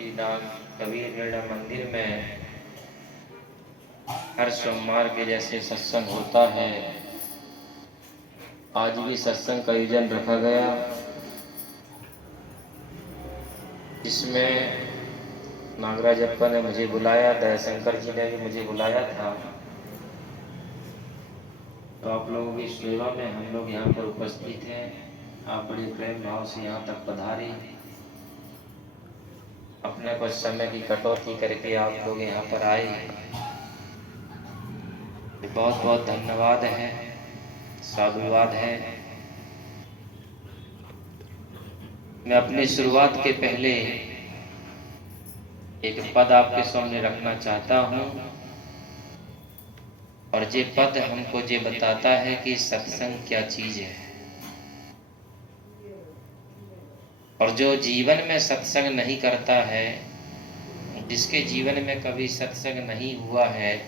श्रीनाथ कबीर निर्णय मंदिर में हर सोमवार के जैसे सत्संग होता है, आज भी सत्संग का आयोजन रखा गया, जिसमें नागराज अप्पा ने मुझे बुलाया, दयाशंकर जी ने भी मुझे बुलाया था। तो आप लोगों की सेवा में हम लोग यहाँ पर उपस्थित हैं। आप बड़े प्रेम भाव से यहाँ तक पधारे, अपने कुछ समय की कटौती करके आप लोग यहाँ पर आए, बहुत बहुत धन्यवाद है, साधुवाद है। मैं अपनी शुरुआत के पहले एक पद आपके सामने रखना चाहता हूँ, और ये पद हमको ये बताता है कि सत्संग क्या चीज है। और जो जीवन में सत्संग नहीं करता है, जिसके जीवन में कभी सत्संग नहीं हुआ है,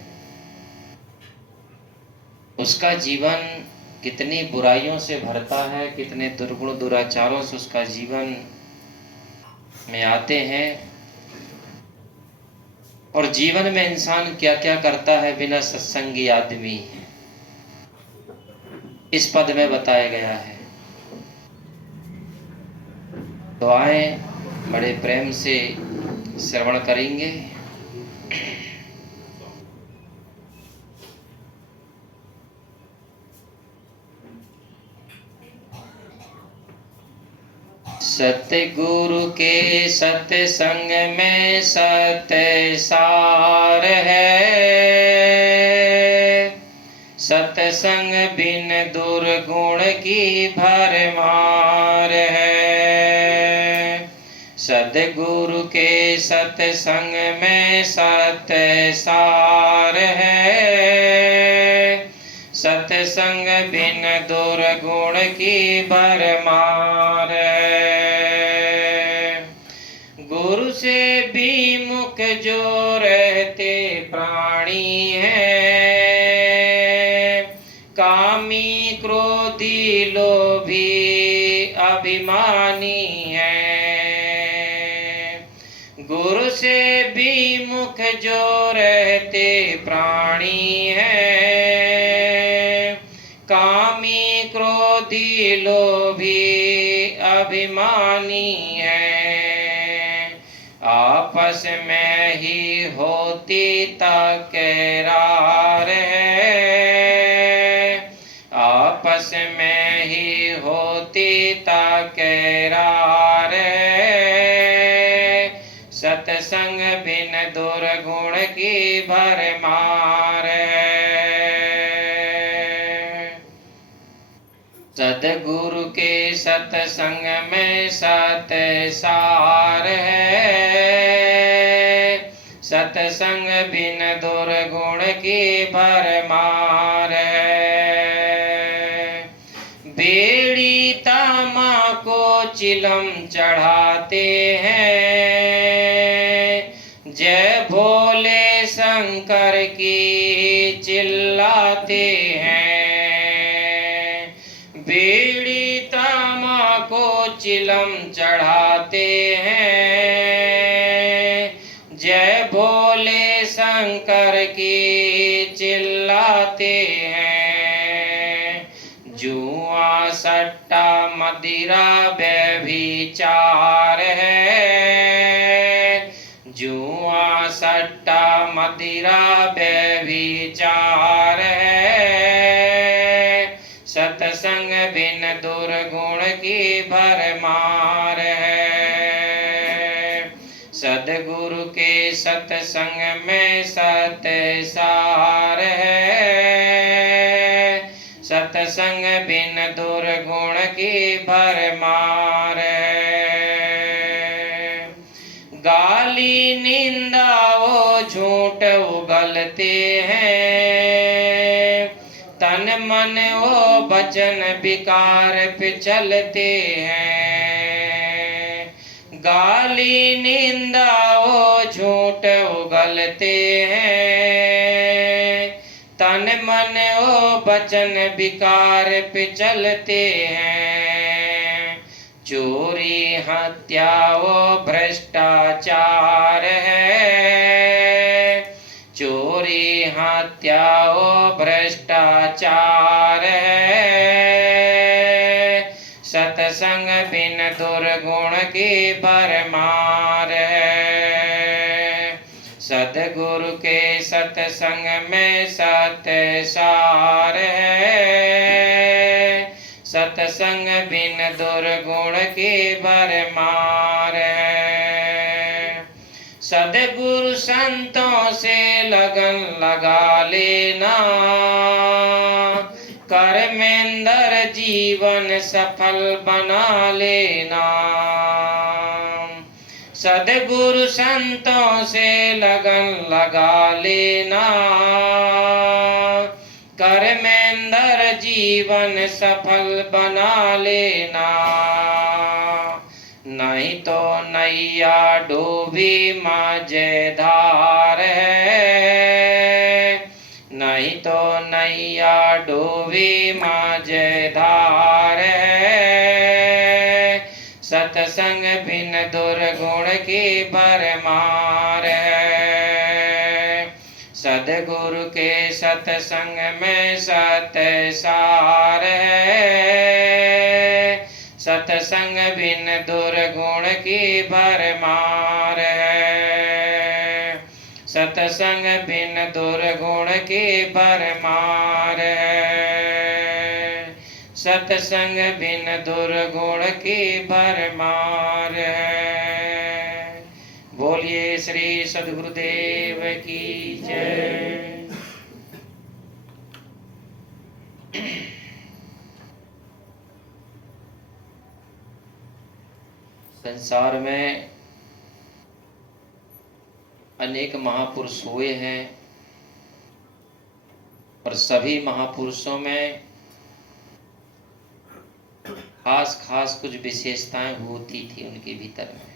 उसका जीवन कितनी बुराइयों से भरता है, कितने दुर्गुण दुराचारों से उसका जीवन में आते हैं, और जीवन में इंसान क्या क्या करता है बिना सत्संगी आदमी, इस पद में बताया गया है। तो आए, बड़े प्रेम से श्रवण करेंगे। सतगुरु के सत्संग में सत्य सार है, सत्संग बिन दुर्गुण की भरमार है। सतगुरु के सत्संग में सत्य सार है, सत्संग बिन दुर्गुण की भरमार है। गुरु से विमुख जो रहते प्राणी हैं, कामी क्रोधी लोभी अभिमानी हैं। गुरु से विमुख जो रहते प्राणी हैं, कामी क्रोधी लोभी अभिमानी हैं। आपस में ही होती तकरार है, आपस में ही होती तकरार है। सत्संग बिन दुर्गुण की भरमार है। सतगुरु के सत्संग में सत्य सार है, सत्संग बिन दुर्गुण की भरमार है। बेड़ी तामा को चिलम चढ़ाते हैं, जय भोले शंकर की चिल्लाते हैं। बेड़ी तामा को चिलम चढ़ाते हैं, जय भोले शंकर की चिल्लाते हैं। जुआ सट्टा मदिरा व्यभिचार है, जुआ सट्टा मदिरा व्यभिचार है। सत्संग बिन दुर्गुण की भरमार है। सद्गुरु के सत्संग में सत्य सार है, सत्संग बिन दुर्गुण की भरमार है। गाली निंदा वो झूठ उगलते हैं, तन मन वो वचन विकार पे चलते हैं। गाली निंदा वो झूठ उगलते हैं, तन मन वो वचन विकार पे चलते हैं। चोरी हत्या वो भ्रष्टाचार है, चोरी हत्या वो भ्रष्टाचार है। सत्संग बिन दुर्गुण की भरमार है, सद्गुरु के सत्संग में सत्य सार है। सत्संग बिन दुर्गुण की भरमार है। सद्गुरु संतों से लगन लगा लेना, कर्मेंद्र जीवन सफल बना लेना। सद्गुरु संतों से लगन लगा लेना, कर्मेंद्र जीवन सफल बना लेना। नहीं तो नैया डूबी मजेदार है, नहीं तो नैया डूबी मजेदार है। सत्संग बिन दुर्गुण की भरमार है, सद्गुरु के सत्संग में सत्य सार है। सत्संग बिन दुर्गुण की भरमार है, सत्संग बिन दुर्गुण की भरमार है, सत्संग बिन दुर्गुण की भरमार है। बोलिए श्री सद्गुरुदेव की जय। संसार में अनेक महापुरुष हुए हैं और सभी महापुरुषों में खास खास कुछ विशेषताएं होती थी उनके भीतर में।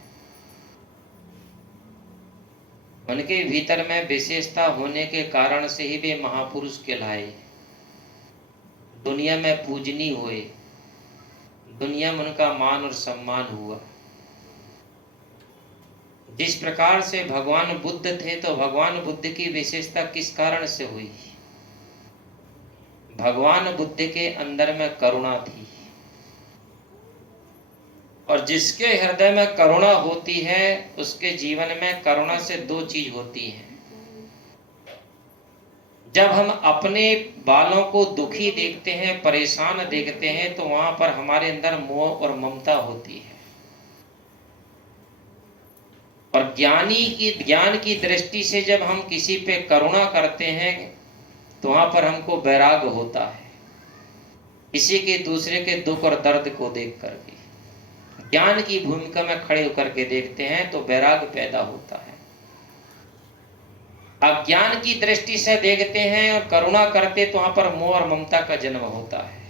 उनके भीतर में विशेषता होने के कारण से ही वे महापुरुष कहलाए, दुनिया में पूजनीय हुए, दुनिया में उनका मान और सम्मान हुआ। जिस प्रकार से भगवान बुद्ध थे, तो भगवान बुद्ध की विशेषता किस कारण से हुई? भगवान बुद्ध के अंदर में करुणा थी, और जिसके हृदय में करुणा होती है उसके जीवन में करुणा से दो चीज होती है। जब हम अपने बालों को दुखी देखते हैं, परेशान देखते हैं, तो वहां पर हमारे अंदर मोह और ममता होती है। और ज्ञान की दृष्टि से जब हम किसी पे करुणा करते हैं तो वहां पर हमको वैराग्य होता है, किसी के दूसरे के दुख और दर्द को देख करके। ज्ञान की भूमिका में खड़े होकर के देखते हैं तो वैराग्य पैदा होता है। अज्ञान की दृष्टि से देखते हैं और करुणा करते तो वहां पर मोह और ममता का जन्म होता है।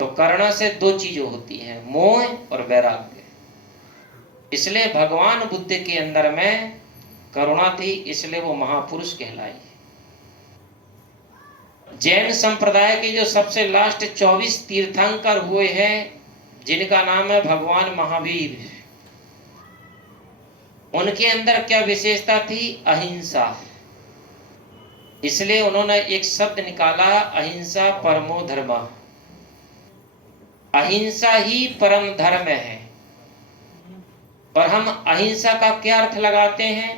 तो करुणा से दो चीजें होती हैं, मोह और वैराग्य। इसलिए भगवान बुद्ध के अंदर में करुणा थी, इसलिए वो महापुरुष कहलाए। जैन संप्रदाय के जो सबसे लास्ट 24 तीर्थंकर हुए हैं, जिनका नाम है भगवान महावीर, उनके अंदर क्या विशेषता थी? अहिंसा। इसलिए उन्होंने एक शब्द निकाला, अहिंसा परमो धर्म। अहिंसा ही परम धर्म है। और हम अहिंसा का क्या अर्थ लगाते हैं?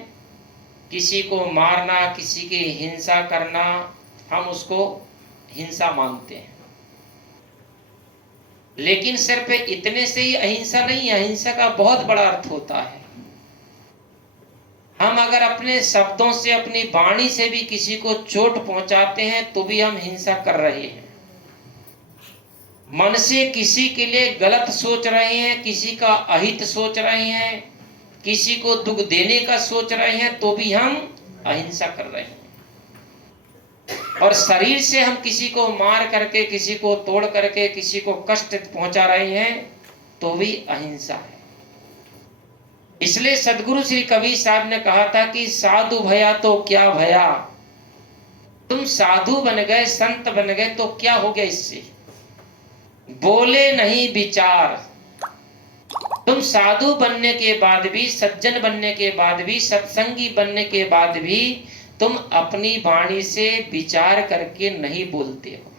किसी को मारना, किसी की हिंसा करना, हम उसको हिंसा मानते हैं। लेकिन सिर्फ इतने से ही अहिंसा नहीं है, अहिंसा का बहुत बड़ा अर्थ होता है। हम अगर अपने शब्दों से, अपनी वाणी से भी किसी को चोट पहुंचाते हैं तो भी हम हिंसा कर रहे हैं। मन से किसी के लिए गलत सोच रहे हैं, किसी का अहित सोच रहे हैं, किसी को दुख देने का सोच रहे हैं, तो भी हम अहिंसा कर रहे हैं। और शरीर से हम किसी को मार करके, किसी को तोड़ करके, किसी को कष्ट पहुंचा रहे हैं, तो भी अहिंसा है। इसलिए सदगुरु श्री कबीर साहब ने कहा था कि साधु भया तो क्या भया। तुम साधु बन गए, संत बन गए तो क्या हो गया इससे? बोले नहीं विचार, तुम साधु बनने के बाद भी, सज्जन बनने के बाद भी, सत्संगी बनने के बाद भी तुम अपनी वाणी से विचार करके नहीं बोलते हो।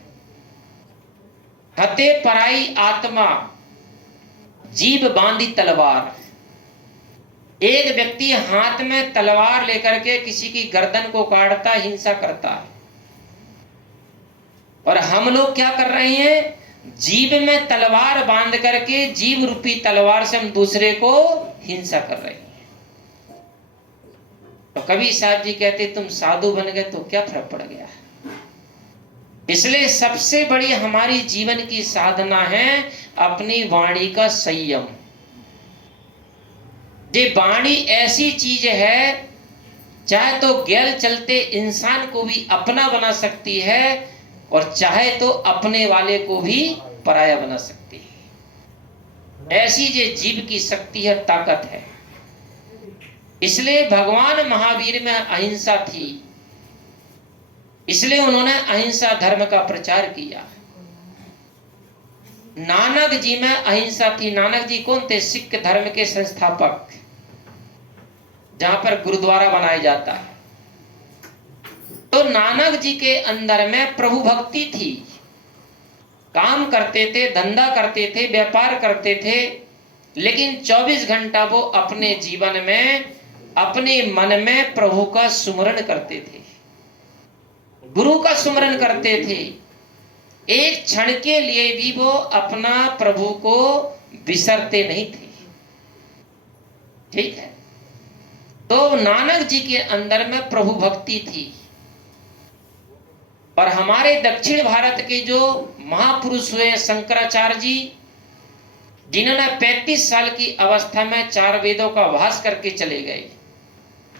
हते पराई आत्मा, जीभ बांधी तलवार। एक व्यक्ति हाथ में तलवार लेकर के किसी की गर्दन को काटता, हिंसा करता है, और हम लोग क्या कर रहे हैं? जीभ में तलवार बांध करके, जीभ रूपी तलवार से हम दूसरे को हिंसा कर रहे हैं। तो कबीर साहब जी कहते तुम साधु बन गए तो क्या फर्क पड़ गया? इसलिए सबसे बड़ी हमारी जीवन की साधना है अपनी वाणी का संयम। ये वाणी ऐसी चीज है, चाहे तो गैल चलते इंसान को भी अपना बना सकती है, और चाहे तो अपने वाले को भी पराया बना सकती है। ऐसी ये जीव की शक्ति है, ताकत है। इसलिए भगवान महावीर में अहिंसा थी, इसलिए उन्होंने अहिंसा धर्म का प्रचार किया। नानक जी में अहिंसा थी। नानक जी कौन थे? सिख धर्म के संस्थापक, जहां पर गुरुद्वारा बनाया जाता है। तो नानक जी के अंदर में प्रभु भक्ति थी। काम करते थे, धंधा करते थे, व्यापार करते थे, लेकिन 24 घंटा वो अपने जीवन में, अपने मन में प्रभु का सुमरण करते थे, गुरु का सुमरण करते थे। एक क्षण के लिए भी वो अपना प्रभु को बिसरते नहीं थे। ठीक है? तो नानक जी के अंदर में प्रभु भक्ति थी। और हमारे दक्षिण भारत के जो महापुरुष हुए शंकराचार्य जी, जिन्होंने 35 साल की अवस्था में 4 वेदों का अभ्यास करके चले गए।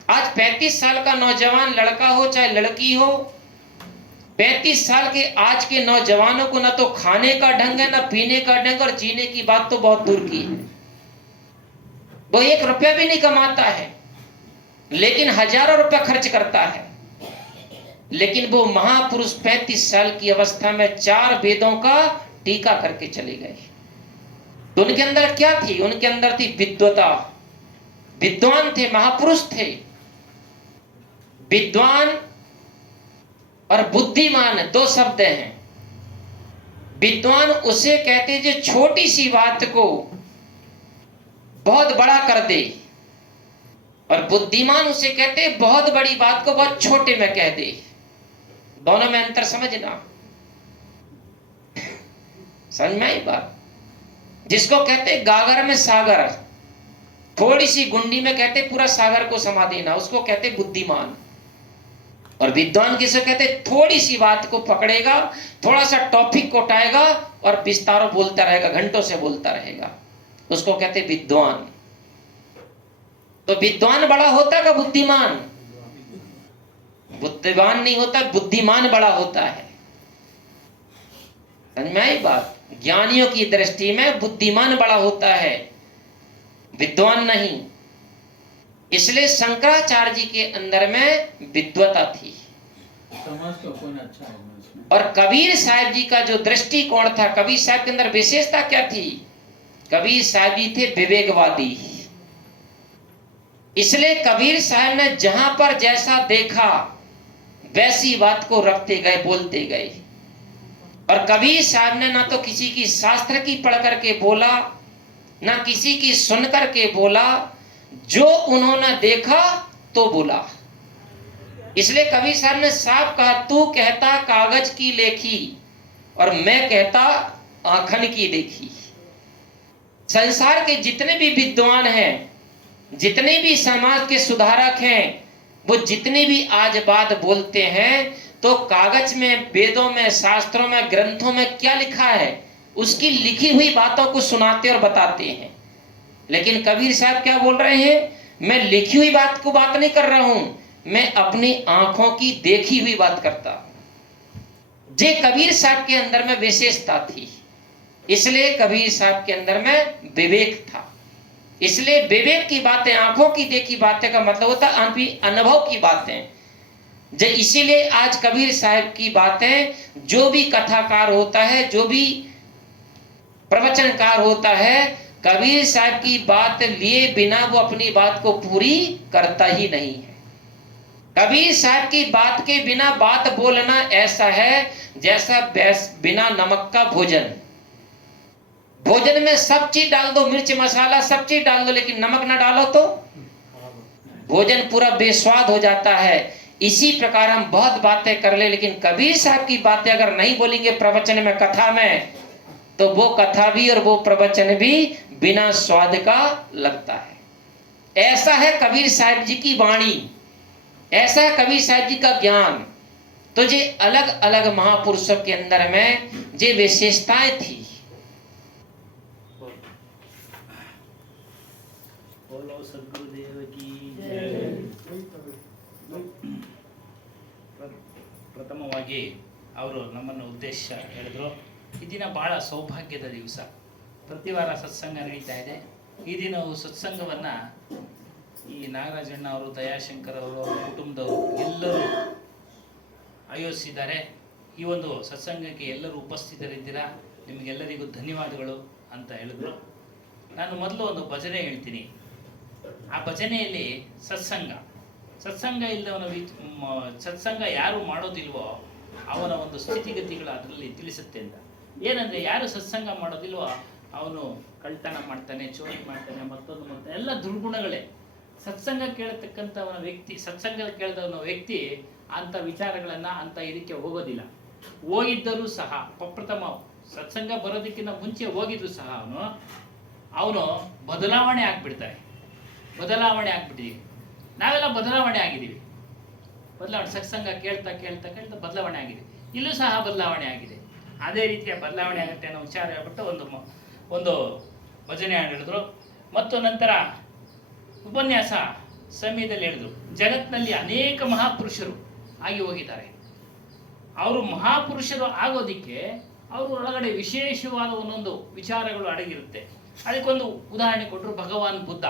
आज 35 साल का नौजवान लड़का हो चाहे लड़की हो, 35 साल के आज के नौजवानों को ना तो खाने का ढंग है, ना पीने का ढंग, और जीने की बात तो बहुत दूर की है। वो 1 रुपया भी नहीं कमाता है, लेकिन हजारों रुपया खर्च करता है। लेकिन वो महापुरुष 35 साल की अवस्था में 4 वेदों का टीका करके चले गए। तो उनके अंदर क्या थी? उनके अंदर थी विद्वता। विद्वान थे, महापुरुष थे। विद्वान और बुद्धिमान 2 शब्द हैं। विद्वान उसे कहते जो छोटी सी बात को बहुत बड़ा कर दे, और बुद्धिमान उसे कहते बहुत बड़ी बात को बहुत छोटे में कह दे। दोनों में अंतर समझना। समझ में आई बात? जिसको कहते गागर में सागर, थोड़ी सी गुंडी में कहते पूरा सागर को समा देना, उसको कहते बुद्धिमान। और विद्वान किसे कहते? थोड़ी सी बात को पकड़ेगा, थोड़ा सा टॉपिक को उठाएगा और विस्तारों बोलता रहेगा, घंटों से बोलता रहेगा, उसको कहते विद्वान। तो विद्वान बड़ा होता का बुद्धिमान? बुद्धिमान नहीं होता, बुद्धिमान बड़ा होता है। समझ में आई बात? ज्ञानियों की दृष्टि में बुद्धिमान बड़ा होता है, विद्वान नहीं। इसलिए शंकराचार्य जी के अंदर में विद्वता थी। समाज को कोई अच्छा है। और कबीर साहब जी का जो दृष्टिकोण था, कबीर साहब के अंदर विशेषता क्या थी? कबीर साहब जी थे विवेकवादी। इसलिए कबीर साहब ने जहां पर जैसा देखा वैसी बात को रखते गए, बोलते गए। और कबीर साहब ने ना तो किसी की शास्त्र की पढ़ करके बोला, ना किसी की सुन करके बोला, जो उन्होंने देखा तो बोला। इसलिए कबीर साहब ने साफ कहा, तू कहता कागज की लेखी और मैं कहता आंखन की देखी। संसार के जितने भी विद्वान हैं, जितने भी समाज के सुधारक हैं, वो जितने भी आज बात बोलते हैं, तो कागज में, वेदों में, शास्त्रों में, ग्रंथों में क्या लिखा है उसकी लिखी हुई बातों को सुनाते और बताते हैं। लेकिन कबीर साहब क्या बोल रहे हैं? मैं लिखी हुई बात को बात नहीं कर रहा हूं, मैं अपनी आंखों की देखी हुई बात करता हूं। जे कबीर साहब के अंदर में विशेषता थी। इसलिए कबीर साहब के अंदर में विवेक था। इसलिए विवेक की बातें, आंखों की देखी बातें का मतलब होता है अनुभव की बातें। इसीलिए आज कबीर साहब की बातें, जो भी कथाकार होता है, जो भी प्रवचनकार होता है, कबीर साहब की बात लिए बिना वो अपनी बात को पूरी करता ही नहीं है। कबीर साहब की बात के बिना बात बोलना ऐसा है जैसा बिना नमक का भोजन। भोजन में सब चीज डाल दो, मिर्च मसाला सब चीज डाल दो, लेकिन नमक ना डालो तो भोजन पूरा बेस्वाद हो जाता है। इसी प्रकार हम बहुत बातें कर ले, लेकिन कबीर साहब की बातें अगर नहीं बोलेंगे प्रवचन में, कथा में, तो वो कथा भी और वो प्रवचन भी बिना स्वाद का लगता है। ऐसा है कबीर साहब जी की वाणी, ऐसा है कबीर साहब जी का ज्ञान। तो ये अलग अलग महापुरुषों के अंदर में ये विशेषताएं थी। बोलो सद्गुरुदेव की जय। ಪ್ರಥಮವಾಗಿ ಅವರು ನಮ್ಮನ್ನು ಉದ್ದೇಶ ಹೇಳಿದ್ರು. ಈ ದಿನ ಬಹಳ ಸೌಭಾಗ್ಯದ ದಿವಸ. ಪ್ರತಿ ವಾರ ಸತ್ಸಂಗ ನಡೀತಾ ಇದೆ. ಈ ದಿನವು ಸತ್ಸಂಗವನ್ನು ಈ ನಾಗರಾಜಣ್ಣ ಅವರು, ದಯಾಶಂಕರ್ ಅವರು, ಅವರ ಕುಟುಂಬದವರು ಎಲ್ಲರೂ ಆಯೋಜಿಸಿದ್ದಾರೆ. ಈ ಒಂದು ಸತ್ಸಂಗಕ್ಕೆ ಎಲ್ಲರೂ ಉಪಸ್ಥಿತರಿದ್ದೀರಾ, ನಿಮಗೆಲ್ಲರಿಗೂ ಧನ್ಯವಾದಗಳು ಅಂತ ಹೇಳಿದ್ರು. ನಾನು ಮೊದಲು ಒಂದು ಭಜನೆ ಹೇಳ್ತೀನಿ. ಆ ಭಜನೆಯಲ್ಲಿ ಸತ್ಸಂಗ ಇಲ್ಲದವನ ಸತ್ಸಂಗ ಯಾರು ಮಾಡೋದಿಲ್ವೋ ಅವನ ಒಂದು ಸ್ಥಿತಿಗತಿಗಳು ಅದರಲ್ಲಿ ತಿಳಿಸುತ್ತೆ ಅಂತ. ಏನಂದರೆ ಯಾರು ಸತ್ಸಂಗ ಮಾಡೋದಿಲ್ವೋ ಅವನು ಕಳ್ತನ ಮಾಡ್ತಾನೆ, ಚೋರಿ ಮಾಡ್ತಾನೆ, ಮತ್ತೊಂದು ಎಲ್ಲ ದುರ್ಗುಣಗಳೇ. ಸತ್ಸಂಗ ಕೇಳತಕ್ಕಂಥವನ ವ್ಯಕ್ತಿ, ಸತ್ಸಂಗ ಕೇಳಿದವನ ವ್ಯಕ್ತಿ ಅಂಥ ವಿಚಾರಗಳನ್ನು ಅಂಥ ಇದಕ್ಕೆ ಹೋಗೋದಿಲ್ಲ. ಹೋಗಿದ್ದರೂ ಸಹ ಪ್ರಪ್ರಥಮ ಸತ್ಸಂಗ ಬರೋದಕ್ಕಿಂತ ಮುಂಚೆ ಹೋಗಿದ್ರು ಸಹ ಅವನು ಬದಲಾವಣೆ ಆಗ್ಬಿಟ್ಟಿದ್ದೀವಿ. ನಾವೆಲ್ಲ ಬದಲಾವಣೆ ಆಗಿದ್ದೀವಿ. ಸತ್ಸಂಗ ಕೇಳ್ತಾ ಬದಲಾವಣೆ ಆಗಿದೆ. ಇಲ್ಲೂ ಸಹ ಬದಲಾವಣೆ ಆಗಿದೆ. ಅದೇ ರೀತಿಯ ಬದಲಾವಣೆ ಆಗುತ್ತೆ ಅನ್ನೋ ವಿಚಾರ ಹೇಳ್ಬಿಟ್ಟು ಒಂದು ಭಜನೆ ಹೇಳಿದ್ರು. ಮತ್ತು ನಂತರ ಉಪನ್ಯಾಸ ಸಮಯದಲ್ಲಿ ಹೇಳಿದ್ರು, ಜಗತ್ತಿನಲ್ಲಿ ಅನೇಕ ಮಹಾಪುರುಷರು ಆಗಿ ಹೋಗಿದ್ದಾರೆ. ಅವರು ಮಹಾಪುರುಷರು ಆಗೋದಿಕ್ಕೆ ಅವ್ರ ಒಳಗಡೆ ವಿಶೇಷವಾದ ಒಂದೊಂದು ವಿಚಾರಗಳು ಅಡಗಿರುತ್ತೆ. ಅದಕ್ಕೊಂದು ಉದಾಹರಣೆ ಕೊಟ್ಟರು. ಭಗವಾನ್ ಬುದ್ಧ,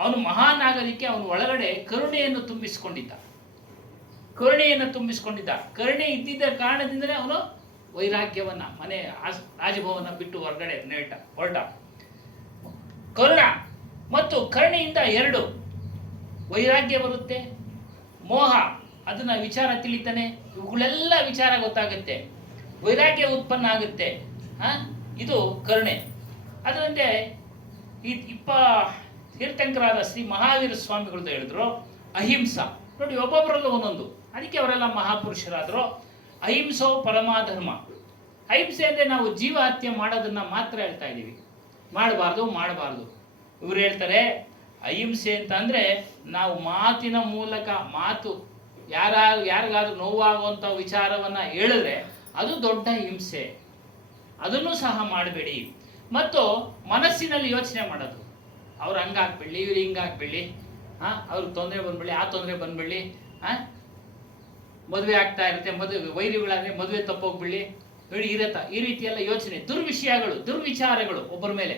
ಅವನು ಮಹಾನ್ ಆಗೋದಿಕ್ಕೆ ಅವನು ಒಳಗಡೆ ಕರುಣೆಯನ್ನು ತುಂಬಿಸಿಕೊಂಡಿದ್ದ. ಕರುಣೆ ಇದ್ದಿದ್ದ ಕಾರಣದಿಂದಲೇ ಅವನು ವೈರಾಗ್ಯವನ್ನ ರಾಜಭವನ ಬಿಟ್ಟು ಹೊರಗಡೆ ಹೊರಟ. ಕರುಣ ಮತ್ತು ಕರುಣೆಯಿಂದ ಎರಡು, ವೈರಾಗ್ಯ ಬರುತ್ತೆ, ಮೋಹ ಅದನ್ನ ವಿಚಾರ ತಿಳಿತಾನೆ, ಇವುಗಳೆಲ್ಲ ವಿಚಾರ ಗೊತ್ತಾಗುತ್ತೆ, ವೈರಾಗ್ಯ ಉತ್ಪನ್ನ ಆಗುತ್ತೆ. ಇದು ಕರುಣೆ. ಅದರಂತೆ ತೀರ್ಥಂಕರಾದ ಶ್ರೀ ಮಹಾವೀರ ಸ್ವಾಮಿಗಳದ್ದು ಹೇಳಿದ್ರು ಅಹಿಂಸಾ. ನೋಡಿ, ಒಬ್ಬೊಬ್ಬರಲ್ಲೂ ಒಂದೊಂದು, ಅದಕ್ಕೆ ಅವರೆಲ್ಲ ಮಹಾಪುರುಷರಾದರು. ಅಹಿಂಸೋ ಪರಮಾಧರ್ಮ. ಅಹಿಂಸೆ ಅಂದರೆ ನಾವು ಜೀವ ಹತ್ಯೆ ಮಾಡೋದನ್ನ ಮಾತ್ರ ಹೇಳ್ತಾ ಇದ್ದೀವಿ, ಮಾಡಬಾರ್ದು. ಇವ್ರು ಹೇಳ್ತಾರೆ ಅಹಿಂಸೆ ಅಂತ ಅಂದರೆ ನಾವು ಮಾತಿನ ಮೂಲಕ ಯಾರಿಗಾದ್ರೂ ನೋವಾಗುವಂಥ ವಿಚಾರವನ್ನು ಹೇಳಿದ್ರೆ ಅದು ದೊಡ್ಡ ಹಿಂಸೆ, ಅದನ್ನು ಸಹ ಮಾಡಬೇಡಿ. ಮತ್ತು ಮನಸ್ಸಿನಲ್ಲಿ ಯೋಚನೆ ಮಾಡೋದು, ಅವ್ರು ಹಂಗಾಗ್ಬಿಡ್ಲಿ, ಇವ್ರು ಹಿಂಗಾಗ್ಬಿಡ್ಲಿ, ಅವ್ರಿಗೆ ತೊಂದರೆ ಬಂದ್ಬಿಡ್ಲಿ, ಆ ತೊಂದರೆ ಬಂದ್ಬಿಡ್ಲಿ, ಮದುವೆ ಆಗ್ತಾ ಇರುತ್ತೆ, ವೈರಿಗಳಾದರೆ ಮದುವೆ ತಪ್ಪೋಗ್ಬಿಡ್ಲಿ, ಈ ರೀತಿಯೆಲ್ಲ ಯೋಚನೆ, ದುರ್ವಿಚಾರಗಳು ಒಬ್ಬರ ಮೇಲೆ,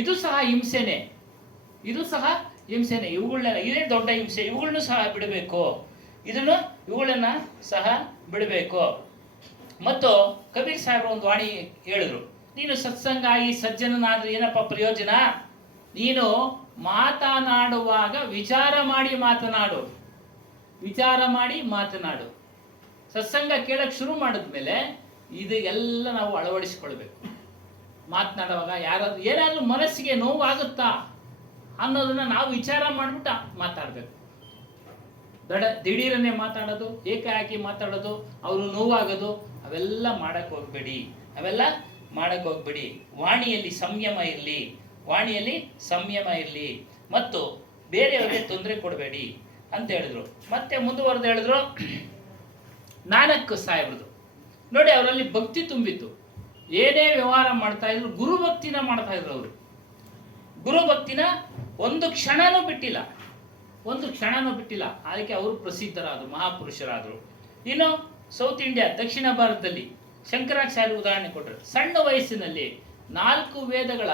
ಇದು ಸಹ ಹಿಂಸೆನೆ. ಇವುಗಳನ್ನೆಲ್ಲ, ಇದೇ ದೊಡ್ಡ ಹಿಂಸೆ. ಇವುಗಳನ್ನೂ ಸಹ ಬಿಡಬೇಕು, ಇವುಗಳನ್ನ ಸಹ ಬಿಡಬೇಕು. ಮತ್ತು ಕಬೀರ್ ಸಾಹೇಬರು ಒಂದು ವಾಣಿ ಹೇಳಿದ್ರು, ನೀನು ಸತ್ಸಂಗ ಆಗಿ ಸಜ್ಜನನಾದ್ರೆ ಏನಪ್ಪ ಪ್ರಯೋಜನ? ನೀನು ಮಾತನಾಡುವಾಗ ವಿಚಾರ ಮಾಡಿ ಮಾತನಾಡು. ಸತ್ಸಂಗ ಕೇಳಕ್ಕೆ ಶುರು ಮಾಡಿದ್ಮೇಲೆ ಇದು ಎಲ್ಲ ನಾವು ಅಳವಡಿಸಿಕೊಳ್ಬೇಕು. ಮಾತನಾಡುವಾಗ ಏನಾದರೂ ಮನಸ್ಸಿಗೆ ನೋವು ಆಗುತ್ತಾ ಅನ್ನೋದನ್ನ ನಾವು ವಿಚಾರ ಮಾಡಿಬಿಟ್ಟು ಮಾತಾಡಬೇಕು. ದಿಢೀರನ್ನೇ ಮಾತಾಡೋದು, ಏಕಾಏಕಿ ಮಾತಾಡೋದು, ಅವರು ನೋವಾಗೋದು, ಅವೆಲ್ಲ ಮಾಡಕ್ಕೆ ಹೋಗ್ಬೇಡಿ. ವಾಣಿಯಲ್ಲಿ ಸಂಯಮ ಇರಲಿ ಮತ್ತು ಬೇರೆಯವರಿಗೆ ತೊಂದರೆ ಕೊಡಬೇಡಿ ಅಂತ ಹೇಳಿದ್ರು. ಮತ್ತೆ ಮುಂದುವರೆದು ಹೇಳಿದ್ರು ನಾನಕ್ ಸಾಹೇಬ್ರದು. ನೋಡಿ, ಅವರಲ್ಲಿ ಭಕ್ತಿ ತುಂಬಿತ್ತು. ಏನೇ ವ್ಯವಹಾರ ಮಾಡ್ತಾ ಇದ್ರು ಗುರುಭಕ್ತಿನ ಮಾಡ್ತಾ ಇದ್ರು. ಅವರು ಗುರುಭಕ್ತಿನ ಒಂದು ಕ್ಷಣನೂ ಬಿಟ್ಟಿಲ್ಲ. ಅದಕ್ಕೆ ಅವರು ಪ್ರಸಿದ್ಧರಾದರು, ಮಹಾಪುರುಷರಾದರು. ಇನ್ನು ಸೌತ್ ಇಂಡಿಯಾ, ದಕ್ಷಿಣ ಭಾರತದಲ್ಲಿ ಶಂಕರಾಚಾರ್ಯ ಉದಾಹರಣೆ ಕೊಟ್ಟರು. ಸಣ್ಣ ವಯಸ್ಸಿನಲ್ಲಿ 4 ವೇದಗಳ,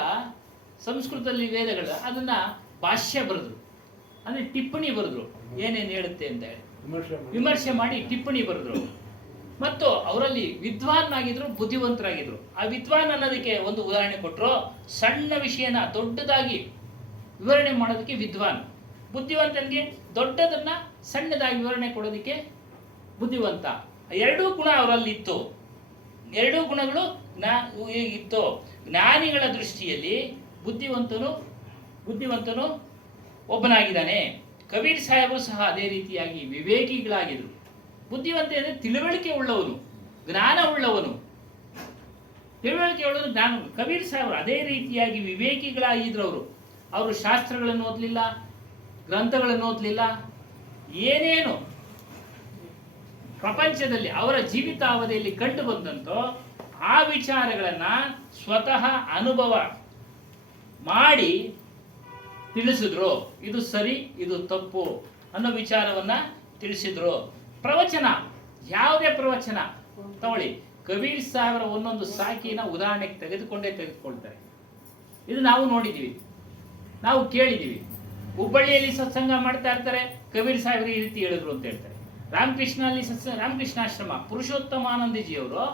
ಸಂಸ್ಕೃತದಲ್ಲಿ ವೇದಗಳ ಅದನ್ನ ಭಾಷ್ಯ ಬರೆದ್ರು, ಅಂದರೆ ಟಿಪ್ಪಣಿ ಬರೆದ್ರು, ಏನೇನು ಹೇಳುತ್ತೆ ಅಂತ ಹೇಳಿ ವಿಮರ್ಶೆ ಮಾಡಿ ಟಿಪ್ಪಣಿ ಬರೆದ್ರು. ಮತ್ತು ಅವರಲ್ಲಿ ವಿದ್ವಾನ್ ಆಗಿದ್ರು, ಬುದ್ಧಿವಂತರಾಗಿದ್ರು. ಆ ವಿದ್ವಾನ್ ಅನ್ನೋದಕ್ಕೆ ಒಂದು ಉದಾಹರಣೆ ಕೊಟ್ಟರು. ಸಣ್ಣ ವಿಷಯನ ದೊಡ್ಡದಾಗಿ ವಿವರಣೆ ಮಾಡೋದಕ್ಕೆ ವಿದ್ವಾನ್, ಬುದ್ಧಿವಂತನಿಗೆ ದೊಡ್ಡದನ್ನ ಸಣ್ಣದಾಗಿ ವಿವರಣೆ ಕೊಡೋದಕ್ಕೆ ಬುದ್ಧಿವಂತ. ಎರಡೂ ಗುಣ ಅವರಲ್ಲಿ ಇತ್ತು. ಎರಡೂ ಗುಣಗಳು ಇತ್ತು. ಜ್ಞಾನಿಗಳ ದೃಷ್ಟಿಯಲ್ಲಿ ಬುದ್ಧಿವಂತನು ಒಬ್ಬನಾಗಿದ್ದಾನೆ. ಕಬೀರ್ ಸಾಹೇಬರು ಸಹ ಅದೇ ರೀತಿಯಾಗಿ ವಿವೇಕಿಗಳಾಗಿದ್ರು. ಬುದ್ಧಿವಂತ ಅಂದರೆ ತಿಳುವಳಿಕೆ ಉಳ್ಳವನು, ಜ್ಞಾನ ಉಳ್ಳವನು, ಜ್ಞಾನ. ಕಬೀರ್ ಸಾಹೇಬರು ಅದೇ ರೀತಿಯಾಗಿ ವಿವೇಕಿಗಳಾಗಿದ್ರು. ಅವರು ಶಾಸ್ತ್ರಗಳನ್ನು ಓದಲಿಲ್ಲ, ಗ್ರಂಥಗಳನ್ನು ಓದಲಿಲ್ಲ, ಏನೇನು ಪ್ರಪಂಚದಲ್ಲಿ ಅವರ ಜೀವಿತಾವಧಿಯಲ್ಲಿ ಕಂಡು ಬಂದಂತೋ ಆ ವಿಚಾರಗಳನ್ನ ಸ್ವತಃ ಅನುಭವ ಮಾಡಿ ತಿಳಿಸಿದ್ರು. ಇದು ಸರಿ, ಇದು ತಪ್ಪು ಅನ್ನೋ ವಿಚಾರವನ್ನ ತಿಳಿಸಿದ್ರು. ಪ್ರವಚನ, ಯಾವುದೇ ಪ್ರವಚನ ತಗೊಳ್ಳಿ, ಕಬೀರ್ ಸಾಹೇಬರ ಒಂದೊಂದು ಸಾಕಿನ ಉದಾಹರಣೆಗೆ ತೆಗೆದುಕೊಳ್ತಾರೆ. ಇದು ನಾವು ನೋಡಿದ್ದೀವಿ, ನಾವು ಕೇಳಿದ್ದೀವಿ. ಹುಬ್ಬಳ್ಳಿಯಲ್ಲಿ ಸತ್ಸಂಗ ಮಾಡ್ತಾ ಇರ್ತಾರೆ, ಕಬೀರ್ ಸಾಹೇಬರು ಈ ರೀತಿ ಹೇಳಿದ್ರು ಅಂತ ಹೇಳ್ತಾರೆ. ರಾಮಕೃಷ್ಣಾಶ್ರಮ ಪುರುಷೋತ್ತಮಾನಂದಜಿಯವರು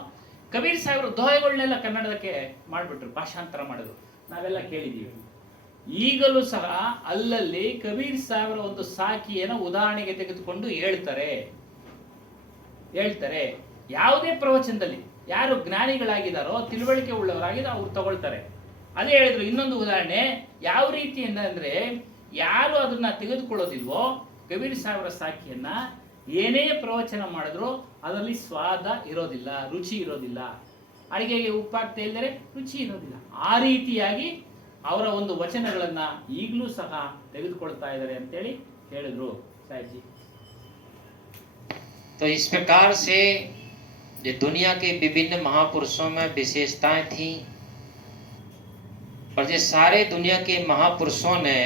ಕಬೀರ್ ಸಾಹೇಬರು ದೋಹೆಗಳನ್ನೆಲ್ಲ ಕನ್ನಡಕ್ಕೆ ಮಾಡಿಬಿಟ್ರು, ಭಾಷಾಂತರ ಮಾಡಿದ್ರು, ನಾವೆಲ್ಲ ಕೇಳಿದ್ದೀವಿ. ಈಗಲೂ ಸಹ ಅಲ್ಲಲ್ಲಿ ಕಬೀರ್ ಸಾಹೇಬರ ಒಂದು ಸಾಕಿಯನ್ನು ಉದಾಹರಣೆಗೆ ತೆಗೆದುಕೊಂಡು ಹೇಳ್ತಾರೆ. ಯಾವುದೇ ಪ್ರವಚನದಲ್ಲಿ ಯಾರು ಜ್ಞಾನಿಗಳಾಗಿದ್ದಾರೋ, ತಿಳುವಳಿಕೆ ಉಳ್ಳವರಾಗಿದ್ದಾರೋ ಅವ್ರು ತಗೊಳ್ತಾರೆ. ಅದೇ ಹೇಳಿದ್ರು. ಇನ್ನೊಂದು ಉದಾಹರಣೆ ಯಾವ ರೀತಿ ಅಂದರೆ, ಯಾರು ಅದನ್ನ ತೆಗೆದುಕೊಳ್ಳೋದಿಲ್ವೋ ಕಬೀರ್ ಸಾಹೇಬರ ಸಾಕಿಯನ್ನ, ಏನೇ ಪ್ರವಚನ ಮಾಡಿದ್ರು ಅದರಲ್ಲಿ ಸ್ವಾದ ಇರೋದಿಲ್ಲ, ರುಚಿ ಇರೋದಿಲ್ಲ. ಅಡಿಗೆಗೆ ಉಪ್ಪಾಗ್ತಾ ಇಲ್ಲದರೆ ರುಚಿ ಇರೋದಿಲ್ಲ. ಆ ರೀತಿಯಾಗಿ ಅವರ ಒಂದು ವಚನಗಳನ್ನ ಈಗಲೂ ಸಹ ತೆಗೆದುಕೊಳ್ತಾ ಇದ್ದಾರೆ ಅಂತೇಳಿ ಹೇಳಿದ್ರು ಸಾಹೇಬ್ಜಿ. तो इस प्रकार से जो दुनिया के विभिन्न महापुरुषों में विशेषताएं थी, और जो सारे दुनिया के महापुरुषों ने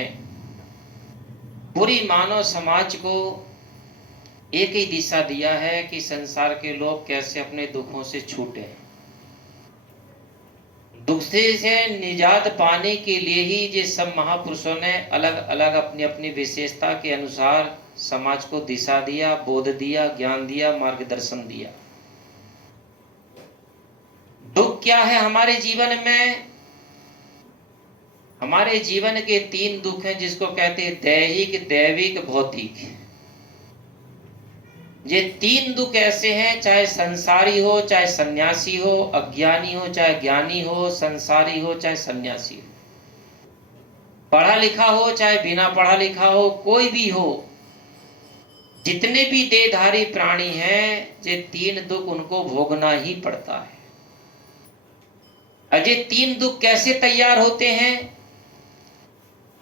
पूरी मानव समाज को एक ही दिशा दिया है कि संसार के लोग कैसे अपने दुखों से छूटे। दुख से निजात पाने के लिए ही ये सब महापुरुषों ने अलग अलग अपनी अपनी विशेषता के अनुसार समाज को दिशा दिया, बोध दिया, ज्ञान दिया, मार्गदर्शन दिया। दुख क्या है हमारे जीवन में? हमारे जीवन के 3 दुख हैं, जिसको कहते हैं दैहिक, दैविक, भौतिक। ये 3 दुख ऐसे हैं, चाहे संसारी हो, चाहे सन्यासी हो, अज्ञानी हो, चाहे ज्ञानी हो, संसारी हो, चाहे सन्यासी हो, पढ़ा लिखा हो, चाहे बिना पढ़ा लिखा हो, कोई भी हो, जितने भी देहधारी प्राणी हैं, ये 3 दुख उनको भोगना ही पड़ता है। ये 3 दुख कैसे तैयार होते हैं?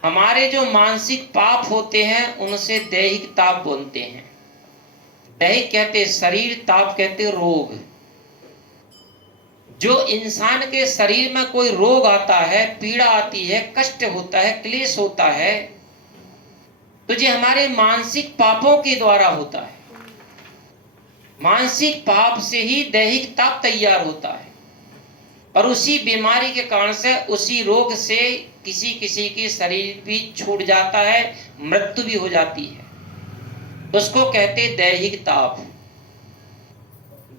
हमारे जो मानसिक पाप होते हैं उनसे दैहिक ताप बनते हैं। दैहिक कहते शरीर, ताप कहते रोग। जो इंसान के शरीर में कोई रोग आता है, पीड़ा आती है, कष्ट होता है, क्लेश होता है, तो ये हमारे मानसिक पापों के द्वारा होता है। मानसिक पाप से ही दैहिक ताप तैयार होता है, और उसी बीमारी के कारण से, उसी रोग से किसी किसी की शरीर भी छूट जाता है, मृत्यु भी हो जाती है। उसको कहते दैहिक ताप।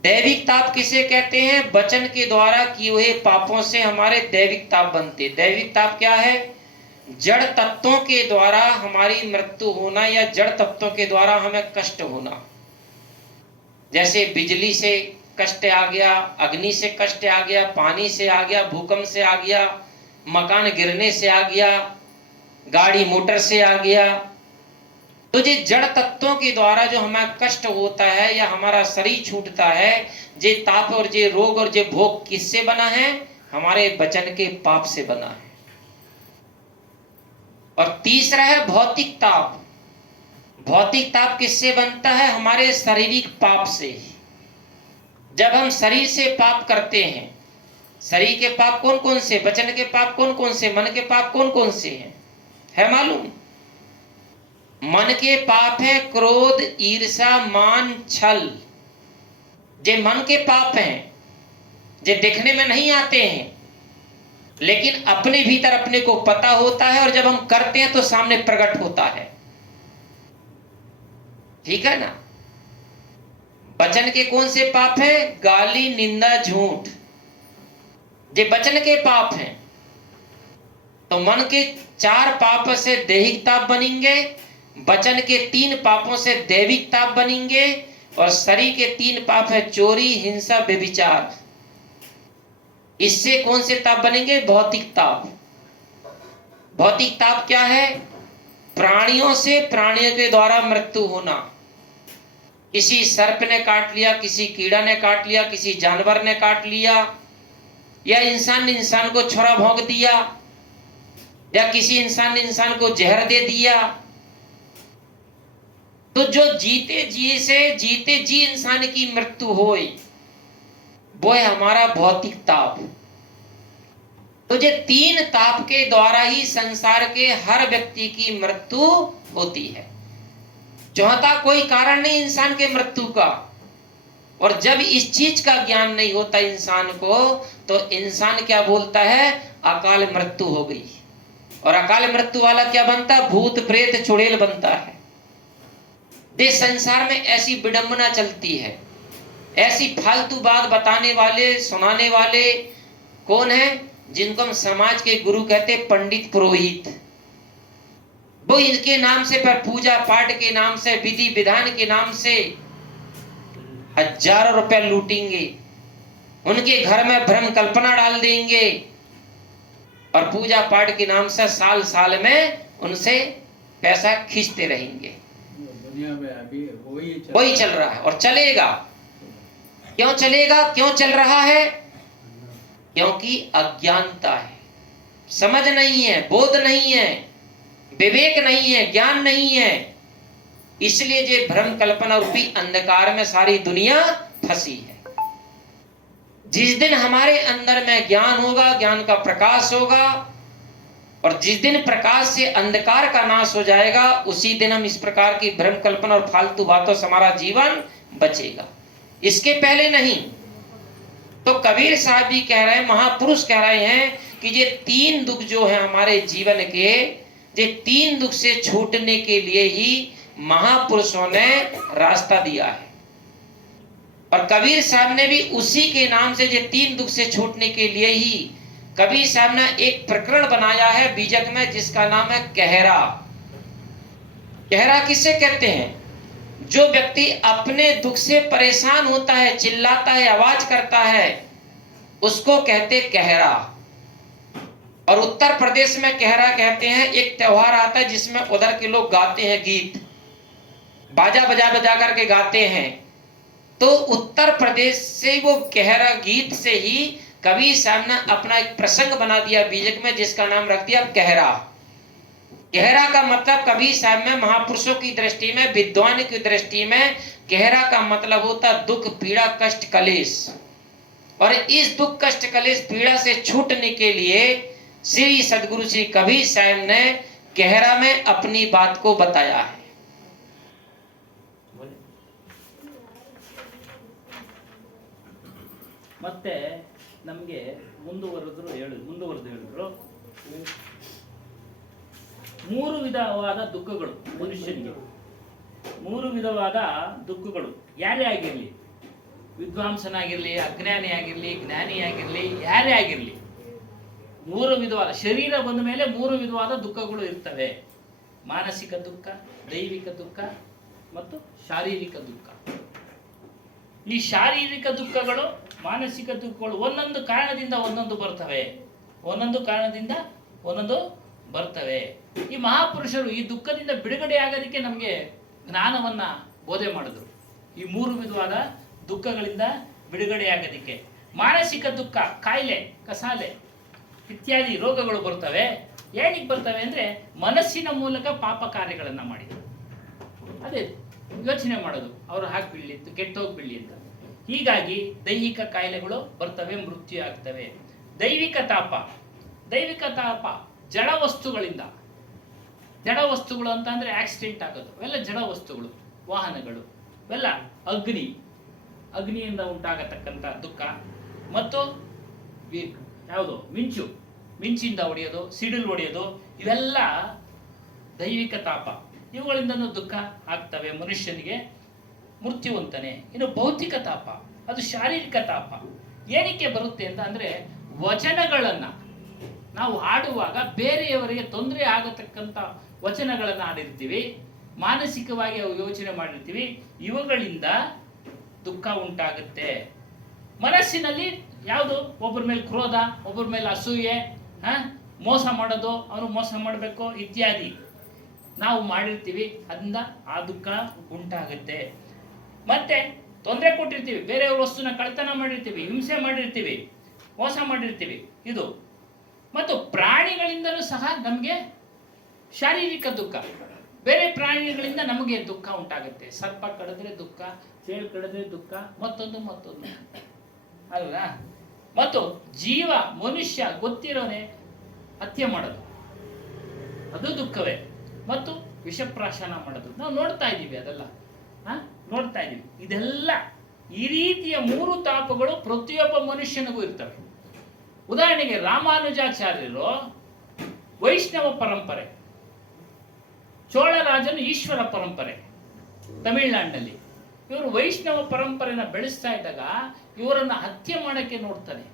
दैविक ताप किसे कहते हैं? वचन के द्वारा किए हुए पापों से हमारे दैविक ताप बनते। दैविक ताप क्या है? जड़ तत्वों के द्वारा हमारी मृत्यु होना, या जड़ तत्वों के द्वारा हमें कष्ट होना। जैसे बिजली से कष्ट आ गया, अग्नि से कष्ट आ गया, पानी से आ गया, भूकंप से आ गया, मकान गिरने से आ गया, गाड़ी मोटर से आ गया। तो ये जड़ तत्वों के द्वारा जो हमें कष्ट होता है या हमारा शरीर छूटता है, ये ताप और ये रोग और ये भोग किससे बना है? हमारे वचन के पाप से बना है। और तीसरा है भौतिक ताप। भौतिक ताप किससे बनता है? हमारे शारीरिक पाप से। जब हम शरीर से पाप करते हैं, शरीर के पाप कौन कौन से? वचन के पाप कौन कौन से? मन के पाप कौन कौन से हैं? है मालूम? मन के पाप है क्रोध, ईर्ष्या, मान, छल। ये मन के पाप हैं, ये दिखने में नहीं आते हैं, लेकिन अपने भीतर अपने को पता होता है, और जब हम करते हैं तो सामने प्रकट होता है। ठीक है ना? वचन के कौन से पाप हैं? गाली, निंदा, झूठ, ये वचन के पाप हैं। तो मन के 4 पाप से दैहिक ताप बनेंगे, वचन के 3 पापों से दैविक ताप बनेंगे, और शरीर के 3 पाप है चोरी, हिंसा, व्यभिचार। इससे कौन से ताप बनेंगे? भौतिक ताप। भौतिक ताप क्या है? प्राणियों से प्राणियों के द्वारा मृत्यु होना। किसी सर्प ने काट लिया, किसी कीड़ा ने काट लिया, किसी जानवर ने काट लिया, या इंसान ने इंसान को छुरा भोंक दिया, या किसी इंसान ने इंसान को जहर दे दिया। तो जो जीते जी इंसान की मृत्यु होए, वो है हमारा भौतिक ताप। तो ये 3 ताप के द्वारा ही संसार के हर व्यक्ति की मृत्यु होती है। चौथा कोई कारण नहीं इंसान के मृत्यु का। और जब इस चीज का ज्ञान नहीं होता इंसान को, तो इंसान क्या बोलता है? अकाल मृत्यु हो गई। और अकाल मृत्यु वाला क्या बनता? भूत प्रेत चुड़ैल बनता है। देश संसार में ऐसी विडंबना चलती है, ऐसी फालतू बात बताने वाले, सुनाने वाले कौन है? जिनको हम समाज के गुरु कहते, पंडित पुरोहित। वो इनके नाम से, पर पूजा पाठ के नाम से, विधि विधान के नाम से हजारों रुपया लूटेंगे, उनके घर में भ्रम कल्पना डाल देंगे, और पूजा पाठ के नाम से साल साल में उनसे पैसा खींचते रहेंगे। दुनिया में अभी वही चल रहा है और चलेगा। क्यों चलेगा? क्यों चल रहा है? क्योंकि अज्ञानता है, समझ नहीं है, बोध नहीं है, विवेक नहीं है, ज्ञान नहीं है। इसलिए ये भ्रम कल्पना रूपी अंधकार में सारी दुनिया फंसी है। जिस दिन हमारे अंदर में ज्ञान होगा, ज्ञान का प्रकाश होगा, और जिस दिन प्रकाश से अंधकार का नाश हो जाएगा, उसी दिन हम इस प्रकार की भ्रम कल्पना और फालतू बातों से हमारा जीवन बचेगा, इसके पहले नहीं। तो कबीर साहब भी कह रहे हैं, महापुरुष कह रहे हैं कि ये 3 दुख जो है हमारे जीवन के, ये 3 दुख से छूटने के लिए ही महापुरुषों ने रास्ता दिया है। और कबीर साहब ने भी उसी के नाम से, ये 3 दुख से छूटने के लिए ही कबीर साहब ने एक प्रकरण बनाया है बीजक में, जिसका नाम है कहरा। कहरा किसे कहते हैं? जो व्यक्ति अपने दुख से परेशान होता है, चिल्लाता है, आवाज करता है, उसको कहते कहरा। और उत्तर प्रदेश में कहरा कहते हैं। एक त्योहार आता है जिसमें उधर के लोग गाते हैं गीत, बाजा बजा बजा करके गाते हैं। तो उत्तर प्रदेश से वो कहरा गीत से ही कबीर साहब ने अपना एक प्रसंग बना दिया बीजक में, जिसका नाम रख दिया कहरा। कहरा का मतलब कबीर साहब में, महापुरुषों की दृष्टि में, विद्वान की दृष्टि में, कहरा का मतलब होता दुख, पीड़ा, कष्ट, कलेश। और इस दुख, कष्ट, कलेश, पीड़ा से छूटने के लिए श्री सदगुरु श्री कबीर साहब ने कहरा में अपनी बात को बताया है। ಮತ್ತೆ ನಮಗೆ ಮುಂದುವರೆದು ಹೇಳಿದ್ರು 3 ವಿಧವಾದ ದುಃಖಗಳು ಮನುಷ್ಯನಿಗೆ. 3 ವಿಧವಾದ ದುಃಖಗಳು ಯಾರೇ ಆಗಿರಲಿ, ವಿದ್ವಾಂಸನಾಗಿರಲಿ, ಅಜ್ಞಾನಿ ಆಗಿರಲಿ, ಜ್ಞಾನಿ ಆಗಿರಲಿ, ಯಾರೇ ಆಗಿರಲಿ, 3 ವಿಧವಾದ ಶರೀರ ಬಂದ ಮೇಲೆ 3 ವಿಧವಾದ ದುಃಖಗಳು ಇರ್ತವೆ. ಮಾನಸಿಕ ದುಃಖ, ದೈವಿಕ ದುಃಖ ಮತ್ತು ಶಾರೀರಿಕ ದುಃಖ. ಈ ಶಾರೀರಿಕ ದುಃಖಗಳು, ಮಾನಸಿಕ ದುಃಖಗಳು ಒಂದೊಂದು ಕಾರಣದಿಂದ ಒಂದೊಂದು ಬರ್ತವೆ. ಈ ಮಹಾಪುರುಷರು ಈ ದುಃಖದಿಂದ ಬಿಡುಗಡೆ ಆಗೋದಕ್ಕೆ ನಮಗೆ ಜ್ಞಾನವನ್ನ ಬೋಧೆ ಮಾಡಿದ್ರು. ಈ 3 ವಿಧವಾದ ದುಃಖಗಳಿಂದ ಬಿಡುಗಡೆ ಆಗೋದಕ್ಕೆ. ಮಾನಸಿಕ ದುಃಖ, ಕಾಯಿಲೆ, ಕಸಾಲೆ ಇತ್ಯಾದಿ ರೋಗಗಳು ಬರ್ತವೆ. ಏನಕ್ಕೆ ಬರ್ತವೆ ಅಂದರೆ ಮನಸ್ಸಿನ ಮೂಲಕ ಪಾಪ ಕಾರ್ಯಗಳನ್ನು ಮಾಡಿದ್ರು. ಅದೇ ಯೋಚನೆ ಮಾಡೋದು, ಅವರು ಹಾಕಿ ಬೀಳಲಿ, ಕೆಟ್ಟೋಗಿ ಬೀಳಲಿ ಅಂತ. ಹೀಗಾಗಿ ದೈಹಿಕ ಕಾಯಿಲೆಗಳು ಬರ್ತವೆ, ಮೃತ್ಯು ಆಗ್ತವೆ. ದೈವಿಕ ತಾಪ ಜಡ ವಸ್ತುಗಳಿಂದ. ಜಡ ವಸ್ತುಗಳು ಅಂತ ಅಂದರೆ ಆಕ್ಸಿಡೆಂಟ್ ಆಗೋದು, ಅವೆಲ್ಲ ಜಡ ವಸ್ತುಗಳು. ವಾಹನಗಳು ಇವೆಲ್ಲ ಅಗ್ನಿಯಿಂದ ಉಂಟಾಗತಕ್ಕಂಥ ದುಃಖ. ಮತ್ತು ಯಾವುದು ಮಿಂಚಿಂದ ಹೊಡೆಯೋದು, ಸಿಡಿಲು ಹೊಡೆಯೋದು, ಇವೆಲ್ಲ ದೈವಿಕ ತಾಪ. ಇವುಗಳಿಂದನೂ ದುಃಖ ಆಗ್ತವೆ ಮನುಷ್ಯನಿಗೆ. ಮೃತ್ಯು ಅಂತಾನೆ. ಇನ್ನು ಭೌತಿಕ ತಾಪ, ಅದು ಶಾರೀರಿಕ ತಾಪ. ಏನಕ್ಕೆ ಬರುತ್ತೆ ಅಂತ ಅಂದರೆ, ವಚನಗಳನ್ನು ನಾವು ಆಡುವಾಗ ಬೇರೆಯವರಿಗೆ ತೊಂದರೆ ಆಗತಕ್ಕಂಥ ವಚನಗಳನ್ನು ಆಡಿರ್ತೀವಿ, ಮಾನಸಿಕವಾಗಿ ಯೋಚನೆ ಮಾಡಿರ್ತೀವಿ, ಇವುಗಳಿಂದ ದುಃಖ ಉಂಟಾಗುತ್ತೆ. ಮನಸ್ಸಿನಲ್ಲಿ ಯಾವುದು, ಒಬ್ಬರ ಮೇಲೆ ಕ್ರೋಧ, ಒಬ್ಬರ ಮೇಲೆ ಅಸೂಯೆ, ಮೋಸ ಮಾಡೋದು, ಅವನು ಮೋಸ ಮಾಡಬೇಕು ಇತ್ಯಾದಿ ನಾವು ಮಾಡಿರ್ತೀವಿ, ಅದರಿಂದ ಆ ದುಃಖ ಉಂಟಾಗುತ್ತೆ. ಮತ್ತೆ ತೊಂದರೆ ಕೊಟ್ಟಿರ್ತೀವಿ, ಬೇರೆಯವ್ರ ವಸ್ತುನ ಕಳ್ತನ ಮಾಡಿರ್ತೀವಿ, ಹಿಂಸೆ ಮಾಡಿರ್ತೀವಿ, ಮೋಸ ಮಾಡಿರ್ತೀವಿ, ಇದು. ಮತ್ತು ಪ್ರಾಣಿಗಳಿಂದಲೂ ಸಹ ನಮಗೆ ಶಾರೀರಿಕ ದುಃಖ, ಬೇರೆ ಪ್ರಾಣಿಗಳಿಂದ ನಮಗೆ ದುಃಖ ಉಂಟಾಗುತ್ತೆ. ಸರ್ಪ ಕಡಿದ್ರೆ ದುಃಖ, ಚೇಳು ಕಡಿದ್ರೆ ದುಃಖ, ಮತ್ತೊಂದು ಅಲ್ವಾ. ಮತ್ತು ಜೀವ, ಮನುಷ್ಯ ಗೊತ್ತಿರೋನೆ ಹತ್ಯೆ ಮಾಡೋದು, ಅದು ದುಃಖವೇ. ಮತ್ತು ವಿಷಪ್ರಾಶನ ಮಾಡೋದು ನಾವು ನೋಡ್ತಾ ಇದ್ದೀವಿ, ಅದೆಲ್ಲ ನೋಡ್ತಾ ಇದ್ದೀವಿ. ಇದೆಲ್ಲ ಈ ರೀತಿಯ 3 ತಾಪಗಳು ಪ್ರತಿಯೊಬ್ಬ ಮನುಷ್ಯನಿಗೂ ಇರ್ತವೆ. ಉದಾಹರಣೆಗೆ ರಾಮಾನುಜಾಚಾರ್ಯರು ವೈಷ್ಣವ ಪರಂಪರೆ, ಚೋಳರಾಜನು ಈಶ್ವರ ಪರಂಪರೆ ತಮಿಳುನಾಡಿನಲ್ಲಿ. ಇವರು ವೈಷ್ಣವ ಪರಂಪರೆನ ಬೆಳೆಸ್ತಾ ಇದ್ದಾಗ ಇವರನ್ನು ಹತ್ಯೆ ಮಾಡೋಕ್ಕೆ ನೋಡ್ತಾನೆ,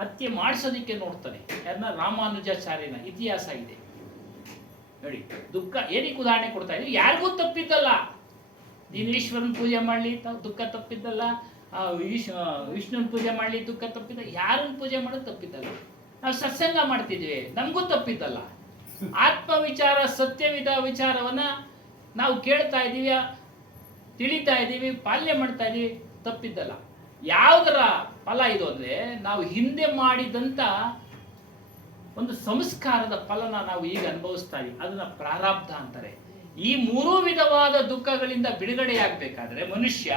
ಹತ್ಯೆ ಮಾಡಿಸೋದಕ್ಕೆ ನೋಡ್ತಾನೆ. ಅದನ್ನ ರಾಮಾನುಜಾಚಾರ್ಯನ ಇತಿಹಾಸ ಇದೆ ನೋಡಿ. ದುಃಖ ಏನಕ್ಕೆ ಉದಾಹರಣೆ ಕೊಡ್ತಾ ಇದ್ದೀವಿ, ಯಾರಿಗೂ ತಪ್ಪಿದ್ದಲ್ಲ. ನೀನು ಈಶ್ವರನ ಪೂಜೆ ಮಾಡಲಿ ದುಃಖ ತಪ್ಪಿದ್ದಲ್ಲ, ವಿಷ್ಣುನ ಪೂಜೆ ಮಾಡಲಿ ದುಃಖ ತಪ್ಪಿದ್ದ, ಯಾರನ್ನ ಪೂಜೆ ಮಾಡೋದು ತಪ್ಪಿದ್ದಲ್ಲ. ನಾವು ಸತ್ಸಂಗ ಮಾಡ್ತಿದ್ವಿ, ನಮಗೂ ತಪ್ಪಿದ್ದಲ್ಲ. ಆತ್ಮ ವಿಚಾರ, ಸತ್ಯವಿದ ವಿಚಾರವನ್ನ ನಾವು ಕೇಳ್ತಾ ಇದ್ದೀವಿ, ತಿಳಿತಾ ಇದ್ದೀವಿ, ಪಾಲನೆ ಮಾಡ್ತಾ ಇದ್ದೀವಿ, ತಪ್ಪಿದ್ದಲ್ಲ. ಯಾವುದರ ಫಲ ಇದು ಅಂದರೆ, ನಾವು ಹಿಂದೆ ಮಾಡಿದಂಥ ಒಂದು ಸಂಸ್ಕಾರದ ಫಲನ ನಾವು ಈಗ ಅನುಭವಿಸ್ತಾ ಇದ್ದೀವಿ, ಅದನ್ನ ಪ್ರಾರಬ್ಧ ಅಂತಾರೆ. ಈ 3 ವಿಧವಾದ ದುಃಖಗಳಿಂದ ಬಿಡುಗಡೆಯಾಗಬೇಕಾದ್ರೆ ಮನುಷ್ಯ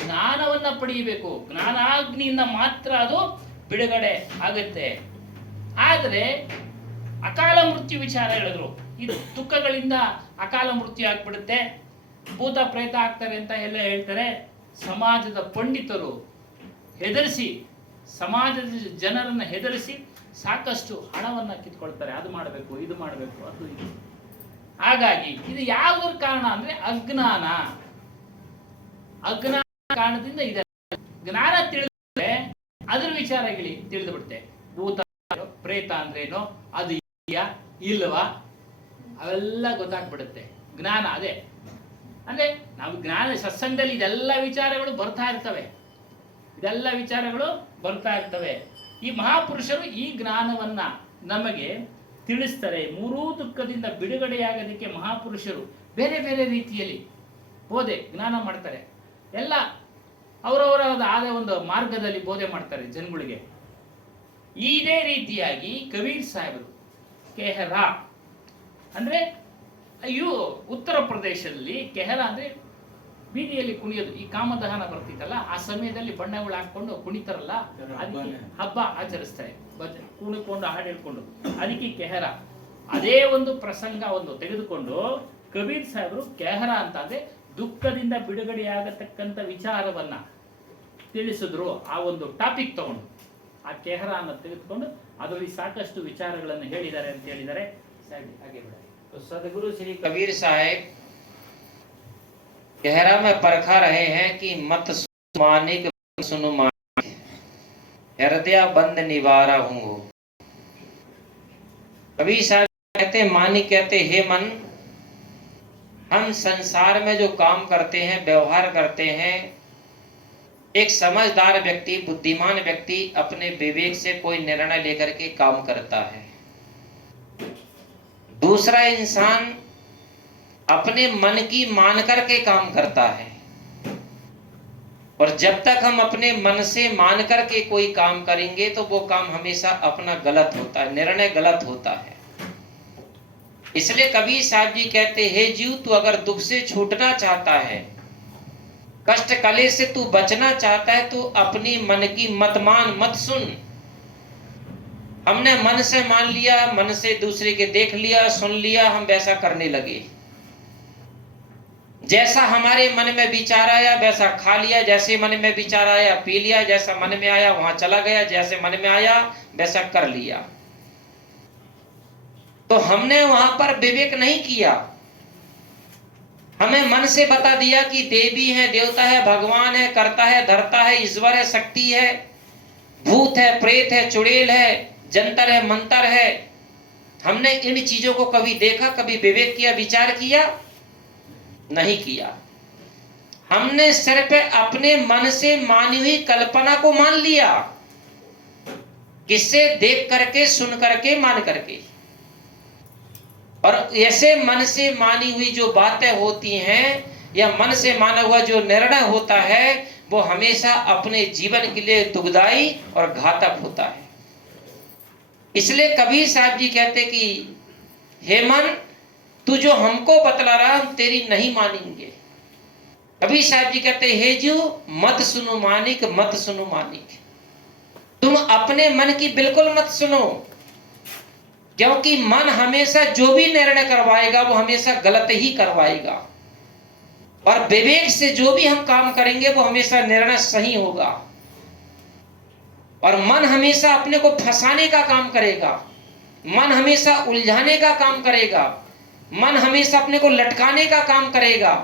ಜ್ಞಾನವನ್ನ ಪಡೆಯಬೇಕು. ಜ್ಞಾನಾಗ್ನಿಯಿಂದ ಮಾತ್ರ ಅದು ಬಿಡುಗಡೆ ಆಗುತ್ತೆ. ಆದರೆ ಅಕಾಲ ಮೃತ್ಯು ವಿಚಾರ ಹೇಳಿದ್ರು, ಇದು ದುಃಖಗಳಿಂದ ಅಕಾಲ ಮೃತ್ಯು ಆಗ್ಬಿಡುತ್ತೆ, ಭೂತ ಪ್ರೇತ ಆಗ್ತಾರೆ ಅಂತ ಎಲ್ಲ ಹೇಳ್ತಾರೆ. ಸಮಾಜದ ಪಂಡಿತರು ಹೆದರಿಸಿ, ಸಮಾಜದ ಜನರನ್ನು ಹೆದರಿಸಿ ಸಾಕಷ್ಟು ಹಣವನ್ನು ಕಿತ್ಕೊಳ್ತಾರೆ. ಅದು ಮಾಡಬೇಕು, ಇದು ಮಾಡಬೇಕು, ಅದು ಇದು. ಹಾಗಾಗಿ ಇದು ಯಾವುದರ ಕಾರಣ ಅಂದ್ರೆ ಅಜ್ಞಾನ. ಅಜ್ಞಾನ ಕಾರಣದಿಂದ ಇದೆ. ಜ್ಞಾನ ತಿಳಿದ್ರೆ ಅದ್ರ ವಿಚಾರಗಳು ತಿಳಿದು ಬಿಡುತ್ತೆ. ಭೂತ ಪ್ರೇತ ಅಂದ್ರೇನು, ಅದು ಇದೆಯಾ ಇಲ್ವಾ, ಅವೆಲ್ಲ ಗೊತ್ತಾಗ್ಬಿಡುತ್ತೆ. ಜ್ಞಾನ ಅದೇ ಅಂದ್ರೆ ನಾವು ಜ್ಞಾನ ಸತ್ಸಂಗದಲ್ಲಿ ಇದೆಲ್ಲ ವಿಚಾರಗಳು ಬರ್ತಾ ಇರ್ತವೆ, ಇದೆಲ್ಲ ವಿಚಾರಗಳು ಬರ್ತಾ ಇರ್ತವೆ. ಈ ಮಹಾಪುರುಷರು ಈ ಜ್ಞಾನವನ್ನ ನಮಗೆ ತಿಳಿಸ್ತಾರೆ. 3 ದುಃಖದಿಂದ ಬಿಡುಗಡೆಯಾಗೋದಕ್ಕೆ ಮಹಾಪುರುಷರು ಬೇರೆ ಬೇರೆ ರೀತಿಯಲ್ಲಿ ಬೋಧೆ ಜ್ಞಾನ ಮಾಡ್ತಾರೆ. ಎಲ್ಲ ಅವರವರಾದ ಆದ ಒಂದು ಮಾರ್ಗದಲ್ಲಿ ಬೋಧೆ ಮಾಡ್ತಾರೆ ಜನಗಳಿಗೆ. ಇದೇ ರೀತಿಯಾಗಿ ಕಬೀರ್ ಸಾಹೇಬರು ಕೆಹರಾ ಅಂದ್ರೆ ಉತ್ತರ ಪ್ರದೇಶದಲ್ಲಿ ಕೆಹರಾ ಅಂದ್ರೆ ಬೀದಿಯಲ್ಲಿ ಕುಣಿಯೋದು. ಈ ಕಾಮದಹನ ಬರ್ತಿತ್ತಲ್ಲ, ಆ ಸಮಯದಲ್ಲಿ ಬಣ್ಣಗಳು ಹಾಕೊಂಡು ಕುಣಿತಾರಲ್ಲ, ಅದಕ್ಕೆ ಹಬ್ಬ ಆಚರಿಸ್ತಾರೆ, ಕುಣಿಕೊಂಡು ಹಾಡು ಹೇಳ್ಕೊಂಡು, ಅದಕ್ಕೆ ಕೆಹರಾ. ಅದೇ ಒಂದು ಪ್ರಸಂಗ ಒಂದು ತೆಗೆದುಕೊಂಡು ಕಬೀರ್ ಸಾಹೇಬರು ಕೆಹರಾ ಅಂತ ಅಂದ್ರೆ ದುಃಖದಿಂದ ಬಿಡುಗಡೆಯಾಗತಕ್ಕಂಥ ವಿಚಾರವನ್ನ ತಿಳಿಸಿದ್ರು. ಆ ಒಂದು ಟಾಪಿಕ್ ತಗೊಂಡು ಆ ಕೆಹರಾ ಅನ್ನು ತೆಗೆದುಕೊಂಡು ಅದರಲ್ಲಿ ಸಾಕಷ್ಟು ವಿಚಾರಗಳನ್ನು ಹೇಳಿದ್ದಾರೆ ಅಂತ ಹೇಳಿದ್ದಾರೆ. ಹಾಗೆ ಬಿಡ. सदगुरु श्री कबीर साहेब गहरा में परखा रहे हैं कि मत मानिक सुनु मानिक हृदय बंद निवारा हूँ। कबीर साहब कहते मानिक कहते हे मन, हम संसार में जो काम करते हैं, व्यवहार करते हैं, एक समझदार व्यक्ति, बुद्धिमान व्यक्ति अपने विवेक से कोई निर्णय लेकर के काम करता है। दूसरा इंसान अपने मन की मान करके काम करता है। और जब तक हम अपने मन से मान करके कोई काम करेंगे तो वो काम हमेशा अपना गलत होता है, निर्णय गलत होता है। इसलिए कबीर साहब जी कहते हे जीव, तू अगर दुख से छूटना चाहता है, कष्ट कले से तू बचना चाहता है, तो अपनी मन की मत मान, मत सुन। हमने मन से मान लिया, मन से दूसरे के देख लिया, सुन लिया, हम वैसा करने लगे। जैसा हमारे मन में विचार आया वैसा खा लिया, जैसे मन में विचार आया पी लिया, जैसा मन में आया वहां चला गया, जैसे मन में आया वैसा कर लिया। तो हमने वहां पर विवेक नहीं किया, हमें मन से बता दिया कि देवी है, देवता है, भगवान है, करता है, धरता है, ईश्वर है, शक्ति है, भूत है, प्रेत है, चुड़ैल है, जंतर है, मंतर है। हमने इन चीजों को कभी देखा, कभी विवेक किया, विचार किया नहीं किया। हमने सिर्फ अपने मन से मानी हुई कल्पना को मान लिया, किससे? देख करके, सुन करके, मान करके। और ऐसे मन से मानी हुई जो बातें होती हैं या मन से माना हुआ जो निर्णय होता है वो हमेशा अपने जीवन के लिए दुखदाई और घातक होता है। इसलिए कबीर साहब जी कहते कि हे मन, तू जो हमको बतला रहा हम तेरी नहीं मानेंगे। कबीर साहब जी कहते हे जीव, मत सुनो मानिक, मत सुनो मानिक। तुम अपने मन की बिल्कुल मत सुनो, क्योंकि मन हमेशा जो भी निर्णय करवाएगा वो हमेशा गलत ही करवाएगा, और विवेक से जो भी हम काम करेंगे वो हमेशा निर्णय सही होगा। और मन हमेशा अपने को फंसाने का काम करेगा, मन हमेशा उलझाने का काम करेगा, मन हमेशा अपने को लटकाने का काम करेगा,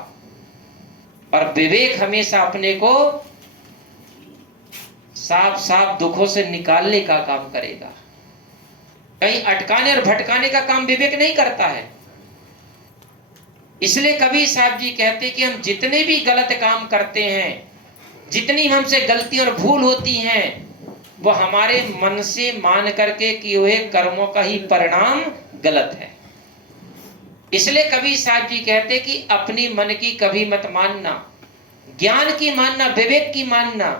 और विवेक हमेशा अपने को साफ साफ दुखों से निकालने का काम करेगा। कहीं अटकाने और भटकाने का काम विवेक नहीं करता है। इसलिए कबीर साहब जी कहते कि हम जितने भी गलत काम करते हैं, जितनी हमसे गलती और भूल होती हैं, वो हमारे मन से मान करके किए हुए कर्मों का ही परिणाम गलत है। इसलिए कबीर साहब जी कहते कि अपनी मन की कभी मत मानना, ज्ञान की मानना, विवेक की मानना।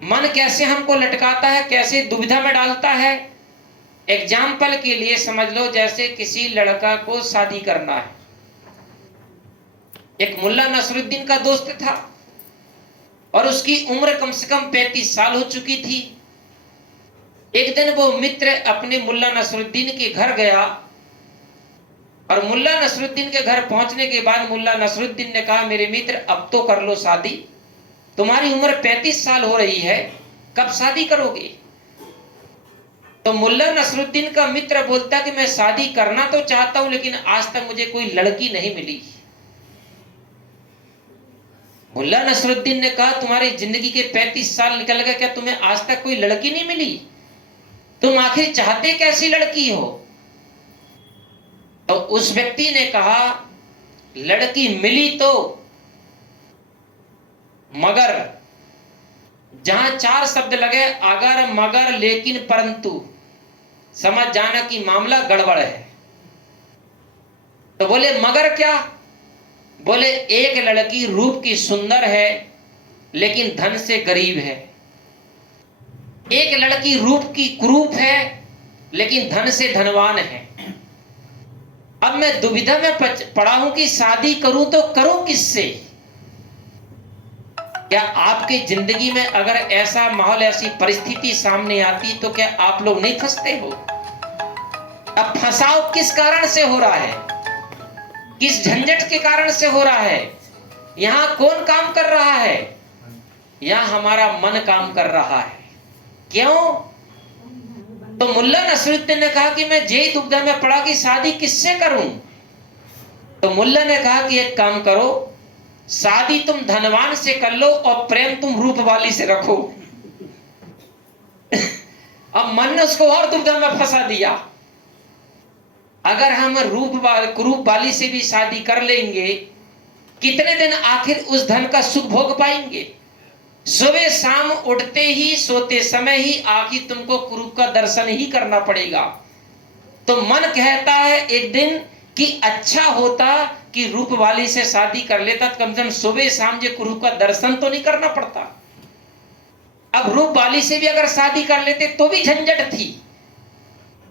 मन कैसे हमको लटकाता है, कैसे दुविधा में डालता है। एग्जाम्पल के लिए समझ लो, जैसे किसी लड़का को शादी करना है। एक मुल्ला नसरुद्दीन का दोस्त था और उसकी उम्र कम से कम 35 साल हो चुकी थी। एक दिन वो मित्र अपने मुल्ला नसरुद्दीन के घर गया और मुल्ला नसरुद्दीन के घर पहुंचने के बाद मुल्ला नसरुद्दीन ने कहा, मेरे मित्र अब तो कर लो शादी, तुम्हारी उम्र 35 साल हो रही है, कब शादी करोगे? तो मुल्ला नसरुद्दीन का मित्र बोलता कि मैं शादी करना तो चाहता हूं, लेकिन आज तक मुझे कोई लड़की नहीं मिली। मुल्ला नसरुद्दीन ने कहा, तुम्हारी जिंदगी के 35 साल निकल गए, क्या तुम्हें आज तक कोई लड़की नहीं मिली? तुम आखिर चाहते कैसी लड़की हो? तो उस व्यक्ति ने कहा, लड़की मिली तो, मगर, जहां 4 शब्द लगे, अगर, मगर, लेकिन, परंतु, समझ जाना कि मामला गड़बड़ है। तो बोले मगर क्या? बोले एक लड़की रूप की सुंदर है लेकिन धन से गरीब है, एक लड़की रूप की कुरूप है लेकिन धन से धनवान है। अब मैं दुविधा में पड़ा हूं कि शादी करूं तो करूं किससे? क्या आपकी जिंदगी में अगर ऐसा माहौल, ऐसी परिस्थिति सामने आती तो क्या आप लोग नहीं फंसते हो? अब फंसाव किस कारण से हो रहा है, किस झंझट के कारण से हो रहा है? यहां कौन काम कर रहा है? यहां हमारा मन काम कर रहा है। क्यों? तो मुल्ला नसरुद्दीन ने कहा कि मैं यही दुविधा में पड़ा कि शादी किससे करूं। तो मुल्ला ने कहा कि एक काम करो, शादी तुम धनवान से कर लो और प्रेम तुम रूप वाली से रखो। अब मन ने उसको और दुविधा में फंसा दिया। अगर हम रूप वाली से भी शादी कर लेंगे, कितने दिन आखिर उस धन का सुख भोग पाएंगे? सुबह शाम उठते ही, सोते समय ही आखिर तुमको कुरूप का दर्शन ही करना पड़ेगा। तो मन कहता है एक दिन कि अच्छा होता कि रूप वाली से शादी कर लेता, तो कम से कम सुबह शाम जो कुरूप का दर्शन तो नहीं करना पड़ता। अब रूप वाली से भी अगर शादी कर लेते तो भी झंझट थी,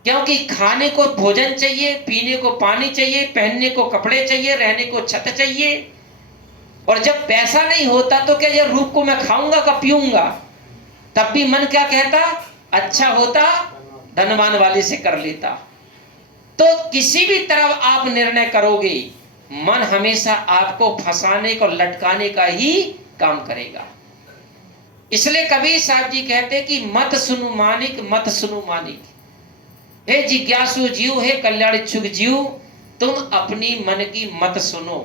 क्योंकि खाने को भोजन चाहिए, पीने को पानी चाहिए, पहनने को कपड़े चाहिए, रहने को छत चाहिए। और जब पैसा नहीं होता तो क्या ये रूप को मैं खाऊंगा का पीऊंगा? तब भी मन क्या कहता, अच्छा होता धनवान वाले से कर लेता। तो किसी भी तरफ आप निर्णय करोगे, मन हमेशा आपको फंसाने को, लटकाने का ही काम करेगा। इसलिए कबीर साहब जी कहते कि मत सुनु मानिक, मत सुनु मानिक। हे जिज्ञासु जीव, हे कल्याण इच्छुक जीव, तुम अपनी मन की मत सुनो,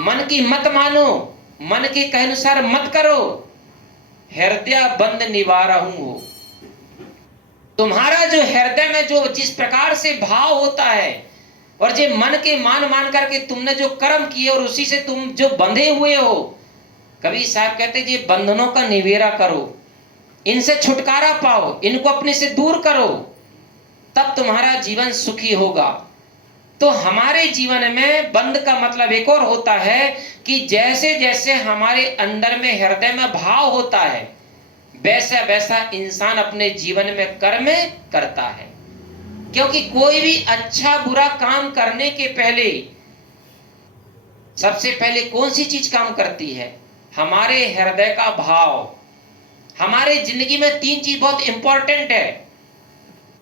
मन की मत मानो, मन के कहे अनुसार मत करो। हृदय बंद निवारहूं हो। तुम्हारा जो हृदय में जो जिस प्रकार से भाव होता है और जो मन के मान मान करके तुमने जो कर्म किए और उसी से तुम जो बंधे हुए हो, कबीर साहब कहते ये बंधनों का निवेरा करो, इनसे छुटकारा पाओ, इनको अपने से दूर करो, तब तुम्हारा जीवन सुखी होगा। तो हमारे जीवन में बंध का मतलब एक और होता है कि जैसे जैसे हमारे अंदर में हृदय में भाव होता है, वैसा वैसा इंसान अपने जीवन में कर्म करता है। क्योंकि कोई भी अच्छा बुरा काम करने के पहले सबसे पहले कौन सी चीज काम करती है? हमारे हृदय का भाव। हमारे जिंदगी में 3 चीज बहुत इंपॉर्टेंट है।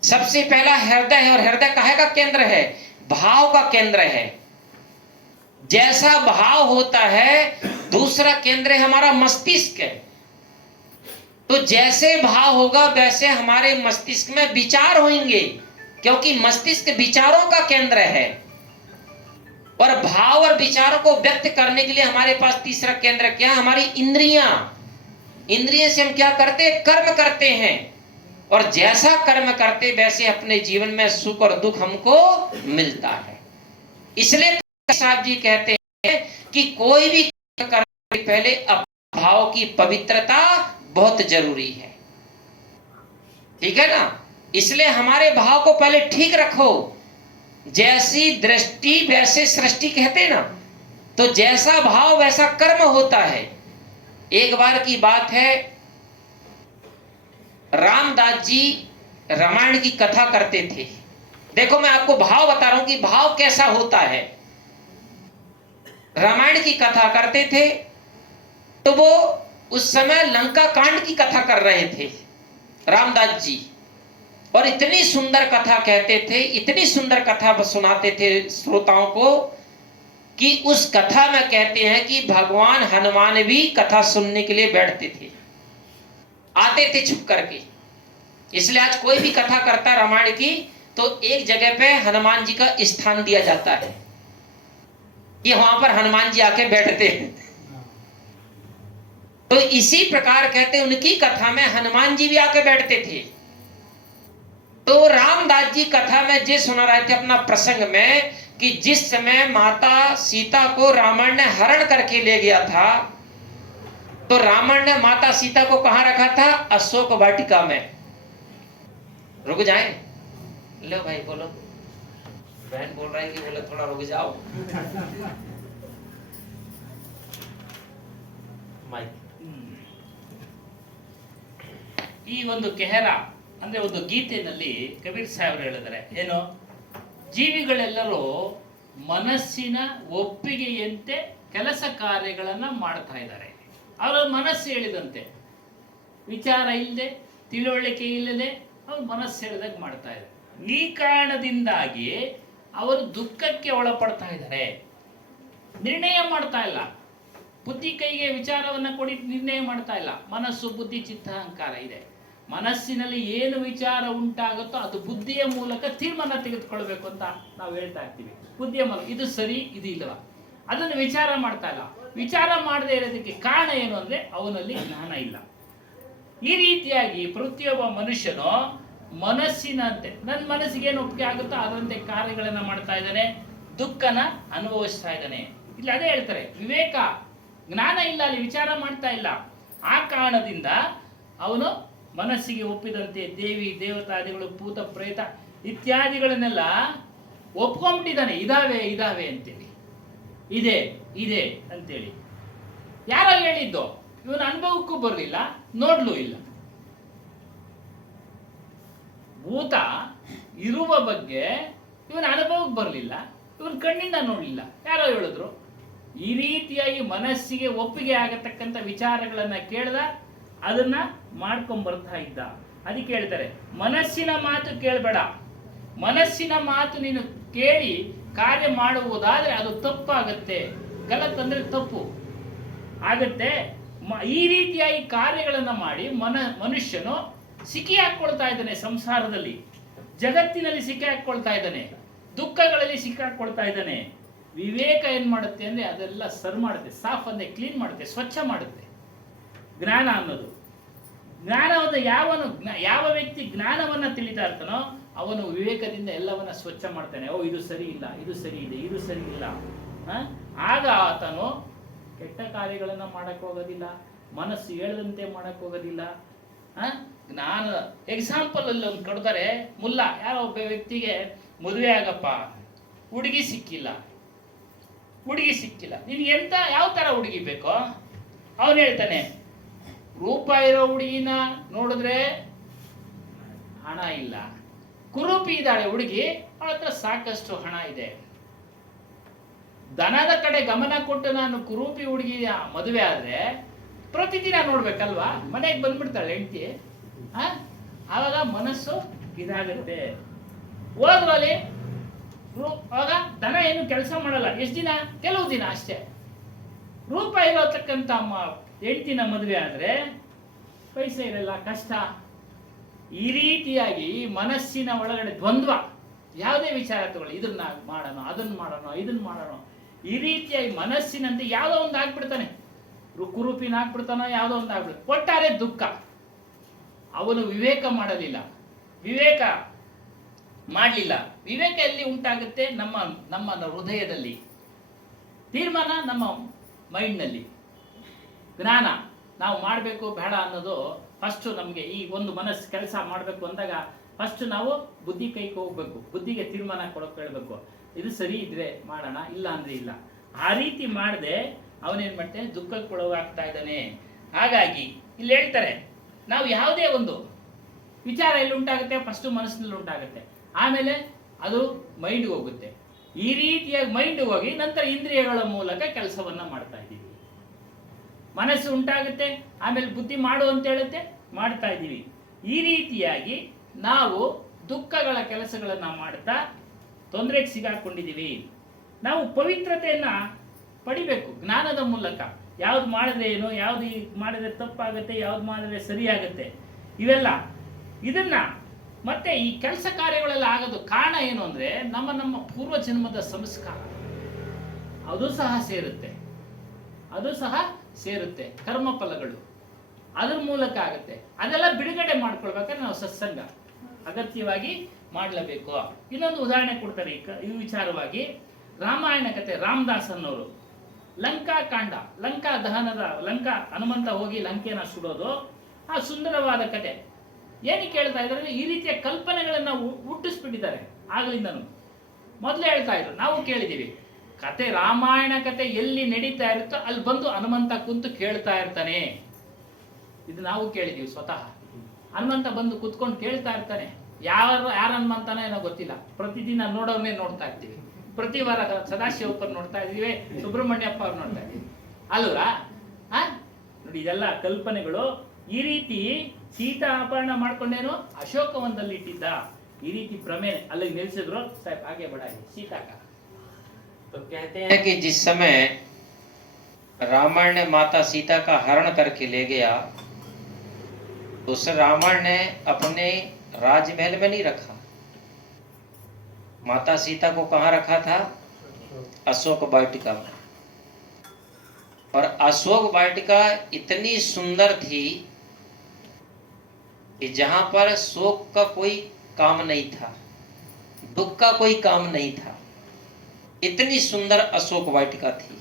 सबसे पहला हृदय है, और हृदय काहे का केंद्र है? भाव का केंद्र है। जैसा भाव होता है, दूसरा केंद्र है हमारा मस्तिष्क है। तो जैसे भाव होगा वैसे हमारे मस्तिष्क में विचार होंगे, क्योंकि मस्तिष्क विचारों का केंद्र है। और भाव और विचारों को व्यक्त करने के लिए हमारे पास तीसरा केंद्र क्या? हमारी इंद्रियां। इंद्रिय से हम क्या करते हैं? कर्म करते हैं। और जैसा कर्म करते वैसे अपने जीवन में सुख और दुख हमको मिलता है। इसलिए साहब जी कहते हैं कि कोई भी करने से पहले भाव की पवित्रता बहुत जरूरी है। ठीक है ना? इसलिए हमारे भाव को पहले ठीक रखो। जैसी दृष्टि वैसे सृष्टि कहते ना, तो जैसा भाव वैसा कर्म होता है। एक बार की बात है, रामदास जी रामायण की कथा करते थे। देखो मैं आपको भाव बता रहा हूं कि भाव कैसा होता है। रामायण की कथा करते थे तो वो उस समय लंका कांड की कथा कर रहे थे रामदास जी, और इतनी सुंदर कथा कहते थे, इतनी सुंदर कथा सुनाते थे श्रोताओं को कि उस कथा में कहते हैं कि भगवान हनुमान भी कथा सुनने के लिए बैठते थे, आते थे छुप करके। इसलिए आज कोई भी कथा करता है रामायण की तो एक जगह पे हनुमान जी का स्थान दिया जाता है कि वहां पर हनुमान जी आके बैठते हैं। तो इसी प्रकार कहते हैं उनकी कथा में हनुमान जी भी आके बैठते थे। तो रामदास जी कथा में जे सुना रहे थे अपना प्रसंग में कि जिस समय माता सीता को रावण ने हरण करके ले गया था, तो रावण ने माता सीता को कहां रखा था? अशोक वाटिका में। रुक जाए, लो भाई बोलो, बहन बोल रहा है कि बोले थोड़ा रुक जाओ। माइक ಈ ಒಂದು ಕೆಹರ ಅಂದ್ರೆ ಒಂದು ಗೀತೆಯಲ್ಲಿ ಕಬೀರ್ ಸಾಹೇಬರು ಹೇಳಿದ್ದಾರೆ ಏನು, ಜೀವಿಗಳೆಲ್ಲರೂ ಮನಸ್ಸಿನ ಒಪ್ಪಿಗೆಯಂತೆ ಕೆಲಸ ಕಾರ್ಯಗಳನ್ನ ಮಾಡ್ತಾ ಇದ್ದಾರೆ. ಅವರ ಮನಸ್ಸು ಹೇಳಿದಂತೆ, ವಿಚಾರ ಇಲ್ಲದೆ ತಿಳುವಳಿಕೆ ಇಲ್ಲದೆ ಅವ್ರ ಮನಸ್ಸು ಹೇಳಿದಾಗ ಮಾಡ್ತಾ ಇದ್ದಾರೆ. ಈ ಕಾರಣದಿಂದಾಗಿ ಅವರು ದುಃಖಕ್ಕೆ ಒಳಪಡ್ತಾ ಇದ್ದಾರೆ. ನಿರ್ಣಯ ಮಾಡ್ತಾ ಇಲ್ಲ, ಬುದ್ಧಿ ಕೈಗೆ ವಿಚಾರವನ್ನ ಕೊಡಿ ನಿರ್ಣಯ ಮಾಡ್ತಾ ಇಲ್ಲ. ಮನಸ್ಸು ಬುದ್ಧಿ ಚಿತ್ತ ಅಹಂಕಾರ ಇದೆ. ಮನಸ್ಸಿನಲ್ಲಿ ಏನು ವಿಚಾರ ಉಂಟಾಗುತ್ತೋ ಅದು ಬುದ್ಧಿಯ ಮೂಲಕ ತೀರ್ಮಾನ ತೆಗೆದುಕೊಳ್ಬೇಕು ಅಂತ ನಾವು ಹೇಳ್ತಾ ಇರ್ತೀವಿ. ಬುದ್ಧಿಯ ಮೂಲಕ ಇದು ಸರಿ ಇದು ಇಲ್ಲವಾ ಅದನ್ನು ವಿಚಾರ ಮಾಡ್ತಾ ಇಲ್ಲ. ವಿಚಾರ ಮಾಡದೇ ಇರೋದಕ್ಕೆ ಕಾರಣ ಏನು ಅಂದ್ರೆ ಅವನಲ್ಲಿ ಜ್ಞಾನ ಇಲ್ಲ. ಈ ರೀತಿಯಾಗಿ ಪ್ರತಿಯೊಬ್ಬ ಮನುಷ್ಯನು ಮನಸ್ಸಿನಂತೆ ನನ್ನ ಮನಸ್ಸಿಗೆ ಏನು ಒಪ್ಪಿಗೆ ಆಗುತ್ತೋ ಅದರಂತೆ ಕಾರ್ಯಗಳನ್ನ ಮಾಡ್ತಾ ಇದ್ದಾನೆ, ದುಃಖನ ಅನುಭವಿಸ್ತಾ ಇದ್ದಾನೆ. ಇಲ್ಲಿ ಅದೇ ಹೇಳ್ತಾರೆ, ವಿವೇಕ ಜ್ಞಾನ ಇಲ್ಲ, ಅಲ್ಲಿ ವಿಚಾರ ಮಾಡ್ತಾ ಇಲ್ಲ. ಆ ಕಾರಣದಿಂದ ಅವನು ಮನಸ್ಸಿಗೆ ಒಪ್ಪಿದಂತೆ ದೇವಿ ದೇವತಾದಿಗಳು ಭೂತ ಪ್ರೇತ ಇತ್ಯಾದಿಗಳನ್ನೆಲ್ಲ ಒಪ್ಕೊಂಡ್ಬಿಟ್ಟಿದ್ದಾನೆ. ಇದಾವೆ ಇದಾವೆ ಅಂತೇಳಿ, ಇದೆ ಇದೆ ಅಂತೇಳಿ. ಯಾರೋ ಹೇಳಿದ್ದು ಇವನ ಅನುಭವಕ್ಕೂ ಬರಲಿಲ್ಲ, ನೋಡ್ಲೂ ಇಲ್ಲ. ಭೂತ ಇರುವ ಬಗ್ಗೆ ಇವನ ಅನುಭವಕ್ಕೆ ಬರಲಿಲ್ಲ, ಇವನ್ ಕಣ್ಣಿಂದ ನೋಡಲಿಲ್ಲ, ಯಾರೋ ಹೇಳಿದ್ರು. ಈ ರೀತಿಯಾಗಿ ಮನಸ್ಸಿಗೆ ಒಪ್ಪಿಗೆ ಆಗತಕ್ಕಂಥ ವಿಚಾರಗಳನ್ನ ಕೇಳ್ದ, ಅದನ್ನ ಮಾಡ್ಕೊಂಡ್ ಬರ್ತಾ ಇದ್ದ. ಅದಕ್ಕೆ ಹೇಳ್ತಾರೆ ಮನಸ್ಸಿನ ಮಾತು ಕೇಳಬೇಡ. ಮನಸ್ಸಿನ ಮಾತು ನೀನು ಕೇಳಿ ಕಾರ್ಯ ಮಾಡುವುದಾದ್ರೆ ಅದು ತಪ್ಪಾಗತ್ತೆ. ಗಲತ್ ಅಂದ್ರೆ ತಪ್ಪು ಆಗತ್ತೆ. ಈ ರೀತಿಯಾಗಿ ಕಾರ್ಯಗಳನ್ನ ಮಾಡಿ ಮನುಷ್ಯನು ಸಿಕ್ಕಿ ಹಾಕೊಳ್ತಾ ಇದ್ದಾನೆ, ಸಂಸಾರದಲ್ಲಿ ಜಗತ್ತಿನಲ್ಲಿ ಸಿಕ್ಕಿ ಹಾಕೊಳ್ತಾ ಇದ್ದಾನೆ. ದುಃಖಗಳಲ್ಲಿ ಸಿಕ್ಕಾಕೊಳ್ತಾ ಇದ್ದಾನೆ. ವಿವೇಕ ಏನ್ ಮಾಡುತ್ತೆ ಅಂದ್ರೆ ಅದೆಲ್ಲ ಸರ್ ಮಾಡುತ್ತೆ, ಸಾಫ್ ಅಂದ್ರೆ ಕ್ಲೀನ್ ಮಾಡುತ್ತೆ, ಸ್ವಚ್ಛ ಮಾಡುತ್ತೆ. ಜ್ಞಾನ ಅನ್ನೋದು, ಜ್ಞಾನವನ್ನು ಯಾವ ವ್ಯಕ್ತಿ ಜ್ಞಾನವನ್ನ ತಿಳಿತಾ ಇರ್ತಾನೋ ಅವನು ವಿವೇಕದಿಂದ ಎಲ್ಲವನ್ನ ಸ್ವಚ್ಛ ಮಾಡ್ತಾನೆ. ಓ ಇದು ಸರಿ ಇಲ್ಲ, ಇದು ಸರಿ ಇದೆ, ಇದು ಸರಿ ಇಲ್ಲ. ಆಗ ಆತನು ಕೆಟ್ಟ ಕಾರ್ಯಗಳನ್ನ ಮಾಡಕ್ ಹೋಗೋದಿಲ್ಲ, ಮನಸ್ಸು ಹೇಳ್ದಂತೆ ಮಾಡಕ್ ಹೋಗೋದಿಲ್ಲ. ಜ್ಞಾನ ಎಕ್ಸಾಂಪಲ್ ಅಲ್ಲಿ ಒಂದು ಕೊಡ್ತಾರೆ. ಮುಲ್ಲ ಯಾರೋ ಒಬ್ಬ ವ್ಯಕ್ತಿಗೆ ಮದುವೆ ಆಗಪ್ಪ, ಹುಡುಗಿ ಸಿಕ್ಕಿಲ್ಲ, ನಿನ್ಗೆ ಎಂತ ಯಾವ ತರ ಹುಡುಗಿ ಬೇಕೋ? ಅವನು ಹೇಳ್ತಾನೆ, ರೂಪ ಇರೋ ಹುಡುಗಿನ ನೋಡಿದ್ರೆ ಹಣ ಇಲ್ಲ, ಕುರೂಪಿ ಇದ್ದಾಳೆ ಹುಡುಗಿ, ಅವಳ ಹತ್ರ ಸಾಕಷ್ಟು ಹಣ ಇದೆ. ದನದ ಕಡೆ ಗಮನ ಕೊಟ್ಟು ನಾನು ಕುರೂಪಿ ಹುಡುಗಿಯ ಮದುವೆ ಆದ್ರೆ ಪ್ರತಿದಿನ ನೋಡ್ಬೇಕಲ್ವಾ, ಮನೆಗೆ ಬಂದ್ಬಿಡ್ತಾಳೆ ಹೆಂಡತಿ. ಆವಾಗ ಮನಸ್ಸು ಇದಾಗುತ್ತೆ. ಹೋದ್ರಲ್ಲಿ ಆಗ ದನ ಏನು ಕೆಲಸ ಮಾಡಲ್ಲ, ಎಷ್ಟು ದಿನ? ಕೆಲವು ದಿನ ಅಷ್ಟೇ. ರೂಪ ಇರತಕ್ಕಂಥ ಹೆಂಡತಿನ ಮದುವೆ ಆದ್ರೆ ಪೈಸೆ ಇರಲ್ಲ, ಕಷ್ಟ. ಈ ರೀತಿಯಾಗಿ ಮನಸ್ಸಿನ ಒಳಗಡೆ ದ್ವಂದ್ವ, ಯಾವುದೇ ವಿಚಾರ ತಗೊಳ್ಳಿ, ಇದನ್ನ ಮಾಡೋಣ, ಇದನ್ನ ಮಾಡೋಣ, ಈ ರೀತಿಯಾಗಿ ಮನಸ್ಸಿನಂತೆ ಯಾವುದೋ ಒಂದು ಆಗ್ಬಿಡ್ತಾನೆ, ಕುರೂಪಿನ ಆಗ್ಬಿಡ್ತಾನೋ, ಯಾವುದೋ ಒಂದು ಆಗ್ಬಿಡ್ತಾನೆ. ಒಟ್ಟಾರೆ ದುಃಖ. ಅವನು ವಿವೇಕ ಮಾಡಲಿಲ್ಲ, ವಿವೇಕ ಮಾಡಲಿಲ್ಲ. ವಿವೇಕ ಎಲ್ಲಿ ಉಂಟಾಗುತ್ತೆ? ನಮ್ಮ ಹೃದಯದಲ್ಲಿ. ತೀರ್ಮಾನ ನಮ್ಮ ಮೈಂಡ್ನಲ್ಲಿ. ಜ್ಞಾನ ನಾವು ಮಾಡಬೇಕು ಬೇಡ ಅನ್ನೋದು ಫಸ್ಟ್ ನಮಗೆ. ಈ ಒಂದು ಮನಸ್ಸು ಕೆಲಸ ಮಾಡಬೇಕು ಅಂದಾಗ ಫಸ್ಟ್ ನಾವು ಬುದ್ಧಿ ಕೈಗೆ ಹೋಗ್ಬೇಕು, ಬುದ್ಧಿಗೆ ತೀರ್ಮಾನ ಕೊಡೋಕೆ ಹೇಳ್ಬೇಕು. ಇದು ಸರಿ ಇದ್ರೆ ಮಾಡೋಣ, ಇಲ್ಲ ಅಂದ್ರೆ ಇಲ್ಲ. ಆ ರೀತಿ ಮಾಡದೆ ಅವನೇನ್ ಮಾಡ್ತಾನೆ, ದುಃಖಕ್ಕೆ ಒಳಗಾಗ್ತಾ ಇದ್ದಾನೆ. ಹಾಗಾಗಿ ಇಲ್ಲಿ ಹೇಳ್ತಾರೆ, ನಾವು ಯಾವುದೇ ಒಂದು ವಿಚಾರ ಎಲ್ಲಿ ಉಂಟಾಗುತ್ತೆ? ಫಸ್ಟ್ ಮನಸ್ಸಿನಲ್ಲಿ ಉಂಟಾಗುತ್ತೆ, ಆಮೇಲೆ ಅದು ಮೈಂಡ್ಗೆ ಹೋಗುತ್ತೆ. ಈ ರೀತಿಯಾಗಿ ಮೈಂಡ್ ಹೋಗಿ ನಂತರ ಇಂದ್ರಿಯಗಳ ಮೂಲಕ ಕೆಲಸವನ್ನ ಮಾಡ್ತಾ ಇದ್ದೀವಿ. ಮನಸ್ಸು ಉಂಟಾಗುತ್ತೆ, ಆಮೇಲೆ ಬುದ್ಧಿ ಮಾಡು ಅಂತ ಹೇಳುತ್ತೆ, ಮಾಡ್ತಾ ಇದ್ದೀವಿ. ಈ ರೀತಿಯಾಗಿ ನಾವು ದುಃಖಗಳ ಕೆಲಸಗಳನ್ನ ಮಾಡ್ತಾ ತೊಂದರೆಗೆ ಸಿಗಾಕೊಂಡಿದ್ದೀವಿ. ನಾವು ಪವಿತ್ರತೆಯನ್ನ ಪಡಿಬೇಕು ಜ್ಞಾನದ ಮೂಲಕ. ಯಾವ್ದು ಮಾಡಿದ್ರೆ ಏನು, ಯಾವ್ದು ಮಾಡಿದ್ರೆ ತಪ್ಪಾಗುತ್ತೆ, ಯಾವ್ದು ಮಾಡಿದ್ರೆ ಸರಿಯಾಗುತ್ತೆ, ಇವೆಲ್ಲ ಇದನ್ನ ಮತ್ತೆ ಈ ಕೆಲಸ ಕಾರ್ಯಗಳೆಲ್ಲ ಆಗೋದು ಕಾರಣ ಏನು ಅಂದ್ರೆ ನಮ್ಮ ಪೂರ್ವ ಜನ್ಮದ ಸಂಸ್ಕಾರ ಅದು ಸಹ ಸೇರುತ್ತೆ. ಕರ್ಮ ಫಲಗಳು ಅದ್ರ ಮೂಲಕ ಆಗುತ್ತೆ. ಅದೆಲ್ಲ ಬಿಡುಗಡೆ ಮಾಡ್ಕೊಳ್ಬೇಕಾದ್ರೆ ನಾವು ಸತ್ಸಂಗ ಅಗತ್ಯವಾಗಿ ಮಾಡಲೇಬೇಕು. ಇನ್ನೊಂದು ಉದಾಹರಣೆ ಕೊಡ್ತಾರೆ ಈ ವಿಚಾರವಾಗಿ. ರಾಮಾಯಣ ಕಥೆ, ರಾಮದಾಸ್ ಅನ್ನೋರು ಲಂಕಾ ಕಾಂಡ, ಲಂಕಾ ದಹನದ, ಹನುಮಂತ ಹೋಗಿ ಲಂಕೆನ ಸುಡೋದು, ಆ ಸುಂದರವಾದ ಕತೆ. ಏನಕ್ಕೆ ಹೇಳ್ತಾ ಇದ್ದಾರೆ? ಈ ರೀತಿಯ ಕಲ್ಪನೆಗಳನ್ನ ಹುಟ್ಟಿಸ್ಬಿಟ್ಟಿದ್ದಾರೆ ಆಗ್ಲಿಂದನು. ಮೊದಲೇ ಹೇಳ್ತಾ ಇದ್ರು, ನಾವು ಕೇಳಿದೀವಿ ಕತೆ, ರಾಮಾಯಣ ಕತೆ ಎಲ್ಲಿ ನಡೀತಾ ಇರುತ್ತೋ ಅಲ್ಲಿ ಬಂದು ಹನುಮಂತ ಕುಂತು ಕೇಳ್ತಾ ಇರ್ತಾನೆ. ಇದು ನಾವು ಕೇಳಿದೀವಿ ಸ್ವತಃ. ಹನುಮಂತ ಬಂದು ಕುತ್ಕೊಂಡು ಕೇಳ್ತಾ ಇರ್ತಾನೆ. ಯಾರ ಹನುಮಂತನೋ ಏನೋ ಗೊತ್ತಿಲ್ಲ, ಪ್ರತಿದಿನ ನೋಡೋರ್ನೇ ನೋಡ್ತಾ ಇರ್ತೀವಿ. ಪ್ರತಿ ವಾರ ಸದಾಶಿವಪ್ಪರ್ ನೋಡ್ತಾ ಇದೀವಿ, ಸುಬ್ರಹ್ಮಣ್ಯಪ್ಪ ಅವ್ರು ನೋಡ್ತಾ ಇದೀವಿ ಅಲ್ವಾ? ನೋಡಿ, ಇದೆಲ್ಲ ಕಲ್ಪನೆಗಳು. ಈ ರೀತಿ ಸೀತಾ ಅಪಹರಣ ಮಾಡ್ಕೊಂಡೇನು ಅಶೋಕವನದಲ್ಲಿ ಇಟ್ಟಿದ್ದ. ಈ ರೀತಿ ಭ್ರಮೆ ಅಲ್ಲಿಗೆ ನಿಲ್ಸಿದ್ರು. ಸಾಹೇಬ್ ಆगे बढ़ाइए सीता का। तो कहते हैं कि जिस समय रावण ने माता सीता का हरण करके ले गया, तो उस रावण ने अपने राजमहल में नहीं रखा। माता सीता को कहाँ रखा था? अशोक वाटिका में। और अशोक वाटिका इतनी सुंदर थी कि जहां पर शोक का कोई काम नहीं था, दुख का कोई काम नहीं था। इतनी सुंदर अशोक वाटिका थी,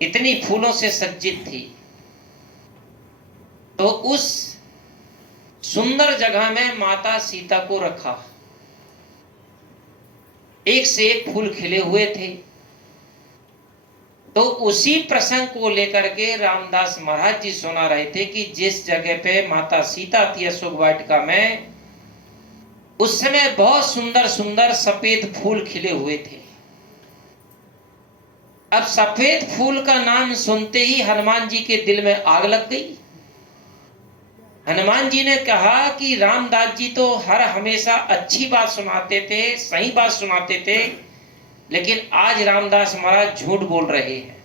इतनी फूलों से सज्जित थी। तो उस सुंदर जगह में माता सीता को रखा। एक से एक फूल खिले हुए थे। तो उसी प्रसंग को लेकर के रामदास महाराज जी सुना रहे थे कि जिस जगह पे माता सीता थी अशोक वाटिका में, उस समय बहुत सुंदर सुंदर सफेद फूल खिले हुए थे। अब सफेद फूल का नाम सुनते ही हनुमान जी के दिल में आग लग गई। हनुमान जी ने कहा कि रामदास जी तो हर हमेशा अच्छी बात सुनाते थे, सही बात सुनाते थे, लेकिन आज रामदास महाराज झूठ बोल रहे हैं।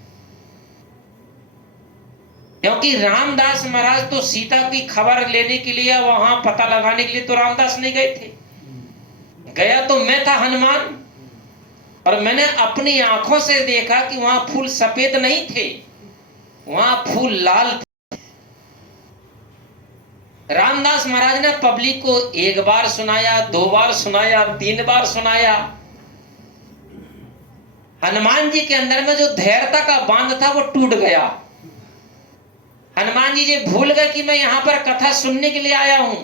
क्योंकि रामदास महाराज तो सीता की खबर लेने के लिए, वहां पता लगाने के लिए तो रामदास नहीं गए थे, गया तो मैं था हनुमान, और मैंने अपनी आंखों से देखा कि वहां फूल सफेद नहीं थे, वहां फूल लाल थे। रामदास महाराज ने पब्लिक को एक बार सुनाया, 2 बार सुनाया, 3 बार सुनाया। हनुमान जी के अंदर में जो धैर्यता का बांध था वो टूट गया। हनुमान जी भूल गए कि मैं यहां पर कथा सुनने के लिए आया हूं।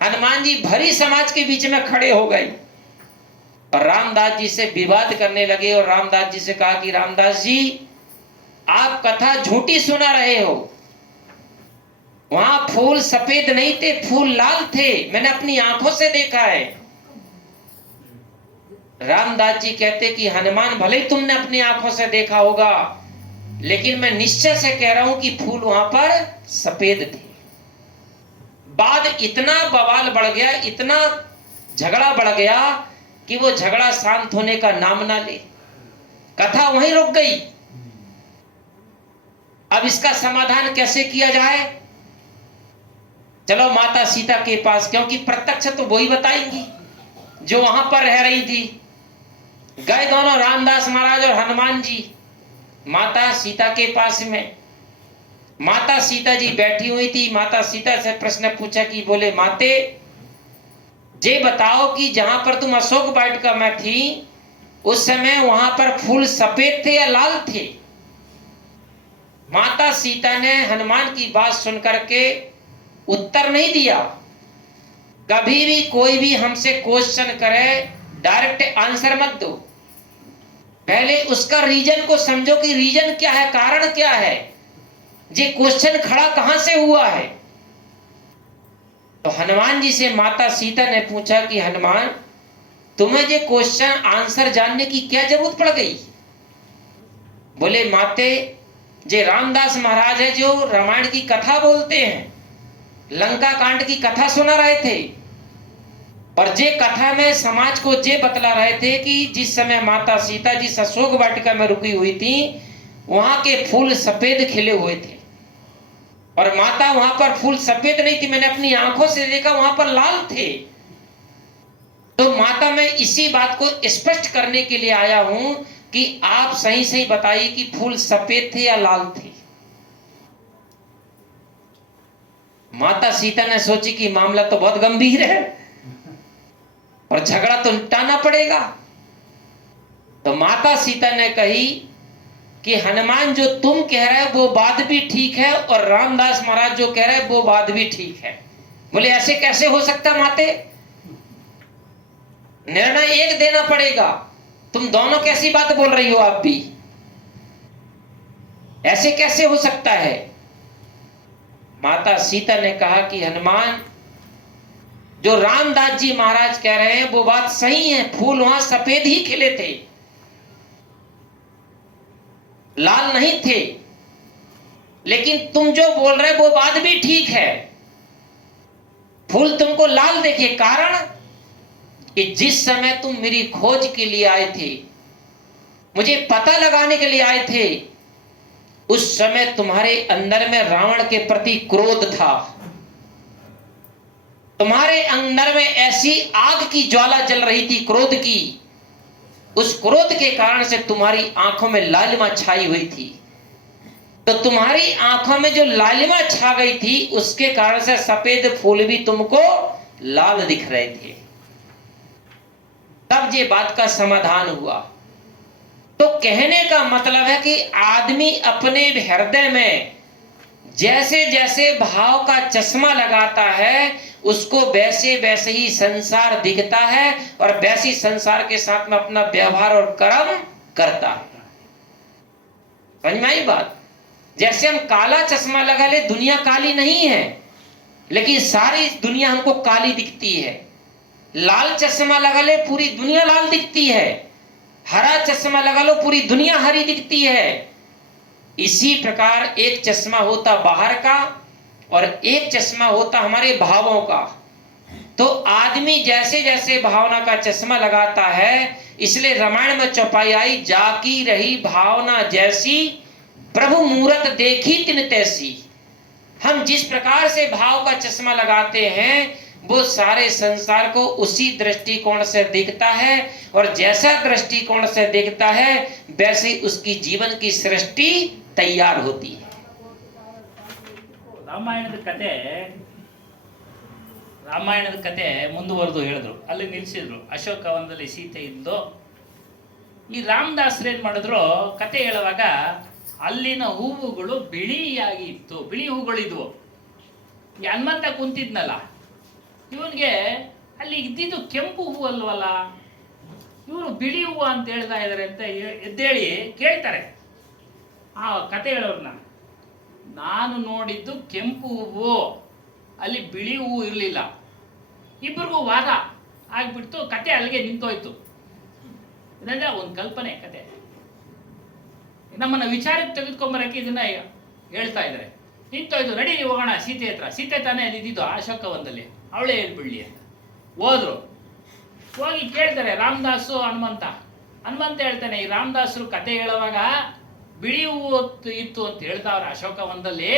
हनुमान जी भरी समाज के बीच में खड़े हो गए और रामदास जी से विवाद करने लगे, और रामदास जी से कहा कि रामदास जी, आप कथा झूठी सुना रहे हो, वहां फूल सफेद नहीं थे, फूल लाल थे, मैंने अपनी आंखों से देखा है। रामदास जी कहते कि हनुमान, भले ही तुमने अपनी आंखों से देखा होगा, लेकिन मैं निश्चय से कह रहा हूं कि फूल वहां पर सफेद थे। बाद इतना बवाल बढ़ गया, इतना झगड़ा बढ़ गया कि वो झगड़ा शांत होने का नाम ना ले, कथा वहीं रुक गई। अब इसका समाधान कैसे किया जाए? चलो माता सीता के पास, क्योंकि प्रत्यक्ष तो वही बताएंगी जो वहां पर रह रही थी। गए दोनों, रामदास महाराज और हनुमान जी, माता सीता के पास में। माता सीता जी बैठी हुई थी। माता सीता से प्रश्न पूछा कि बोले माते, ये बताओ कि जहां पर तुम अशोक वाटिका में थी, उस समय वहां पर फूल सफेद थे या लाल थे? माता सीता ने हनुमान की बात सुनकर के उत्तर नहीं दिया। कभी भी कोई भी हमसे क्वेश्चन करे, डायरेक्ट आंसर मत दो, पहले उसका रीजन को समझो कि रीजन क्या है, कारण क्या है, ये क्वेश्चन खड़ा कहां से हुआ है। तो हनुमान जी से माता सीता ने पूछा कि हनुमान, तुम्हें ये क्वेश्चन आंसर जानने की क्या जरूरत पड़ गई? बोले माते, ये रामदास महाराज है जो रामायण की कथा बोलते हैं, लंका कांड की कथा सुना रहे थे, और जे कथा में समाज को जे बतला रहे थे कि जिस समय माता सीता जिस अशोक वाटिका में रुकी हुई थी, वहां के फूल सफेद खिले हुए थे, और माता वहां पर फूल सफेद नहीं थी, मैंने अपनी आंखों से देखा वहां पर लाल थे। तो माता, मैं इसी बात को स्पष्ट करने के लिए आया हूं कि आप सही सही बताइए कि फूल सफेद थे या लाल थे। माता सीता ने सोची कि मामला तो बहुत गंभीर है और झगड़ा तो निपटाना पड़ेगा। तो माता सीता ने कही कि हनुमान, जो तुम कह रहे हो वो बात भी ठीक है, और रामदास महाराज जो कह रहे हैं वो बात भी ठीक है। बोले ऐसे कैसे हो सकता माते, निर्णय एक देना पड़ेगा, तुम दोनों कैसी बात बोल रही हो, आप भी ऐसे कैसे हो सकता है? माता सीता ने कहा कि हनुमान, जो रामदास जी महाराज कह रहे हैं वो बात सही है, फूल वहां सफेद ही खिले थे, लाल नहीं थे। लेकिन तुम जो बोल रहे वो बात भी ठीक है, फूल तुमको लाल देखे, कारण कि जिस समय तुम मेरी खोज के लिए आए थे, मुझे पता लगाने के लिए आए थे, उस समय तुम्हारे अंदर में रावण के प्रति क्रोध था, तुम्हारे अंदर में ऐसी आग की ज्वाला जल रही थी क्रोध की, उस क्रोध के कारण से तुम्हारी आंखों में लालिमा छाई हुई थी। तो तुम्हारी आंखों में जो लालिमा छा गई थी, उसके कारण से सफेद फूल भी तुमको लाल दिख रहे थे। तब ये बात का समाधान हुआ। तो कहने का मतलब है कि आदमी अपने हृदय में जैसे जैसे भाव का चश्मा लगाता है, उसको वैसे वैसे ही संसार दिखता है, और वैसे ही संसार के साथ में अपना व्यवहार और कर्म करता है। समझ में आई बात? जैसे हम काला चश्मा लगा ले, दुनिया काली नहीं है, लेकिन सारी दुनिया हमको काली दिखती है। लाल चश्मा लगा ले, पूरी दुनिया लाल दिखती है। हरा चश्मा लगा लो, पूरी दुनिया हरी दिखती है। इसी प्रकार एक चश्मा होता बाहर का और एक चश्मा होता हमारे भावों का। तो आदमी जैसे जैसे भावना का चश्मा लगाता है, इसलिए रामायण में चौपाई आई, जाकी रही भावना जैसी, प्रभु मूरत देखी तिन तैसी। हम जिस प्रकार से भाव का चश्मा लगाते हैं, वो सारे संसार को उसी दृष्टिकोण से देखता है, और जैसा दृष्टिकोण से देखता है वैसे उसकी जीवन की सृष्टि तैयार होती है। ರಾಮಾಯಣದ ಕತೆ ಮುಂದುವರೆದು ಹೇಳಿದ್ರು, ಅಲ್ಲಿ ನಿಲ್ಲಿಸಿದ್ರು. ಅಶೋಕವನದಲ್ಲಿ ಸೀತೆ ಇದ್ದು, ಈ ರಾಮದಾಸರು ಏನು ಮಾಡಿದ್ರು, ಕತೆ ಹೇಳುವಾಗ ಅಲ್ಲಿನ ಹೂವುಗಳು ಬಿಳಿಯಾಗಿ ಇತ್ತು, ಬಿಳಿ ಹೂಗಳಿದ್ವು. ಈ ಹನುಮಂತ ಕುಂತಿದ್ನಲ್ಲ, ಇವನಿಗೆ ಅಲ್ಲಿ ಇದ್ದಿದ್ದು ಕೆಂಪು ಹೂವು ಅಲ್ವಲ್ಲ, ಇವರು ಬಿಳಿ ಹೂವು ಅಂತ ಹೇಳ್ತಾ ಇದ್ದಾರೆ ಅಂತ ಎದ್ದೇಳಿ ಕೇಳ್ತಾರೆ ಆ ಕತೆ ಹೇಳೋರ್ನ. ನಾನು ನೋಡಿದ್ದು ಕೆಂಪು ಹೂವು, ಅಲ್ಲಿ ಬಿಳಿ ಹೂವು ಇರಲಿಲ್ಲ. ಇಬ್ಬರಿಗೂ ವಾದ ಆಗ್ಬಿಡ್ತು, ಕತೆ ಅಲ್ಲಿಗೆ ನಿಂತೋಯ್ತು. ಇದಂದ್ರೆ ಒಂದು ಕಲ್ಪನೆ ಕತೆ, ನಮ್ಮನ್ನು ವಿಚಾರಕ್ಕೆ ತೆಗೆದುಕೊಂಬರಕ್ಕೆ ಇದನ್ನ ಹೇಳ್ತಾ ಇದ್ದಾರೆ. ನಿಂತೋಯ್ತು, ನಡಿ ಹೋಗೋಣ ಸೀತೆ ಹತ್ರ. ಸೀತೆ ತಾನೇ ಅಲ್ಲಿ ಇದ್ದಿದ್ದು ಅಶೋಕವನದಲ್ಲಿ, ಅವಳೇ ಹೇಳ್ಬಿಡ್ಲಿ ಅಂತ ಹೋದ್ರು. ಹೋಗಿ ಕೇಳ್ತಾರೆ ರಾಮದಾಸು ಹನುಮಂತ. ಹನುಮಂತ ಹೇಳ್ತಾನೆ, ಈ ರಾಮದಾಸರು ಕತೆ ಹೇಳುವಾಗ ಬಿಳಿ ಹೂವು ಇತ್ತು ಅಂತ ಹೇಳ್ತಾವ್ರೆ ಅಶೋಕವನದಲ್ಲಿ,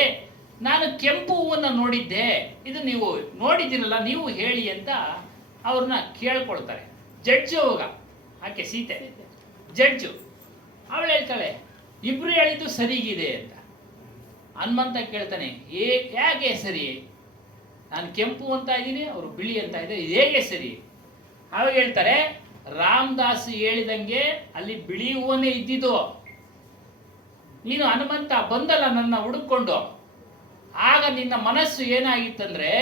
ನಾನು ಕೆಂಪು ಹೂವನ್ನು ನೋಡಿದ್ದೆ, ಇದು ನೀವು ನೋಡಿದ್ದೀರಲ್ಲ, ನೀವು ಹೇಳಿ ಅಂತ ಅವ್ರನ್ನ ಕೇಳ್ಕೊಳ್ತಾರೆ. ಜಡ್ಜು ಹೋಗ ಆಕೆ ಸೀತೆ, ಜಡ್ಜು. ಅವಳು ಹೇಳ್ತಾಳೆ, ಇಬ್ರು ಹೇಳಿದ್ದು ಸರಿಗಿದೆ ಅಂತ. ಹನುಮಂತ ಕೇಳ್ತಾನೆ, ಹೇಗೆ ಸರಿ? ನಾನು ಕೆಂಪು ಅಂತ ಇದ್ದೀನಿ, ಅವರು ಬಿಳಿ ಅಂತ ಇದ್ದಾರೆ, ಇದು ಹೇಗೆ ಸರಿ? ಅವಾಗ ಹೇಳ್ತಾರೆ, ರಾಮದಾಸ್ ಹೇಳಿದಂಗೆ ಅಲ್ಲಿ ಬಿಳಿ ಹೂವನ್ನೇ ಇದ್ದಿದ್ದು. ನೀನು ಹನುಮಂತ ಬಂದಲ್ಲ ನನ್ನ ಹುಡುಕೊಂಡು, ಆಗ ನಿನ್ನ ಮನಸ್ಸು ಏನಾಗಿತ್ತಂದ್ರೆ,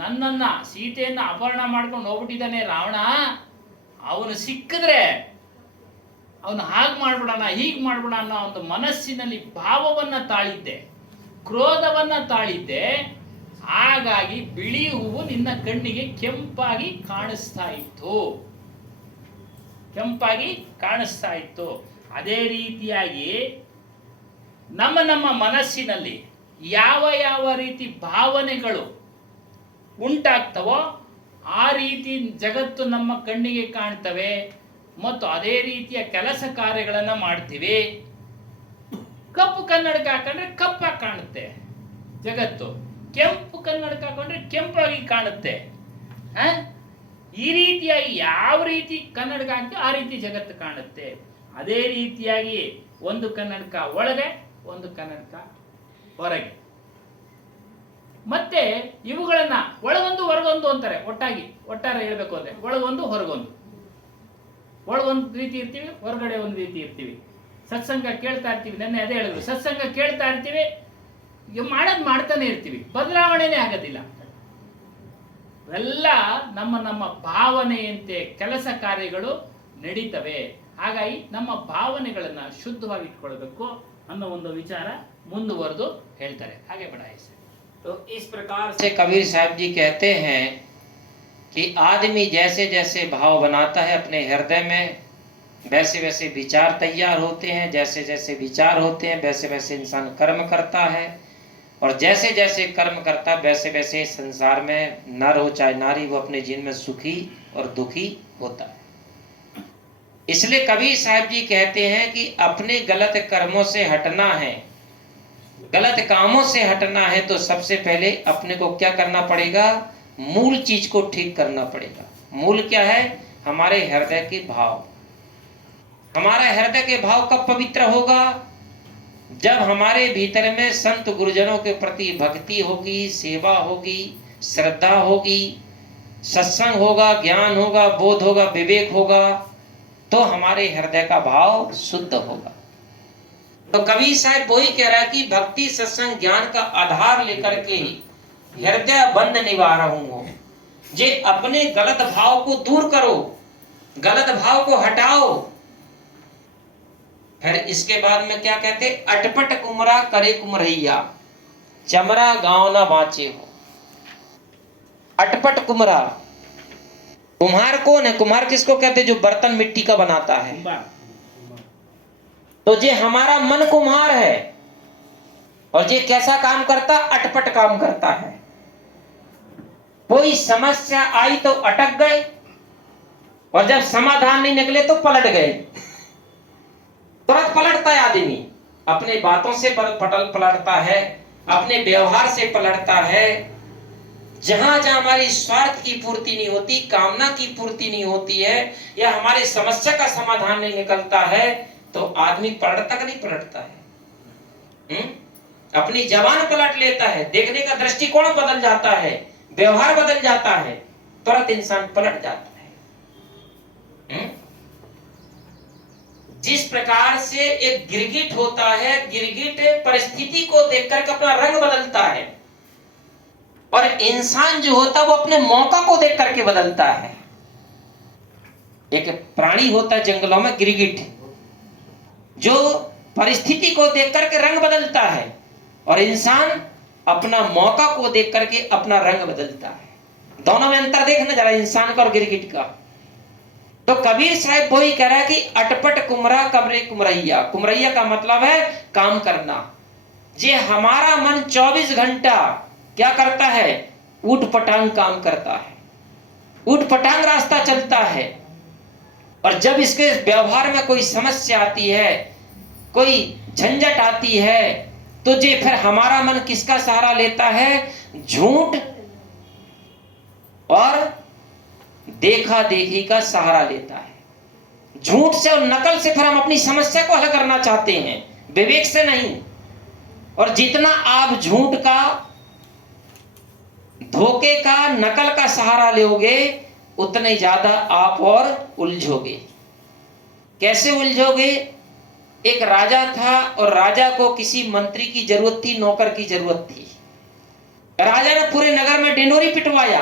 ನನ್ನನ್ನು ಸೀತೆಯನ್ನು ಅಪಹರಣ ಮಾಡ್ಕೊಂಡು ಹೋಗ್ಬಿಟ್ಟಿದ್ದಾನೆ ರಾವಣ, ಅವನು ಸಿಕ್ಕಿದ್ರೆ ಅವನು ಹಾಗೆ ಮಾಡ್ಬಿಡೋಣ ಹೀಗೆ ಮಾಡ್ಬಿಡ ಅನ್ನೋ ಒಂದು ಮನಸ್ಸಿನಲ್ಲಿ ಭಾವವನ್ನು ತಾಳಿದ್ದೆ, ಕ್ರೋಧವನ್ನು ತಾಳಿದ್ದೆ. ಹಾಗಾಗಿ ಬಿಳಿ ಹೂವು ನಿನ್ನ ಕಣ್ಣಿಗೆ ಕೆಂಪಾಗಿ ಕಾಣಿಸ್ತಾ ಇತ್ತು, ಕೆಂಪಾಗಿ ಕಾಣಿಸ್ತಾ ಇತ್ತು. ಅದೇ ರೀತಿಯಾಗಿ ನಮ್ಮ ಮನಸ್ಸಿನಲ್ಲಿ ಯಾವ ಯಾವ ರೀತಿ ಭಾವನೆಗಳು ಉಂಟಾಗ್ತವೋ ಆ ರೀತಿ ಜಗತ್ತು ನಮ್ಮ ಕಣ್ಣಿಗೆ ಕಾಣ್ತವೆ, ಮತ್ತು ಅದೇ ರೀತಿಯ ಕೆಲಸ ಕಾರ್ಯಗಳನ್ನು ಮಾಡ್ತೀವಿ. ಕಪ್ಪು ಕನ್ನಡಕ ಹಾಕೊಂಡ್ರೆ ಕಪ್ಪಾಗಿ ಕಾಣುತ್ತೆ ಜಗತ್ತು, ಕೆಂಪು ಕನ್ನಡಕ ಹಾಕೊಂಡ್ರೆ ಕೆಂಪಾಗಿ ಕಾಣುತ್ತೆ. ಈ ರೀತಿಯಾಗಿ ಯಾವ ರೀತಿ ಕನ್ನಡಕ ಹಾಕ್ತೀವಿ ಆ ರೀತಿ ಜಗತ್ತು ಕಾಣುತ್ತೆ. ಅದೇ ರೀತಿಯಾಗಿ ಒಂದು ಕನ್ನಡಕ ಒಳಗೆ, ಒಂದು ಕನ್ನಡಕ ಹೊರಗೆ. ಮತ್ತೆ ಇವುಗಳನ್ನ ಒಳಗೊಂದು ಹೊರಗೊಂದು ಅಂತಾರೆ. ಒಟ್ಟಾರೆ ಹೇಳ್ಬೇಕು ಅಂದ್ರೆ ಒಳಗೊಂದು ಹೊರಗೊಂದು, ಒಳಗೊಂದು ರೀತಿ ಇರ್ತೀವಿ, ಹೊರಗಡೆ ಒಂದು ರೀತಿ ಇರ್ತೀವಿ. ಸತ್ಸಂಗ ಕೇಳ್ತಾ ಇರ್ತೀವಿ, ನೆನ್ನೆ ಅದೇ ಹೇಳಿದ್ರು, ಸತ್ಸಂಗ ಕೇಳ್ತಾ ಇರ್ತೀವಿ, ಮಾಡೋದು ಮಾಡ್ತಾನೆ ಇರ್ತೀವಿ, ಬದಲಾವಣೆನೇ ಆಗೋದಿಲ್ಲ. ಎಲ್ಲ ನಮ್ಮ ಭಾವನೆಯಂತೆ ಕೆಲಸ ಕಾರ್ಯಗಳು ನಡೀತವೆ. ಹಾಗಾಗಿ ನಮ್ಮ ಭಾವನೆಗಳನ್ನ ಶುದ್ಧವಾಗಿ ಇಟ್ಕೊಳ್ಬೇಕು ಅನ್ನೋ ಒಂದು ವಿಚಾರ ಮುಂದುವರೆದು ಹೇಳ್ತಾರೆ. ಹಾಗೆ ಬಡಾಯಿಸಿ. तो इस प्रकार से कबीर साहब जी कहते हैं कि आदमी जैसे जैसे भाव बनाता है अपने हृदय में, वैसे वैसे विचार तैयार होते हैं, जैसे जैसे विचार होते हैं वैसे वैसे इंसान कर्म करता है, और जैसे जैसे कर्म करता है वैसे वैसे संसार में नर हो चाहे नारी, वो अपने जीवन में सुखी और दुखी होता है। इसलिए कबीर साहब जी कहते हैं कि अपने गलत कर्मों से हटना है, गलत कामों से हटना है, तो सबसे पहले अपने को क्या करना पड़ेगा? मूल चीज को ठीक करना पड़ेगा। मूल क्या है? हमारे हृदय के भाव। हमारा हृदय के भाव कब पवित्र होगा? जब हमारे भीतर में संत गुरुजनों के प्रति भक्ति होगी, सेवा होगी, श्रद्धा होगी, सत्संग होगा, ज्ञान होगा, बोध होगा, विवेक होगा, तो हमारे हृदय का भाव शुद्ध होगा। तो कबीर साहब वही कह रहा है कि भक्ति सत्संग ज्ञान का आधार लेकर के हृदय बंद निवार हूं। जे अपने गलत भाव को दूर करो, गलत भाव को हटाओ। फिर इसके बाद में क्या कहते? अटपट कुमरा करे कुमरैया, चमरा गांव ना बाँचे हो। अटपट कुमरा, कुम्हार कौन है? कुम्हार किसको कहते? जो बर्तन मिट्टी का बनाता है। तो जे हमारा मन कुम्हार है, और जे कैसा काम करता? अटपट काम करता है। कोई समस्या आई तो अटक गए, और जब समाधान नहीं निकले तो पलट गए। तुरंत पलटता है आदमी, अपने बातों से पलटता है, अपने व्यवहार से पलटता है, जहां जहां हमारी स्वार्थ की पूर्ति नहीं होती, कामना की पूर्ति नहीं होती है, या हमारी समस्या का समाधान नहीं निकलता है, तो आदमी पलटता नहीं पलटता है। अपनी जबान पलट लेता है, देखने का दृष्टिकोण बदल जाता है, व्यवहार बदल जाता है, तुरंत इंसान पलट जाता है। जिस प्रकार से एक गिरगिट होता है, गिरगिट परिस्थिति को देखकर अपना रंग बदलता है, और इंसान जो होता है वो अपने मौका को देख करके बदलता है। एक प्राणी होता है जंगलों में गिरगिट, जो परिस्थिति को देख करके रंग बदलता है, और इंसान अपना मौका को देख करके अपना रंग बदलता है। दोनों में अंतर देखना जरा, इंसान का और गिरगिट का। तो कबीर साहब वही कह रहा है कि अटपट कुमरा कमरे कुमरैया। कुमरैया का मतलब है काम करना। जे हमारा मन 24 घंटा क्या करता है? ऊट पटांग काम करता है, ऊट पटांग रास्ता चलता है। और जब इसके व्यवहार में कोई समस्या आती है, कोई झंझट आती है, तो जे फिर हमारा मन किसका सहारा लेता है? झूठ और देखा देखी का सहारा लेता है। झूठ से और नकल से फिर हम अपनी समस्या को हल करना चाहते हैं, विवेक से नहीं। और जितना आप झूठ का, धोखे का, नकल का सहारा लोगे, उतने ज्यादा आप और उलझोगे। कैसे उलझोगे? एक राजा था, और राजा को किसी मंत्री की जरूरत थी, नौकर की जरूरत थी। राजा ने पूरे नगर में डिंडोरी पिटवाया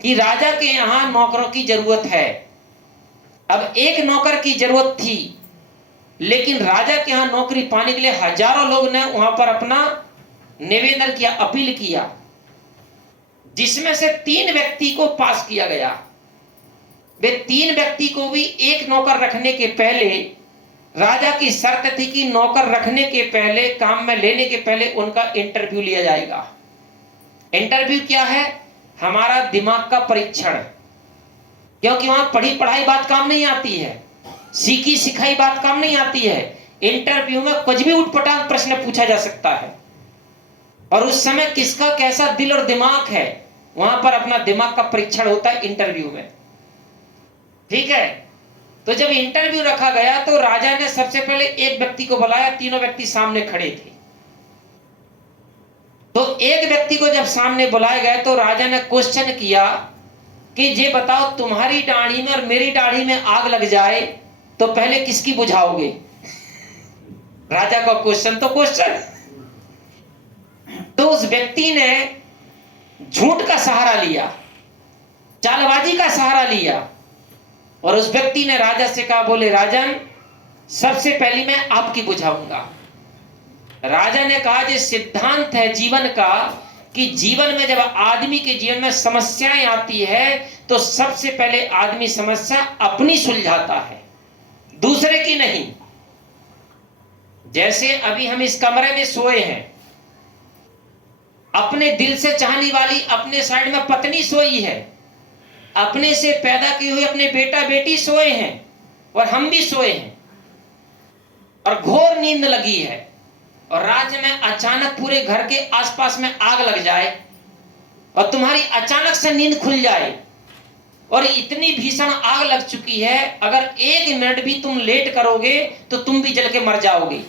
कि राजा के यहां नौकरों की जरूरत है। अब एक नौकर की जरूरत थी, लेकिन राजा के यहां नौकरी पाने के लिए हजारों लोग ने वहां पर अपना निवेदन किया, अपील किया, जिसमें से 3 व्यक्ति को पास किया गया। वे 3 व्यक्ति को भी एक नौकर रखने के पहले, राजा की शर्त थी कि नौकर रखने के पहले, काम में लेने के पहले उनका इंटरव्यू लिया जाएगा। इंटरव्यू क्या है? हमारा दिमाग का परीक्षण। क्योंकि वहां पढ़ी पढ़ाई बात काम नहीं आती है, सीखी सिखाई बात काम नहीं आती है। इंटरव्यू में कुछ भी उठपटांग प्रश्न पूछा जा सकता है, और उस समय किसका कैसा दिल और दिमाग है, वहां पर अपना दिमाग का परीक्षण होता है इंटरव्यू में। ठीक है? तो जब इंटरव्यू रखा गया तो राजा ने सबसे पहले एक व्यक्ति को बुलाया, तीनों व्यक्ति सामने खड़े थे। तो एक व्यक्ति को जब सामने बुलाए गए तो राजा ने क्वेश्चन किया कि ये बताओ, तुम्हारी दाढ़ी में और मेरी दाढ़ी में आग लग जाए तो पहले किसकी बुझाओगे? राजा का क्वेश्चन तो क्वेश्चन। तो उस व्यक्ति ने झूठ का सहारा लिया, चालबाजी का सहारा लिया, और उस व्यक्ति ने राजा से कहा, बोले राजन, सबसे पहले मैं आपकी बुझाऊंगा। राजा ने कहा, ये सिद्धांत है जीवन का कि जीवन में जब आदमी के जीवन में समस्याएं आती है तो सबसे पहले आदमी समस्या अपनी सुलझाता है, दूसरे की नहीं। जैसे अभी हम इस कमरे में सोए हैं, अपने दिल से चाहने वाली अपने साइड में पत्नी सोई है, अपने से पैदा किए हुए अपने बेटा बेटी सोए हैं, और हम भी सोए हैं, और घोर नींद लगी है, और राज्य में अचानक पूरे घर के आसपास में आग लग जाए, और तुम्हारी अचानक से नींद खुल जाए, और इतनी भीषण आग लग चुकी है, अगर 1 मिनट भी तुम लेट करोगे तो तुम भी जल के मर जाओगे।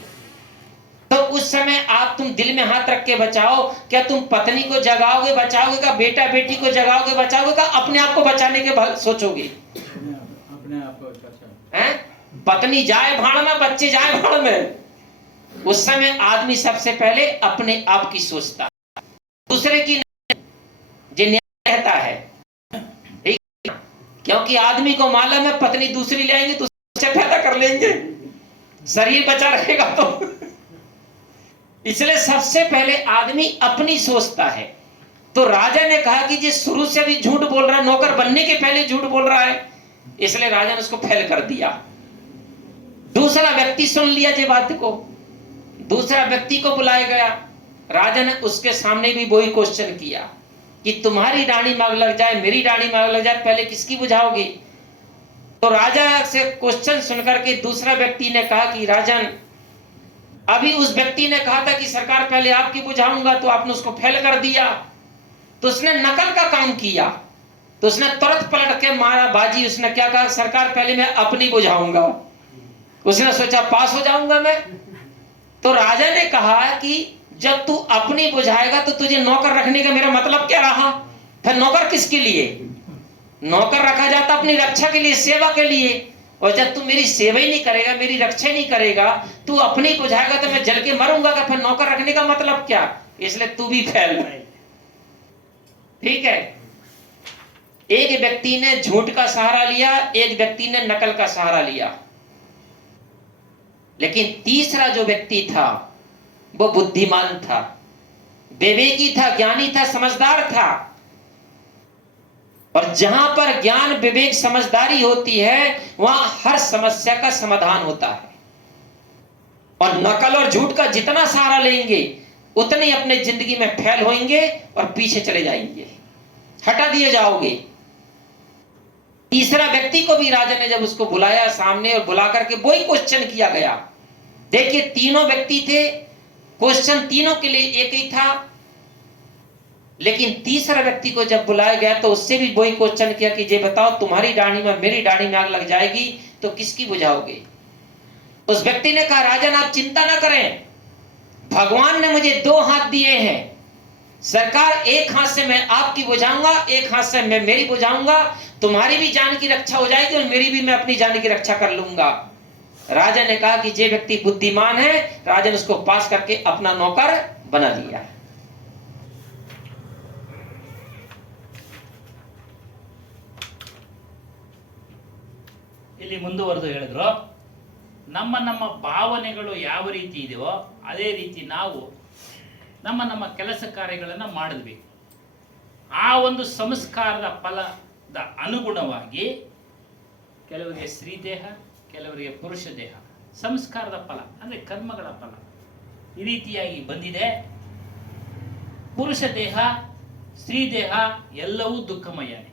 तो उस समय आप तुम दिल में हाथ रख के बचाओ, क्या तुम पत्नी को जगाओगे, बचाओगे, का बेटा बेटी को जगाओगे, बचाओगे, का अपने आप को बचाने के सोचोगे? अपने आप को बचा हैं? पत्नी जाए भाड़ में, बच्चे जाए भाड़ में, उस समय आदमी सबसे पहले अपने आप की सोचता, दूसरे की जो न्याय रहता है। ठीक? क्योंकि आदमी को मालूम है पत्नी दूसरी ले आएंगे तो उससे पैदा कर लेंगे, शरीर बचा रहेगा तो। इसलिए सबसे पहले आदमी अपनी सोचता है। तो राजा ने कहा कि जिस शुरू से भी झूठ बोल रहा है, नौकर बनने के पहले झूठ बोल रहा है, इसलिए राजा ने उसको फेल कर दिया। दूसरा व्यक्ति सुन लिया ये बात को, दूसरा व्यक्ति को बुलाया गया। राजा ने उसके सामने भी वही क्वेश्चन किया कि तुम्हारी दाढ़ी में आग लग जाए, मेरी दाढ़ी में आग लग जाए, पहले किसकी बुझाओगे? तो राजा से क्वेश्चन सुनकर के दूसरा व्यक्ति ने कहा कि राजन, अभी उस व्यक्ति ने कहा था कि सरकार पहले आपकी बुझाऊंगा, तो आपने उसको फेल कर दिया। तो उसने नकल का काम किया, तो उसने तुरंत पलट के मारा बाजी। उसने क्या कहा, सरकार पहले मैं अपनी बुझाऊंगा। उसने सोचा पास हो जाऊंगा मैं। तो राजा ने कहा कि जब तू अपनी बुझाएगा तो तुझे नौकर रखने का मेरा मतलब क्या रहा? फिर नौकर किसके लिए? नौकर रखा जाता अपनी रक्षा के लिए, सेवा के लिए। और जब तू मेरी सेवा ही नहीं करेगा, मेरी रक्षा नहीं करेगा, तू अपनी बुझाएगा तो मैं जल के मरूंगा का, फिर नौकर रखने का मतलब क्या? इसलिए तू भी फैल रहा है। ठीक है, एक व्यक्ति ने झूठ का सहारा लिया, एक व्यक्ति ने नकल का सहारा लिया, लेकिन तीसरा जो व्यक्ति था वो बुद्धिमान था, विवेकी था, ज्ञानी था, समझदार था। और जहां पर ज्ञान, विवेक, समझदारी होती है वहां हर समस्या का समाधान होता है। और नकल और झूठ का जितना सहारा लेंगे उतने अपने जिंदगी में फेल होंगे और पीछे चले जाएंगे, हटा दिए जाओगे। तीसरा व्यक्ति को भी राजा ने जब उसको बुलाया सामने और बुला करके वही क्वेश्चन किया गया। देखिए तीनों व्यक्ति थे, क्वेश्चन तीनों के लिए एक ही था, लेकिन तीसरा व्यक्ति को जब बुलाया गया तो उससे भी वही क्वेश्चन किया कि ये बताओ तुम्हारी डाढ़ी में मेरी डाढ़ी में आग लग जाएगी तो किसकी बुझाओगे? उस व्यक्ति ने कहा राजन आप चिंता ना करें, भगवान ने मुझे दो हाथ दिए हैं, सरकार एक हाथ से मैं आपकी बुझाऊंगा, एक हाथ से मैं मेरी बुझाऊंगा, तुम्हारी भी जान की रक्षा हो जाएगी और मेरी भी मैं अपनी जान की रक्षा कर लूंगा। राजा ने कहा कि जे व्यक्ति बुद्धिमान है, राजा ने उसको पास करके अपना नौकर बना लिया। ಇಲ್ಲಿ ಮುಂದುವರೆದು ಹೇಳಿದ್ರು, ನಮ್ಮ ನಮ್ಮ ಭಾವನೆಗಳು ಯಾವ ರೀತಿ ಇದೆಯೋ ಅದೇ ರೀತಿ ನಾವು ನಮ್ಮ ನಮ್ಮ ಕೆಲಸ ಕಾರ್ಯಗಳನ್ನು ಮಾಡಿದ್ವಿ. ಆ ಒಂದು ಸಂಸ್ಕಾರದ ಫಲದ ಅನುಗುಣವಾಗಿ ಕೆಲವರಿಗೆ ಸ್ತ್ರೀ ದೇಹ, ಕೆಲವರಿಗೆ ಪುರುಷ ದೇಹ, ಸಂಸ್ಕಾರದ ಫಲ ಅಂದರೆ ಕರ್ಮಗಳ ಫಲ ಈ ರೀತಿಯಾಗಿ ಬಂದಿದೆ. ಪುರುಷ ದೇಹ, ಸ್ತ್ರೀ ದೇಹ ಎಲ್ಲವೂ ದುಃಖಮಯನೇ,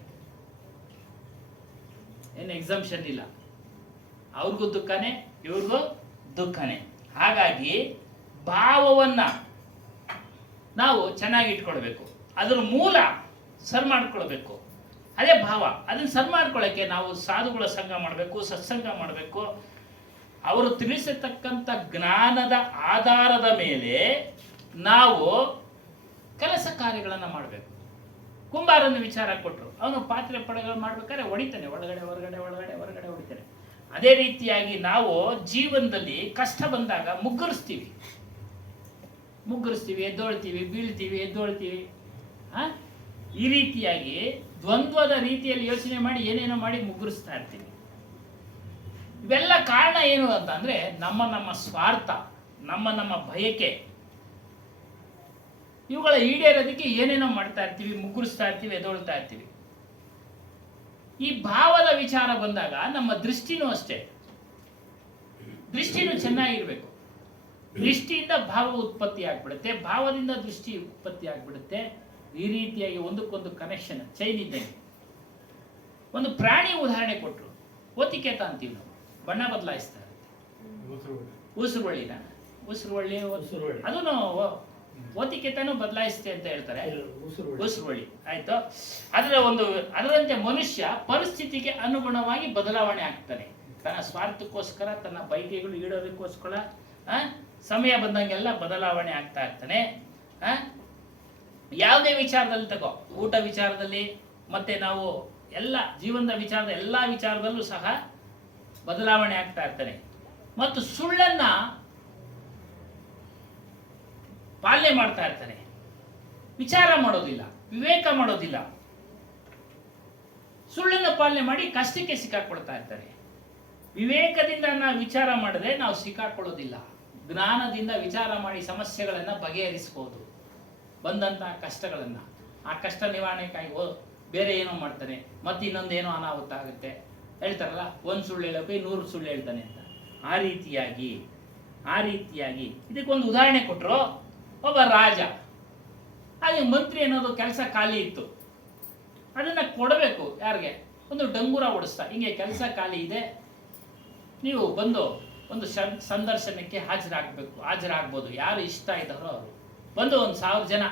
ಏನು ಎಕ್ಸಂಪ್ಷನ್ ಇಲ್ಲ. ಅವ್ರಿಗೂ ದುಃಖನೇ, ಇವ್ರಿಗೂ ದುಃಖನೇ. ಹಾಗಾಗಿ ಭಾವವನ್ನು ನಾವು ಚೆನ್ನಾಗಿ ಇಟ್ಕೊಳ್ಬೇಕು, ಅದರ ಮೂಲ ಸರಿ ಮಾಡ್ಕೊಳ್ಬೇಕು. ಅದೇ ಭಾವ, ಅದನ್ನು ಸರಿ ಮಾಡ್ಕೊಳ್ಳೋಕ್ಕೆ ನಾವು ಸಾಧುಗಳ ಸಂಘ ಮಾಡಬೇಕು, ಸತ್ಸಂಗ ಮಾಡಬೇಕು. ಅವರು ತಿಳಿಸತಕ್ಕಂಥ ಜ್ಞಾನದ ಆಧಾರದ ಮೇಲೆ ನಾವು ಕೆಲಸ ಕಾರ್ಯಗಳನ್ನು ಮಾಡಬೇಕು. ಕುಂಬಾರನ ವಿಚಾರ ಕೊಟ್ಟರು, ಅವನು ಪಾತ್ರೆ ಪಡೆಗಳು ಮಾಡ್ಬೇಕಾದ್ರೆ ಹೊಡಿತಾನೆ, ಒಳಗಡೆ ಹೊರಗಡೆ ಒಳಗಡೆ ಹೊರಗಡೆ ಹೊಡಿತಾನೆ. ಅದೇ ರೀತಿಯಾಗಿ ನಾವು ಜೀವನದಲ್ಲಿ ಕಷ್ಟ ಬಂದಾಗ ಮುಗ್ಗರಿಸ್ತೀವಿ, ಎದ್ದೊಳ್ತೀವಿ, ಬೀಳ್ತೀವಿ, ಎದ್ದೊಳ್ತೀವಿ. ಈ ರೀತಿಯಾಗಿ ದ್ವಂದ್ವದ ರೀತಿಯಲ್ಲಿ ಯೋಚನೆ ಮಾಡಿ ಏನೇನೋ ಮಾಡಿ ಮುಗ್ಗರಿಸ್ತಾ ಇರ್ತೀವಿ. ಇವೆಲ್ಲ ಕಾರಣ ಏನು ಅಂತಂದ್ರೆ ನಮ್ಮ ನಮ್ಮ ಸ್ವಾರ್ಥ, ನಮ್ಮ ನಮ್ಮ ಬಯಕೆ, ಇವುಗಳ ಈಡೇರೋದಕ್ಕೆ ಏನೇನೋ ಮಾಡ್ತಾ ಇರ್ತೀವಿ, ಮುಗ್ಗರಿಸ್ತಾ ಇರ್ತೀವಿ, ಎದ್ದೊಳ್ತಾ ಇರ್ತೀವಿ. ಈ ಭಾವದ ವಿಚಾರ ಬಂದಾಗ ನಮ್ಮ ದೃಷ್ಟಿನೂ ಅಷ್ಟೇ, ದೃಷ್ಟಿನೂ ಚೆನ್ನಾಗಿರ್ಬೇಕು. ದೃಷ್ಟಿಯಿಂದ ಭಾವ ಉತ್ಪತ್ತಿ ಆಗ್ಬಿಡುತ್ತೆ, ಭಾವದಿಂದ ದೃಷ್ಟಿ ಉತ್ಪತ್ತಿ ಆಗ್ಬಿಡುತ್ತೆ. ಈ ರೀತಿಯಾಗಿ ಒಂದಕ್ಕೊಂದು ಕನೆಕ್ಷನ್, ಚೈನ್ ಇದ್ದಂಗೆ. ಒಂದು ಪ್ರಾಣಿ ಉದಾಹರಣೆ ಕೊಟ್ಟರು, ಓತಿಕೇತ ಅಂತೀವಿ ನಾವು, ಬಣ್ಣ ಬದಲಾಯಿಸ್ತಾ ಇರುತ್ತೆ. ಉಸಿರುವಳ್ಳಿ ಅದನ್ನು ಓತಿಕೇತನೂ ಬದಲಾಯಿಸುತ್ತೆ ಅಂತ ಹೇಳ್ತಾರೆ, ಉಸಿರುವಳ್ಳಿ ಆಯ್ತು. ಅದರಂತೆ ಮನುಷ್ಯ ಪರಿಸ್ಥಿತಿಗೆ ಅನುಗುಣವಾಗಿ ಬದಲಾವಣೆ ಆಗ್ತಾನೆ. ತನ್ನ ಸ್ವಾರ್ಥಕ್ಕೋಸ್ಕರ, ತನ್ನ ಬಯಕೆಗಳು ಈಡೋದಕ್ಕೋಸ್ಕರ ಸಮಯ ಬಂದಂಗೆಲ್ಲ ಬದಲಾವಣೆ ಆಗ್ತಾ ಇರ್ತಾನೆ. ಯಾವುದೇ ವಿಚಾರದಲ್ಲಿ ತಗೋ, ಊಟ ವಿಚಾರದಲ್ಲಿ, ಮತ್ತೆ ನಾವು ಎಲ್ಲ ಜೀವನದ ವಿಚಾರದ ಎಲ್ಲ ವಿಚಾರದಲ್ಲೂ ಸಹ ಬದಲಾವಣೆ ಆಗ್ತಾ ಇರ್ತಾನೆ. ಮತ್ತು ಸುಳ್ಳನ್ನ ಪಾಲನೆ ಮಾಡ್ತಾ ಇರ್ತಾನೆ, ವಿಚಾರ ಮಾಡೋದಿಲ್ಲ, ವಿವೇಕ ಮಾಡೋದಿಲ್ಲ. ಸುಳ್ಳನ್ನು ಪಾಲನೆ ಮಾಡಿ ಕಷ್ಟಕ್ಕೆ ಸಿಕ್ಕಾಕೊಳ್ತಾ ಇರ್ತಾರೆ. ವಿವೇಕದಿಂದ ನಾವು ವಿಚಾರ ಮಾಡಿದ್ರೆ ನಾವು ಸಿಕ್ಕಾಕೊಳ್ಳೋದಿಲ್ಲ. ಜ್ಞಾನದಿಂದ ವಿಚಾರ ಮಾಡಿ ಸಮಸ್ಯೆಗಳನ್ನು ಬಗೆಹರಿಸಬಹುದು, ಬಂದಂತಹ ಕಷ್ಟಗಳನ್ನು. ಆ ಕಷ್ಟ ನಿವಾರಣೆಗಾಗಿ ಬೇರೆ ಏನೋ ಮಾಡ್ತಾನೆ, ಮತ್ತೆ ಇನ್ನೊಂದೇನೋ ಅನಾಹುತ ಆಗುತ್ತೆ. ಹೇಳ್ತಾರಲ್ಲ, ಒಂದು ಸುಳ್ಳು ಹೇಳೋಕೆ 100 ಸುಳ್ಳು ಹೇಳ್ತಾನೆ ಅಂತ. ಆ ರೀತಿಯಾಗಿ ಇದಕ್ಕೊಂದು ಉದಾಹರಣೆ ಕೊಟ್ಟರು. ಒಬ್ಬ ರಾಜ, ಹಾಗೆ ಮಂತ್ರಿ ಅನ್ನೋದು ಕೆಲಸ ಖಾಲಿ ಇತ್ತು, ಅದನ್ನು ಕೊಡಬೇಕು ಯಾರಿಗೆ? ಒಂದು ಡಂಗೂರ ಓಡಿಸ್ತಾ, ಹಿಂಗೆ ಕೆಲಸ ಖಾಲಿ ಇದೆ, ನೀವು ಬಂದು ಒಂದು ಸಂದರ್ಶನಕ್ಕೆ ಹಾಜರಾಗಬೇಕು, ಹಾಜರಾಗ್ಬೋದು, ಯಾರು ಇಷ್ಟ ಇದ್ದಾರೋ ಅವರು ಬಂದು. ಒಂದು 1000 ಜನ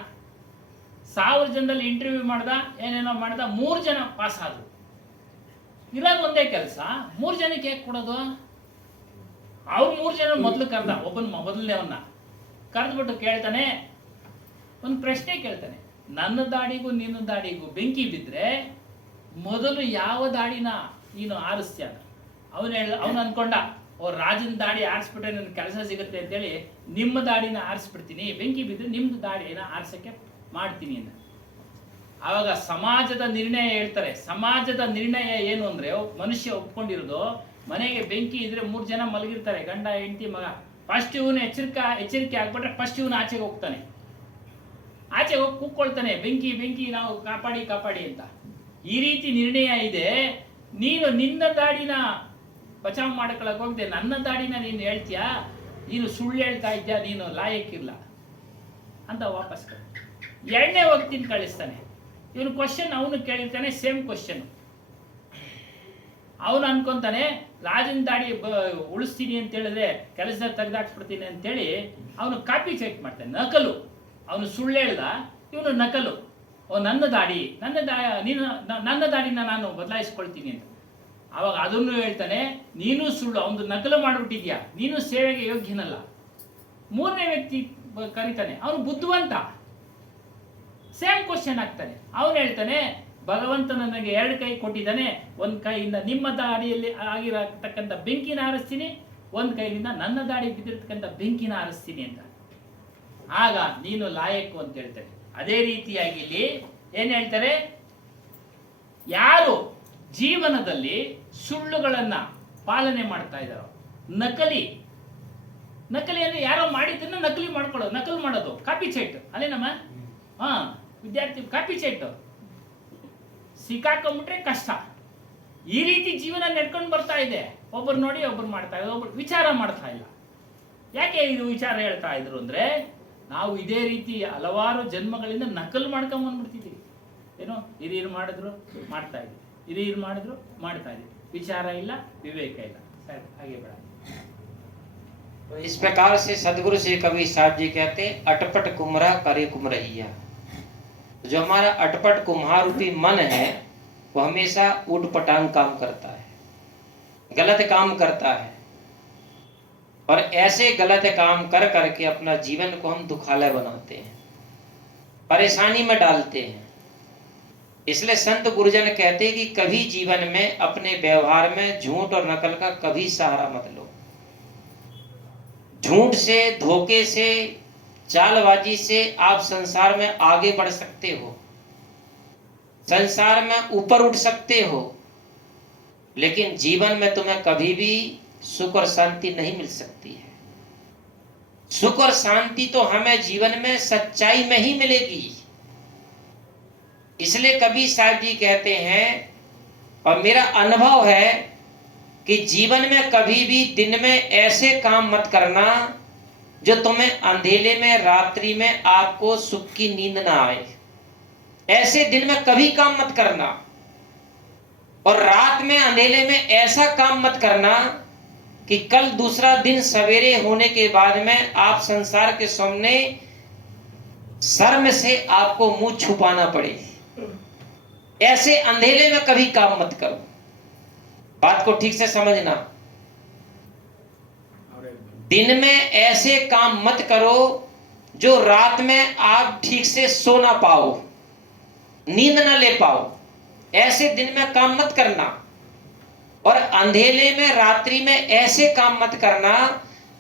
1000 ಜನದಲ್ಲಿ ಇಂಟರ್ವ್ಯೂ ಮಾಡ್ದ, ಏನೇನೋ ಮಾಡ್ದ, 3 ಜನ ಪಾಸ್ ಆದ್ರು. ಇರೋದು ಒಂದೇ ಕೆಲಸ, 3 ಜನಕ್ಕೆ ಹೇಗೆ ಕೊಡೋದು? ಅವ್ರು 3 ಜನ ಮೊದಲು ಕರೆದ, ಮೊದಲನೇವನ್ನ ಕರೆದ್ಬಿಟ್ಟು ಕೇಳ್ತಾನೆ, ಒಂದು ಪ್ರಶ್ನೆ ಕೇಳ್ತಾನೆ, ನನ್ನ ದಾಡಿಗೂ ನಿನ್ನ ದಾಡಿಗೂ ಬೆಂಕಿ ಬಿದ್ದರೆ ಮೊದಲು ಯಾವ ದಾಡಿನ ನೀನು ಆರಿಸ್ತೀಯ? ಅವನು ಅನ್ಕೊಂಡ, ಓ ರಾಜನ ದಾಡಿ ಆರಿಸ್ಬಿಟ್ರೆ ನನ್ನ ಕೆಲಸ ಸಿಗುತ್ತೆ ಅಂತೇಳಿ ನಿಮ್ಮ ದಾಡಿನ ಆರಿಸ್ಬಿಡ್ತೀನಿ, ಬೆಂಕಿ ಬಿದ್ದರೆ ನಿಮ್ಮದು ದಾಡಿನ ಆರಿಸೋಕ್ಕೆ ಮಾಡ್ತೀನಿ ಅಂತ. ಆವಾಗ ಸಮಾಜದ ನಿರ್ಣಯ ಹೇಳ್ತಾರೆ. ಸಮಾಜದ ನಿರ್ಣಯ ಏನು ಅಂದರೆ, ಮನುಷ್ಯ ಒಪ್ಕೊಂಡಿರೋದು, ಮನೆಗೆ ಬೆಂಕಿ ಇದ್ರೆ 3 ಜನ ಮಲಗಿರ್ತಾರೆ, ಗಂಡ ಹೆಂಡತಿ ಮಗ. ಫಸ್ಟ್ ಇವನು ಎಚ್ಚರಿಕೆ ಆಗ್ಬಿಟ್ರೆ ಫಸ್ಟ್ ಇವನು ಆಚೆಗೆ ಹೋಗ್ತಾನೆ, ಆಚೆಗೆ ಹೋಗಿ ಕೂತ್ಕೊಳ್ತಾನೆ, ಬೆಂಕಿ ಬೆಂಕಿ ನಾವು ಕಾಪಾಡಿ ಅಂತ. ಈ ರೀತಿ ನಿರ್ಣಯ ಇದೆ. ನೀನು ನಿನ್ನ ದಾಡಿನ ಬಚಾವ್ ಮಾಡ್ಕೊಳಕ್ ಹೋಗ್ದೆ, ನನ್ನ ದಾಡಿನ ನೀನು ಹೇಳ್ತೀಯಾ, ನೀನು ಸುಳ್ಳು ಹೇಳ್ತಾ ಇದ್ಯಾ, ನೀನು ಲಾಯಕ್ಕಿಲ್ಲ ಅಂತ ವಾಪಸ್ ಎರಡನೇ ವ್ಯಕ್ತಿನ ಕಳಿಸ್ತಾನೆ. ಇವನು ಕ್ವಶನ್ ಅವನು ಕೇಳಿರ್ತಾನೆ, ಸೇಮ್ ಕ್ವಶನ್. ಅವನು ಅನ್ಕೊಂತಾನೆ ರಾಜನ ದಾಡಿ ಉಳಿಸ್ತೀನಿ ಅಂತ ಹೇಳಿದ್ರೆ ಕೆಲಸ ತೆಗೆದಾಕ್ಸ್ಬಿಡ್ತೀನಿ ಅಂತೇಳಿ ಅವನು ಕಾಪಿ ಚೆಕ್ ಮಾಡ್ತಾನೆ, ನಕಲು. ಅವನು ಸುಳ್ಳು ಹೇಳ್ದ, ಇವನು ನಕಲು. ನನ್ನ ದಾಡಿನ ನಾನು ಬದಲಾಯಿಸ್ಕೊಳ್ತೀನಿ ಅಂತ. ಆವಾಗ ಅದನ್ನು ಹೇಳ್ತಾನೆ, ನೀನು ಸುಳ್ಳು, ಅವನು ನಕಲು ಮಾಡಿಬಿಟ್ಟಿದ್ಯಾ, ನೀನು ಸೇವೆಗೆ ಯೋಗ್ಯನಲ್ಲ. 3ನೇ ವ್ಯಕ್ತಿ ಕರೀತಾನೆ, ಅವನು ಬುದ್ಧಿವಂತ, ಸೇಮ್ ಕ್ವಶನ್ ಆಗ್ತಾನೆ. ಅವನು ಹೇಳ್ತಾನೆ, ಭಗವಂತ ನನಗೆ 2 ಕೈ ಕೊಟ್ಟಿದ್ದಾನೆ, ಒಂದು ಕೈಯಿಂದ ನಿಮ್ಮ ದಾಡಿಯಲ್ಲಿ ಆಗಿರತಕ್ಕಂಥ ಬೆಂಕಿನ ಆರಿಸ್ತೀನಿ, ಒಂದು ಕೈಯಿಂದ ನನ್ನ ದಾಡಿ ಬಿದ್ದಿರತಕ್ಕಂಥ ಬೆಂಕಿನ ಆರಿಸ್ತೀನಿ ಅಂತ. ಆಗ ನೀನು ಲಾಯಕ್ಕು ಅಂತ ಹೇಳ್ತಾರೆ. ಅದೇ ರೀತಿಯಾಗಿ ಇಲ್ಲಿ ಏನು ಹೇಳ್ತಾರೆ, ಯಾರು ಜೀವನದಲ್ಲಿ ಸುಳ್ಳುಗಳನ್ನ ಪಾಲನೆ ಮಾಡ್ತಾ ಇದ್ದಾರೋ, ನಕಲಿ ಅಂದ್ರೆ ಯಾರೋ ಮಾಡಿದ್ದನ್ನ ನಕಲಿ ಮಾಡ್ಕೊಳ್ಳೋದು, ನಕಲು ಮಾಡೋದು, ಕಾಪಿ ಚೈಟ್ ಅಲ್ಲೇನಮ್ಮ? ವಿದ್ಯಾರ್ಥಿ ಕಾಪಿ ಚೈಟ್ ಸಿಕ್ಕಾಕೊಂಡ್ಬಿಟ್ರೆ ಕಷ್ಟ. ಈ ರೀತಿ ಜೀವನ ನಡ್ಕೊಂಡು ಬರ್ತಾ ಇದೆ. ಒಬ್ಬರು ನೋಡಿ ಒಬ್ಬರು ಮಾಡ್ತಾ ಇದ್ದಾರೆ, ಒಬ್ಬರು ವಿಚಾರ ಮಾಡ್ತಾ ಇಲ್ಲ. ಯಾಕೆ ಇದು ವಿಚಾರ ಹೇಳ್ತಾ ಇದ್ರು ಅಂದ್ರೆ, ನಾವು ಇದೇ ರೀತಿ ಹಲವಾರು ಜನ್ಮಗಳಿಂದ ನಕಲು ಮಾಡ್ಕೊಂಡ್ ಬಂದ್ಬಿಡ್ತಿದ್ದೀವಿ. ಏನೋ ಹಿರಿಯರು ಮಾಡಿದ್ರು ಮಾಡ್ತಾ ಇದ್ವಿ, ಹಿರಿಯರು ಮಾಡಿದ್ರು ಮಾಡ್ತಾ ಇದ್ವಿ, ವಿಚಾರ ಇಲ್ಲ, ವಿವೇಕ ಇಲ್ಲ. ಸರಿ, ಹಾಗೆ ಬೇಡ. तो इस प्रकार से सदगुरु श्री कबीर साहब जी कहते, अटपट कुम्हरा करे कुम्हरैया। जो हमारा अटपट कुम्हार रूपी मन है वो हमेशा उटपटांग काम करता है, गलत काम करता है, और ऐसे गलत काम कर करके अपना जीवन को हम दुखालय बनाते हैं, परेशानी में डालते हैं। इसलिए संत गुरुजन कहते हैं कि कभी जीवन में अपने व्यवहार में झूठ और नकल का कभी सहारा मत लो। झूठ से, धोखे से, चालबाजी से आप संसार में आगे बढ़ सकते हो, संसार में ऊपर उठ सकते हो, लेकिन जीवन में तुम्हें कभी भी सुख और शांति नहीं मिल सकती है। सुख और शांति तो हमें जीवन में सच्चाई में ही मिलेगी। इसलिए कबीर साहब जी कहते हैं, और मेरा अनुभव है कि जीवन में कभी भी दिन में ऐसे काम मत करना जो तुम्हें अंधेरे में, रात्रि में आपको सुख की नींद ना आए। ऐसे दिन में कभी काम मत करना, और रात में अंधेरे में ऐसा काम मत करना कि कल दूसरा दिन सवेरे होने के बाद में आप संसार के सामने शर्म से आपको मुंह छुपाना पड़े। ऐसे अंधेरे में कभी काम मत करो। बात को ठीक से समझना। दिन में ऐसे काम मत करो जो रात में आप ठीक से सो ना पाओ, नींद ना ले पाओ। ऐसे दिन में काम मत करना। और अंधेरे में, रात्रि में ऐसे काम मत करना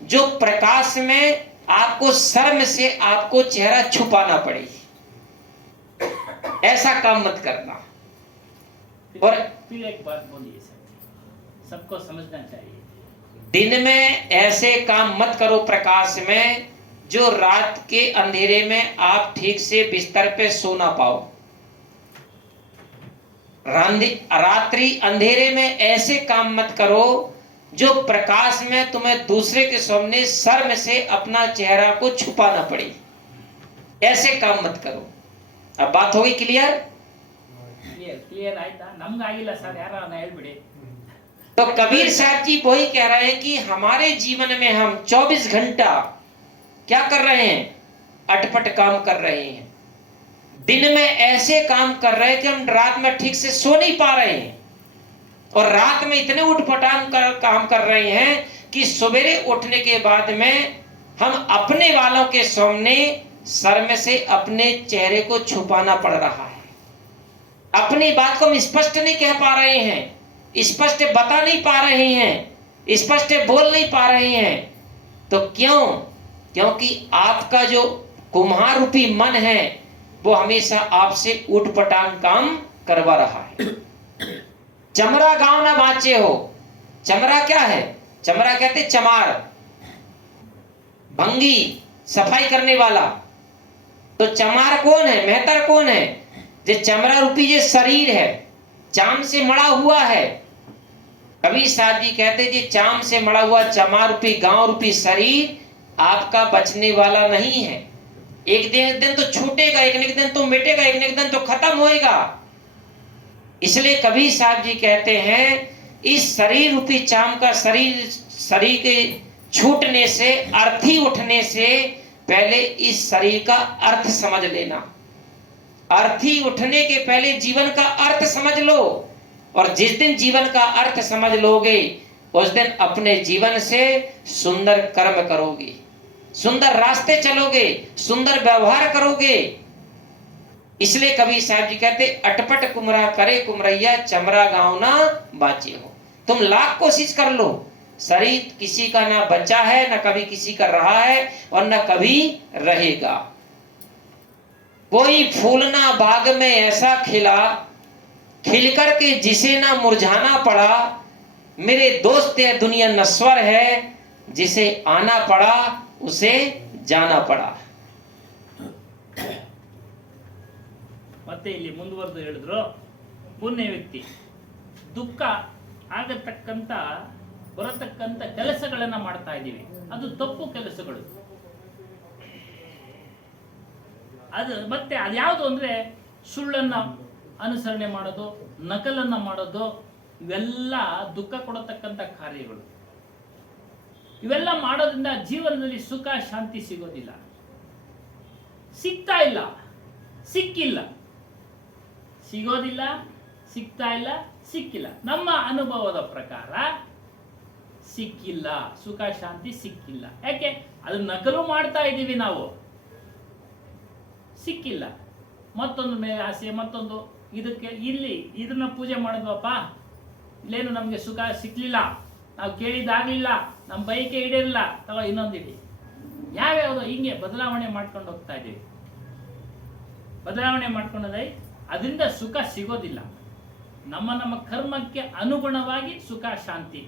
जो प्रकाश में आपको शर्म से आपको चेहरा छुपाना पड़े। ऐसा काम मत करना। और फिर एक बात बोलिए, सबको समझना चाहिए। दिन में ऐसे काम मत करो प्रकाश में जो रात के अंधेरे में आप ठीक से बिस्तर पे सो ना पाओ। रात्रि अंधेरे में ऐसे काम मत करो जो प्रकाश में तुम्हें दूसरे के सामने शर्म से अपना चेहरा को छुपाना पड़े। ऐसे काम मत करो। अब बात होगी क्लियर? क्लियर आयता? नमगे आगिल्ल सर, याराना हेळिबिಡಿ। तो कबीर साहब जी वही कह रहे हैं कि हमारे जीवन में हम 24 घंटा क्या कर रहे हैं? अटपट काम कर रहे हैं, दिन में ऐसे काम कर रहे हैं कि हम रात में ठीक से सो नहीं पा रहे हैं, और रात में इतने उठपटांग काम कर रहे हैं कि सवेरे उठने के बाद में हम अपने वालों के सामने सर में से अपने चेहरे को छुपाना पड़ रहा है। अपनी बात को हम स्पष्ट नहीं कह पा रहे हैं, स्पष्ट बता नहीं पा रहे हैं, स्पष्ट बोल नहीं पा रहे हैं। तो क्यों? क्योंकि आपका जो कुम्हार रूपी मन है वो हमेशा आपसे उठपटांग काम करवा रहा है। चमरा गांव ना बाँचे हो। चमरा क्या है? चमरा कहते चमार, भंगी, सफाई करने वाला। तो चमार कौन है? मेहतर कौन है? जो चमड़ा रूपी जो शरीर है, चाम से मड़ा हुआ है। कबीर साहब जी कहते जी चाम से मड़ा हुआ चमार रूपी गांव रूपी शरीर आपका बचने वाला नहीं है। एक दिन तो छूटेगा, एक न एक दिन तो मिटेगा, एक न एक दिन तो खत्म होएगा। इसलिए कबीर साहब जी कहते हैं इस शरीर रूपी चाम का शरीर के छूटने से, अर्थी उठने से पहले इस शरीर का अर्थ समझ लेना। अर्थी उठने के पहले जीवन का अर्थ समझ लो, और जिस दिन जीवन का अर्थ समझ लोगे उस दिन अपने जीवन से सुंदर कर्म करोगे, सुंदर रास्ते चलोगे, सुंदर व्यवहार करोगे। इसलिए कबीर साहब जी कहते अटपट कुमरा करे कुमरैया, चमरा गांव ना बाँचे हो। तुम लाख कोशिश कर लो, शरीर किसी का ना बचा है, ना कभी किसी का रहा है और ना कभी रहेगा। कोई फूल ना बाग में ऐसा खिला, खिल करके जिसे ना मुरझाना पड़ा। मेरे दोस्त ये दुनिया नश्वर है, जिसे आना पड़ा उसे जाना पड़ा। ಮತ್ತೆ ಇಲ್ಲಿ ಮುಂದುವರೆದು ಹೇಳಿದ್ರು, ಪುಣ್ಯ ವ್ಯಕ್ತಿ ದುಃಖ ಆಗತಕ್ಕಂತ ಬರತಕ್ಕಂತ ಕೆಲಸಗಳನ್ನ ಮಾಡ್ತಾ ಇದ್ದೀವಿ, ಅದು ತಪ್ಪು ಕೆಲಸಗಳು. ಅದು ಮತ್ತೆ ಅದ್ಯಾವುದು ಅಂದ್ರೆ ಸುಳ್ಳನ್ನ ಅನುಸರಣೆ ಮಾಡೋದು, ನಕಲನ್ನ ಮಾಡೋದು, ಇವೆಲ್ಲ ದುಃಖ ಕೊಡತಕ್ಕಂತ ಕಾರ್ಯಗಳು. ಇವೆಲ್ಲ ಮಾಡೋದ್ರಿಂದ ಜೀವನದಲ್ಲಿ ಸುಖ ಶಾಂತಿ ಸಿಗೋದಿಲ್ಲ, ಸಿಗ್ತಾ ಇಲ್ಲ, ಸಿಕ್ಕಿಲ್ಲ, ಸಿಗೋದಿಲ್ಲ, ಸಿಗ್ತಾ ಇಲ್ಲ, ಸಿಕ್ಕಿಲ್ಲ. ನಮ್ಮ ಅನುಭವದ ಪ್ರಕಾರ ಸಿಕ್ಕಿಲ್ಲ, ಸುಖ ಶಾಂತಿ ಸಿಕ್ಕಿಲ್ಲ. ಯಾಕೆ? ಅದು ನಕಲು ಮಾಡ್ತಾ ಇದ್ದೀವಿ ನಾವು, ಸಿಕ್ಕಿಲ್ಲ. ಮತ್ತೊಂದು ಮೇಲೆ ಆಸೆ, ಮತ್ತೊಂದು ಇದಕ್ಕೆ ಇಲ್ಲಿ ಇದನ್ನ ಪೂಜೆ ಮಾಡಿದ್ವಪ್ಪ, ಇಲ್ಲೇನು ನಮಗೆ ಸುಖ ಸಿಕ್ಲಿಲ್ಲ, ನಾವು ಕೇಳಿದಾಗ್ಲಿಲ್ಲ, ನಮ್ಮ ಬೈಕೆ ಈಡೇರಿಲ್ಲ, ತಗೋ ಇನ್ನೊಂದಿಡಿ. ಯಾವ್ಯಾವುದು ಹಿಂಗೆ ಬದಲಾವಣೆ ಮಾಡ್ಕೊಂಡು ಹೋಗ್ತಾ ಇದ್ದೀವಿ. ಬದಲಾವಣೆ ಮಾಡ್ಕೊಂಡೋದೈ ಅದರಿಂದ ಸುಖ ಸಿಗೋದಿಲ್ಲ. ನಮ್ಮ ಕರ್ಮಕ್ಕೆ ಅನುಗುಣವಾಗಿ ಸುಖ ಶಾಂತಿ.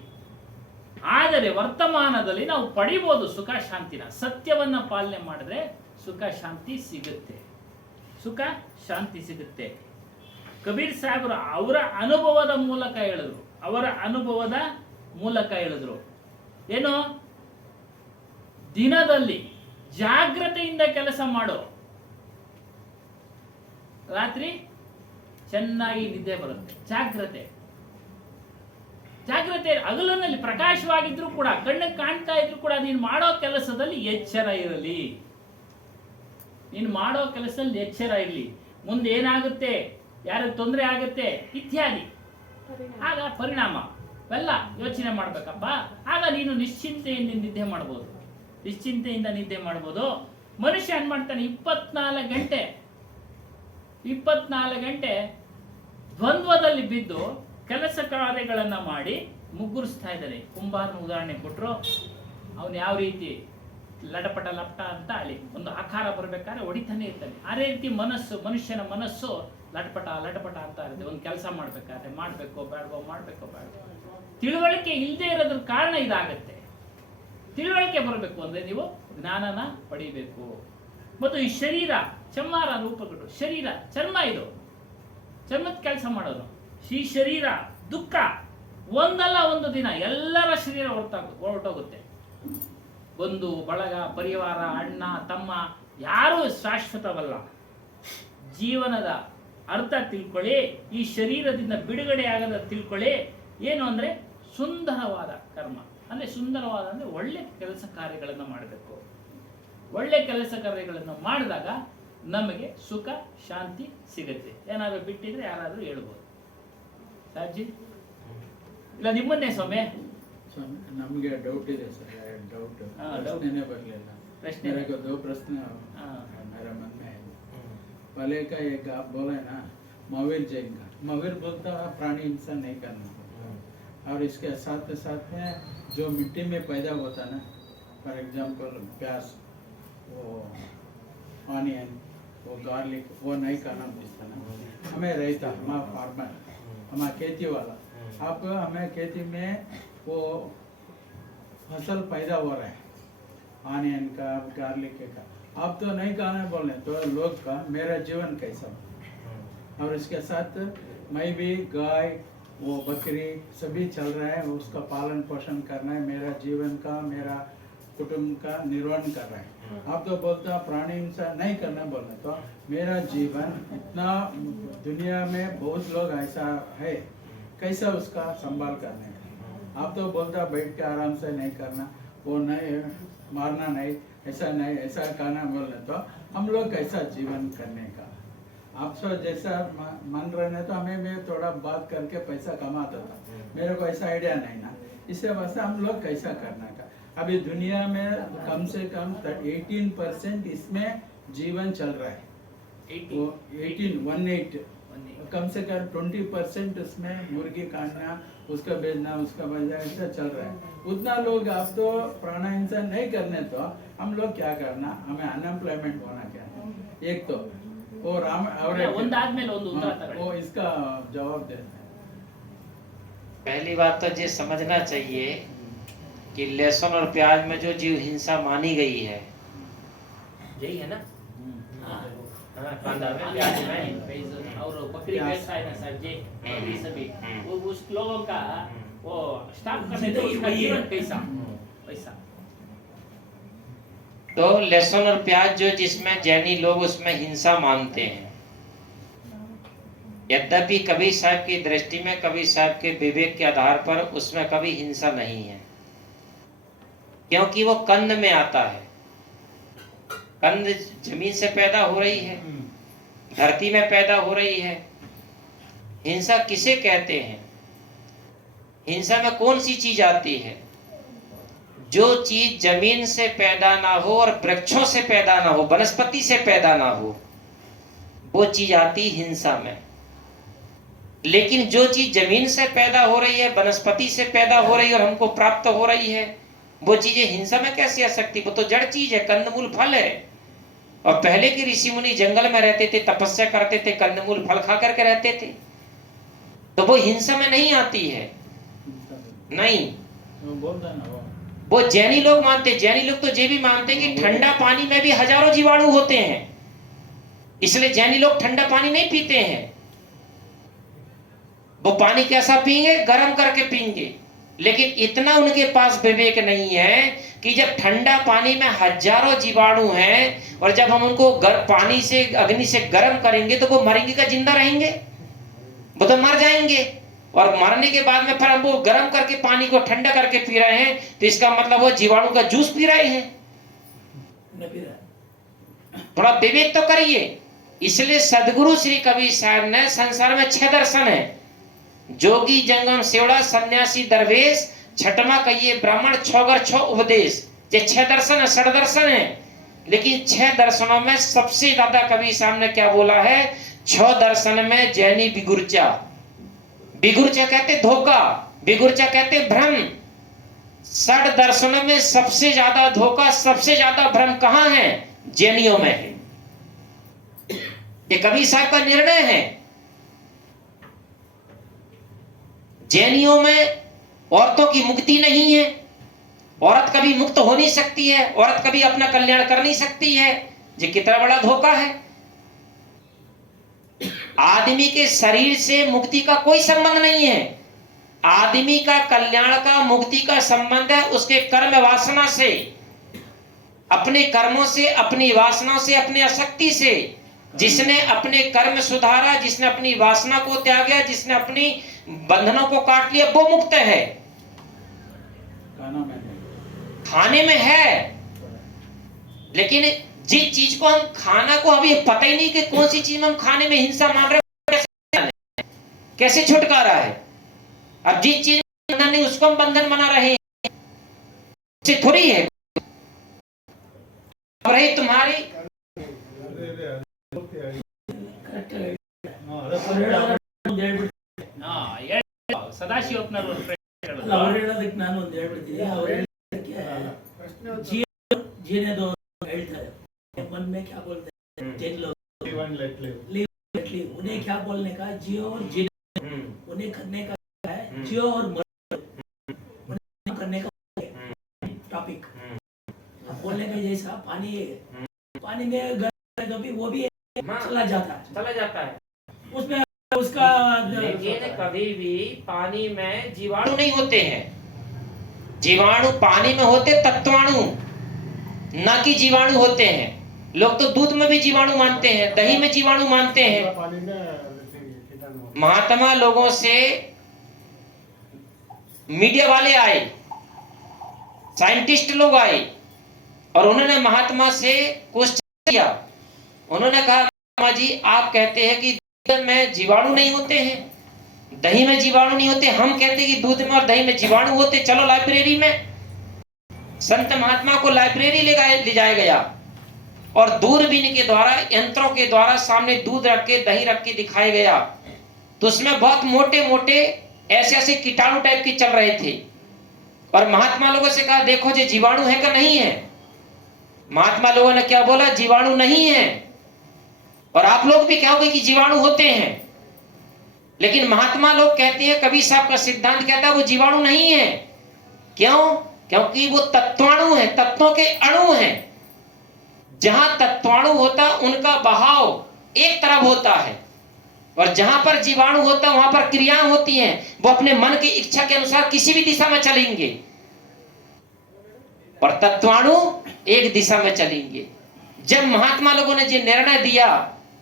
ಆದರೆ ವರ್ತಮಾನದಲ್ಲಿ ನಾವು ಪಡಿಬೋದು ಸುಖ ಶಾಂತಿನ. ಸತ್ಯವನ್ನ ಪಾಲನೆ ಮಾಡಿದ್ರೆ ಸುಖ ಶಾಂತಿ ಸಿಗುತ್ತೆ, ಸುಖ ಶಾಂತಿ ಸಿಗುತ್ತೆ. ಕಬೀರ್ ಸಾಹೇಬರು ಅವರ ಅನುಭವದ ಮೂಲಕ ಹೇಳಿದ್ರು, ಅವರ ಅನುಭವದ ಮೂಲಕ ಹೇಳಿದ್ರು ಏನು? ದಿನದಲ್ಲಿ ಜಾಗ್ರತೆಯಿಂದ ಕೆಲಸ ಮಾಡೋ, ರಾತ್ರಿ ಚೆನ್ನಾಗಿ ನಿದ್ದೆ ಬರುತ್ತೆ. ಜಾಗ್ರತೆ ಹಗಲಿನಲ್ಲಿ ಪ್ರಕಾಶವಾಗಿದ್ರು ಕೂಡ, ಕಣ್ಣಿಗೆ ಕಾಣ್ತಾ ಇದ್ರು ಕೂಡ ನೀನು ಮಾಡೋ ಕೆಲಸದಲ್ಲಿ ಎಚ್ಚರ ಇರಲಿ, ನೀನು ಮಾಡೋ ಕೆಲಸದಲ್ಲಿ ಎಚ್ಚರ ಇರಲಿ. ಮುಂದೆ ಏನಾಗುತ್ತೆ, ಯಾರಿಗೆ ತೊಂದರೆ ಆಗುತ್ತೆ ಇತ್ಯಾದಿ, ಆಗ ಪರಿಣಾಮ ಎಲ್ಲ ಯೋಚನೆ ಮಾಡ್ಬೇಕಪ್ಪ. ಆಗ ನೀನು ನಿಶ್ಚಿಂತೆಯಿಂದ ನಿದ್ದೆ ಮಾಡ್ಬೋದು, ನಿಶ್ಚಿಂತೆಯಿಂದ ನಿದ್ದೆ ಮಾಡ್ಬೋದು. ಮನುಷ್ಯ ಏನ್ ಮಾಡ್ತಾನೆ, 24 ಗಂಟೆ ದ್ವಂದ್ವದಲ್ಲಿ ಬಿದ್ದು ಕೆಲಸ ಕಾರ್ಯಗಳನ್ನ ಮಾಡಿ ಮುಗ್ಗುರಿಸ್ತಾ ಇದ್ದಾನೆ. ಕುಂಬಾರನ ಉದಾಹರಣೆ ಕೊಟ್ಟರು, ಅವನು ಯಾವ ರೀತಿ ಲಟಪಟ ಲಪಟ ಅಂತ ಅಲ್ಲಿ ಒಂದು ಆಕಾರ ಬರಬೇಕಾದ್ರೆ ಹೊಡಿತಾನೆ ಇರ್ತಾನೆ. ಅದೇ ರೀತಿ ಮನುಷ್ಯನ ಮನಸ್ಸು ಲಟಪಟ ಲಟಪಟ ಅಂತ ಇರುತ್ತೆ. ಒಂದು ಕೆಲಸ ಮಾಡ್ಬೇಕಾದ್ರೆ ಮಾಡ್ಬೇಕೋ ಬೇಡವೋ, ಮಾಡ್ಬೇಕೋ ಬೇಡವೋ, ತಿಳುವಳಿಕೆ ಇಲ್ಲದೆ ಇರೋದ್ರ ಕಾರಣ ಇದಾಗತ್ತೆ. ತಿಳುವಳಿಕೆ ಬರಬೇಕು ಅಂದ್ರೆ ನೀವು ಜ್ಞಾನನ ಪಡಿಬೇಕು. ಮತ್ತು ಈ ಶರೀರ ಚಮ್ಮಾರ ರೂಪಗಳು, ಶರೀರ ಚರ್ಮ, ಇದು ಚರ್ಮದ ಕೆಲಸ ಮಾಡೋದು. ಈ ಶರೀರ ದುಃಖ ಒಂದಲ್ಲ ಒಂದು ದಿನ ಎಲ್ಲರ ಶರೀರ ಹೊರಟೋಗುತ್ತೆ. ಬಂಧು ಬಳಗ ಪರಿವಾರ ಅಣ್ಣ ತಮ್ಮ ಯಾರೂ ಶಾಶ್ವತವಲ್ಲ. ಜೀವನದ ಅರ್ಥ ತಿಳ್ಕೊಳ್ಳಿ, ಈ ಶರೀರದಿಂದ ಬಿಡುಗಡೆ ಆಗದ ತಿಳ್ಕೊಳ್ಳಿ. ಏನು ಅಂದ್ರೆ ಸುಂದರವಾದ ಕರ್ಮ ಅಂದ್ರೆ, ಸುಂದರವಾದ ಅಂದ್ರೆ ಒಳ್ಳೆ ಕೆಲಸ ಕಾರ್ಯಗಳನ್ನು ಮಾಡಬೇಕು. ಒಳ್ಳೆ ಕೆಲಸ ಕಾರ್ಯಗಳನ್ನು ಮಾಡಿದಾಗ ನಮಗೆ ಸುಖ ಶಾಂತಿ ಸಿಗುತ್ತೆ. ಏನಾದರೂ ಬಿಟ್ಟಿದ್ರೆ ಯಾರಾದರೂ ಹೇಳ್ಬೋದು. ಸಾಜಿ ಇಲ್ಲ ನಿಮ್ಮನ್ನೇ ಸ್ವಾಮಿ. स्वामी नಮಗೆ ಡೌಟ್ ಇದೆ सर, ಡೌಟ್ ಪ್ರಶ್ನೆನೇ ಬರಲಿಲ್ಲ. प्रश्न मेरे को दो प्रश्न मेरे मन में है। पहले का एक आप बोले ना महावीर जैन का, महावीर बोलता है प्राणी हिंसा नहीं करना, और इसके साथ साथ में जो मिट्टी में पैदा होता ना, फॉर एग्जांपल प्याज, वो ऑनियन, वो गार्लिक, वो नहीं खाना बोलता ना। हमें रहता हमारा फार्मर, हमारा खेती वाला, आप हमें खेती में वो फसल पैदा हो रहा है ऑनियन का, गार्लिक का, आप तो नहीं खाना बोले तो लोग का मेरा जीवन कैसा हो? और इसके साथ मैं भी गाय, वो बकरी सभी चल रहा है, उसका पालन पोषण करना है, मेरा जीवन का, मेरा कुटुंब का निर्वहन कर रहा है। आप तो बोलता प्राणी हिंसा नहीं करना बोले तो मेरा जीवन इतना, दुनिया में बहुत लोग ऐसा है, कैसा उसका संभाल करने का? आप तो बोलता बैठ के आराम से नहीं करना, वो नहीं मारना नहीं, ऐसा नहीं, ऐसा करना बोलने तो हम लोग कैसा जीवन करने का? आप सब जैसा मन रहने तो हमें मैं थोड़ा बात करके पैसा कमाता था, मेरे को ऐसा आइडिया नहीं ना, इससे वैसे हम लोग कैसा करना का? अभी दुनिया में कम से कम 18% इसमें जीवन चल रहा है, वो 18 कम से कम 20% उसमें मुर्गी काटना, उसका बेचना, उसका बजा ऐसा चल रहा है। उतना लोग आप तो प्राण हिंसा नहीं करने तो हम लोग क्या करना, हमें अनएम्प्लॉयमेंट होना क्या है? एक तो वो राम और वो इसका जवाब देते हैं। पहली बात तो ये समझना चाहिए कि लहसुन और प्याज में जो जीव हिंसा मानी गई है, यही है ना? और बकरी बेचता है ना सर जी, ये सभी वो उस लोगों का वो स्टाफ करने तो उसका जीवन कैसा पैसा। तो लहसुन और प्याज जो जिसमें जैनी लोग उसमें हिंसा मानते हैं, यद्यपि कबीर साहब की दृष्टि में, कबीर साहब के विवेक के आधार पर उसमें कभी हिंसा नहीं है, क्योंकि वो कंद में आता है। कंद जमीन से पैदा हो रही है, धरती में पैदा हो रही है। हिंसा किसे कहते हैं? हिंसा में कौन सी चीज आती है? जो चीज जमीन से पैदा ना हो और वृक्षों से पैदा ना हो, वनस्पति से पैदा ना हो, वो चीज आती हिंसा में। लेकिन जो चीज जमीन से पैदा हो रही है, वनस्पति से पैदा हो रही है और हमको प्राप्त हो रही है, वो चीजें हिंसा में कैसे आ सकती? वो तो जड़ चीज है, कंदमूल फल है। और पहले के ऋषि मुनि जंगल में रहते थे, तपस्या करते थे, कंदमूल फल खा करके रहते थे, तो वो हिंसा में नहीं आती है। नहीं, वो जैनी लोग मानते, जैनी लोग तो ये भी मानते कि ठंडा पानी में भी हजारों जीवाणु होते हैं, इसलिए जैनी लोग ठंडा पानी नहीं पीते हैं। वो पानी कैसा पिएंगे? गर्म करके पिएंगे। लेकिन इतना उनके पास विवेक नहीं है कि जब ठंडा पानी में हजारों जीवाणु हैं और जब हम उनको पानी से, अग्नि से गर्म करेंगे तो वो मरेंगे का जिंदा रहेंगे? वो तो मर जाएंगे। और मरने के बाद में फिर हम वो गर्म करके पानी को ठंडा करके पी रहे हैं, तो इसका मतलब वो जीवाणु का जूस पी रहे हैं। थोड़ा विवेक तो करिए। इसलिए सदगुरु श्री कबीर साहब ने, संसार में 6 दर्शन है, जोगी जंगम सेवड़ा सन्यासी दरवेश, छठमा कहिए ब्राह्मण, 6 उपदेश। ये 6 दर्शन है, 6 दर्शन है। लेकिन 6 दर्शनों में सबसे ज्यादा कबीर साहब ने क्या बोला है? 6 दर्शन में जैनी बिगुर्चा, बिगुर्चा कहते धोखा, बिगुर्चा कहते भ्रम। 6 दर्शनों में सबसे ज्यादा धोखा, सबसे ज्यादा भ्रम कहां है? जैनियों में है। ये कबीर साहब का निर्णय है। जैनियों में औरतों की मुक्ति नहीं है, औरत कभी मुक्त हो नहीं सकती है, औरत कभी अपना कल्याण कर नहीं सकती है। ये कितना बड़ा धोखा है। आदमी के शरीर से मुक्ति का कोई संबंध नहीं है। आदमी का कल्याण का, मुक्ति का संबंध है उसके कर्म वासना से, अपने कर्मों से, अपनी वासनाओं से, अपनी आसक्ति से। जिसने अपने कर्म सुधारा, जिसने अपनी वासना को त्यागा, जिसने अपनी बंधनों को काट लिया, वो मुक्त है। खाने में है, लेकिन जिस चीज को हम खाना को अभी पता ही नहीं कि कौन सी चीज में हम खाने में हिंसा मान रहे हैं, कैसे छुटकारा है। अब जिस चीज में बंधन नहीं उसको हम बंधन बना रहे हैं, उससे थोड़ी है। अब रही तुम्हारी ಸದಾಶಿವಪ್ಪನವರು ಅವ್ರು ಹೇಳೋದಕ್ಕೆ ನಾನು ಒಂದು ಹೇಳ್ಬಿಡ್ತೀನಿ. ಅವ್ರು ಹೇಳೋದಕ್ಕೆ जीने ಹೇಳ್ತಾರೆ, मन में क्या बोलते हैं, जिन लोग लिव लेट लिव, उन्हें क्या बोलने का, जियो और जीने, उन्हें करने का है जियो और मरो, उन्हें करने का टॉपिक। अब बोलने का जैसा पानी में जो भी वो भी चला जाता है उसमें उसका। लेकिन कभी भी पानी में जीवाणु नहीं होते हैं। जीवाणु पानी में होते तत्वाणु, ना कि जीवाणु होते हैं। लोग तो दूध में भी जीवाणु मानते हैं, दही में जीवाणु मानते हैं। महात्मा लोगों से मीडिया वाले आए, साइंटिस्ट लोग आए और उन्होंने महात्मा से क्वेश्चन किया। उन्होंने कहा, महात्मा जी आप कहते हैं कि दूध में जीवाणु नहीं होते हैं, दही में जीवाणु नहीं होते, हम कहते हैं कि दूध में और दही में जीवाणु होते, चलो लाइब्रेरी में। संत महात्मा को लाइब्रेरी ले जाया गया और दूरबीन के द्वारा, यंत्रों के द्वारा सामने दूध रख के दही रख के दिखाया गया, तो उसमें बहुत मोटे मोटे ऐसे ऐसे कीटाणु टाइप के चल रहे थे। और महात्मा लोगों से कहा देखो जी जीवाणु है का नहीं है। महात्मा लोगों ने क्या बोला, जीवाणु नहीं है। और आप लोग भी कहोगे कि जीवाणु होते हैं, लेकिन महात्मा लोग कहते हैं, कबीर साहब का सिद्धांत कहता है वो जीवाणु नहीं है। क्यों? क्योंकि वो तत्वाणु है, तत्वों के अणु हैं। जहां तत्वाणु होता उनका बहाव एक तरफ होता है, और जहां पर जीवाणु होता वहां पर क्रियाएं होती हैं, वो अपने मन की इच्छा के अनुसार किसी भी दिशा में चलेंगे, और तत्वाणु एक दिशा में चलेंगे। जब महात्मा लोगों ने ये निर्णय दिया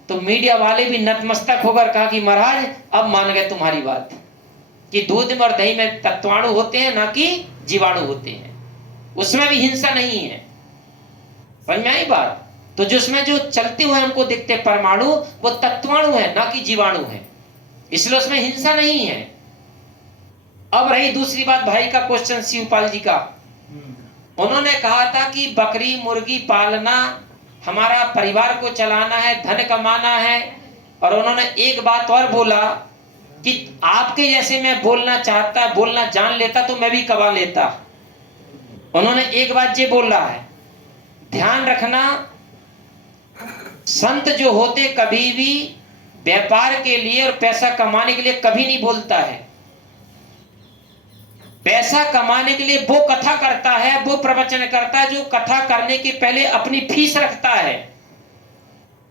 तो मीडिया वाले भी नतमस्तक होकर कहा कि महाराज अब मान गए तुम्हारी बात कि दूध में और दही में तत्वाणु होते हैं, ना कि जीवाणु होते हैं, उसमें भी हिंसा नहीं है। समझ में आई बात? तो जिसमें जो चलते हुए हमको दिखते परमाणु वो तत्वाणु है, ना कि जीवाणु है, इसलिए उसमें हिंसा नहीं है। अब रही दूसरी बात, भाई का क्वेश्चन शिवपाल जी का। उन्होंने कहा था कि बकरी मुर्गी पालना हमारा परिवार को चलाना है, धन कमाना है। और उन्होंने एक बात और बोला कि आपके जैसे मैं बोलना चाहता, बोलना जान लेता तो मैं भी कमा लेता। उन्होंने एक बात ये बोला है, ध्यान रखना, संत जो होते कभी भी व्यापार के लिए और पैसा कमाने के लिए कभी नहीं बोलता है। पैसा कमाने के लिए वो कथा करता है, वो प्रवचन करता है जो कथा करने के पहले अपनी फीस रखता है।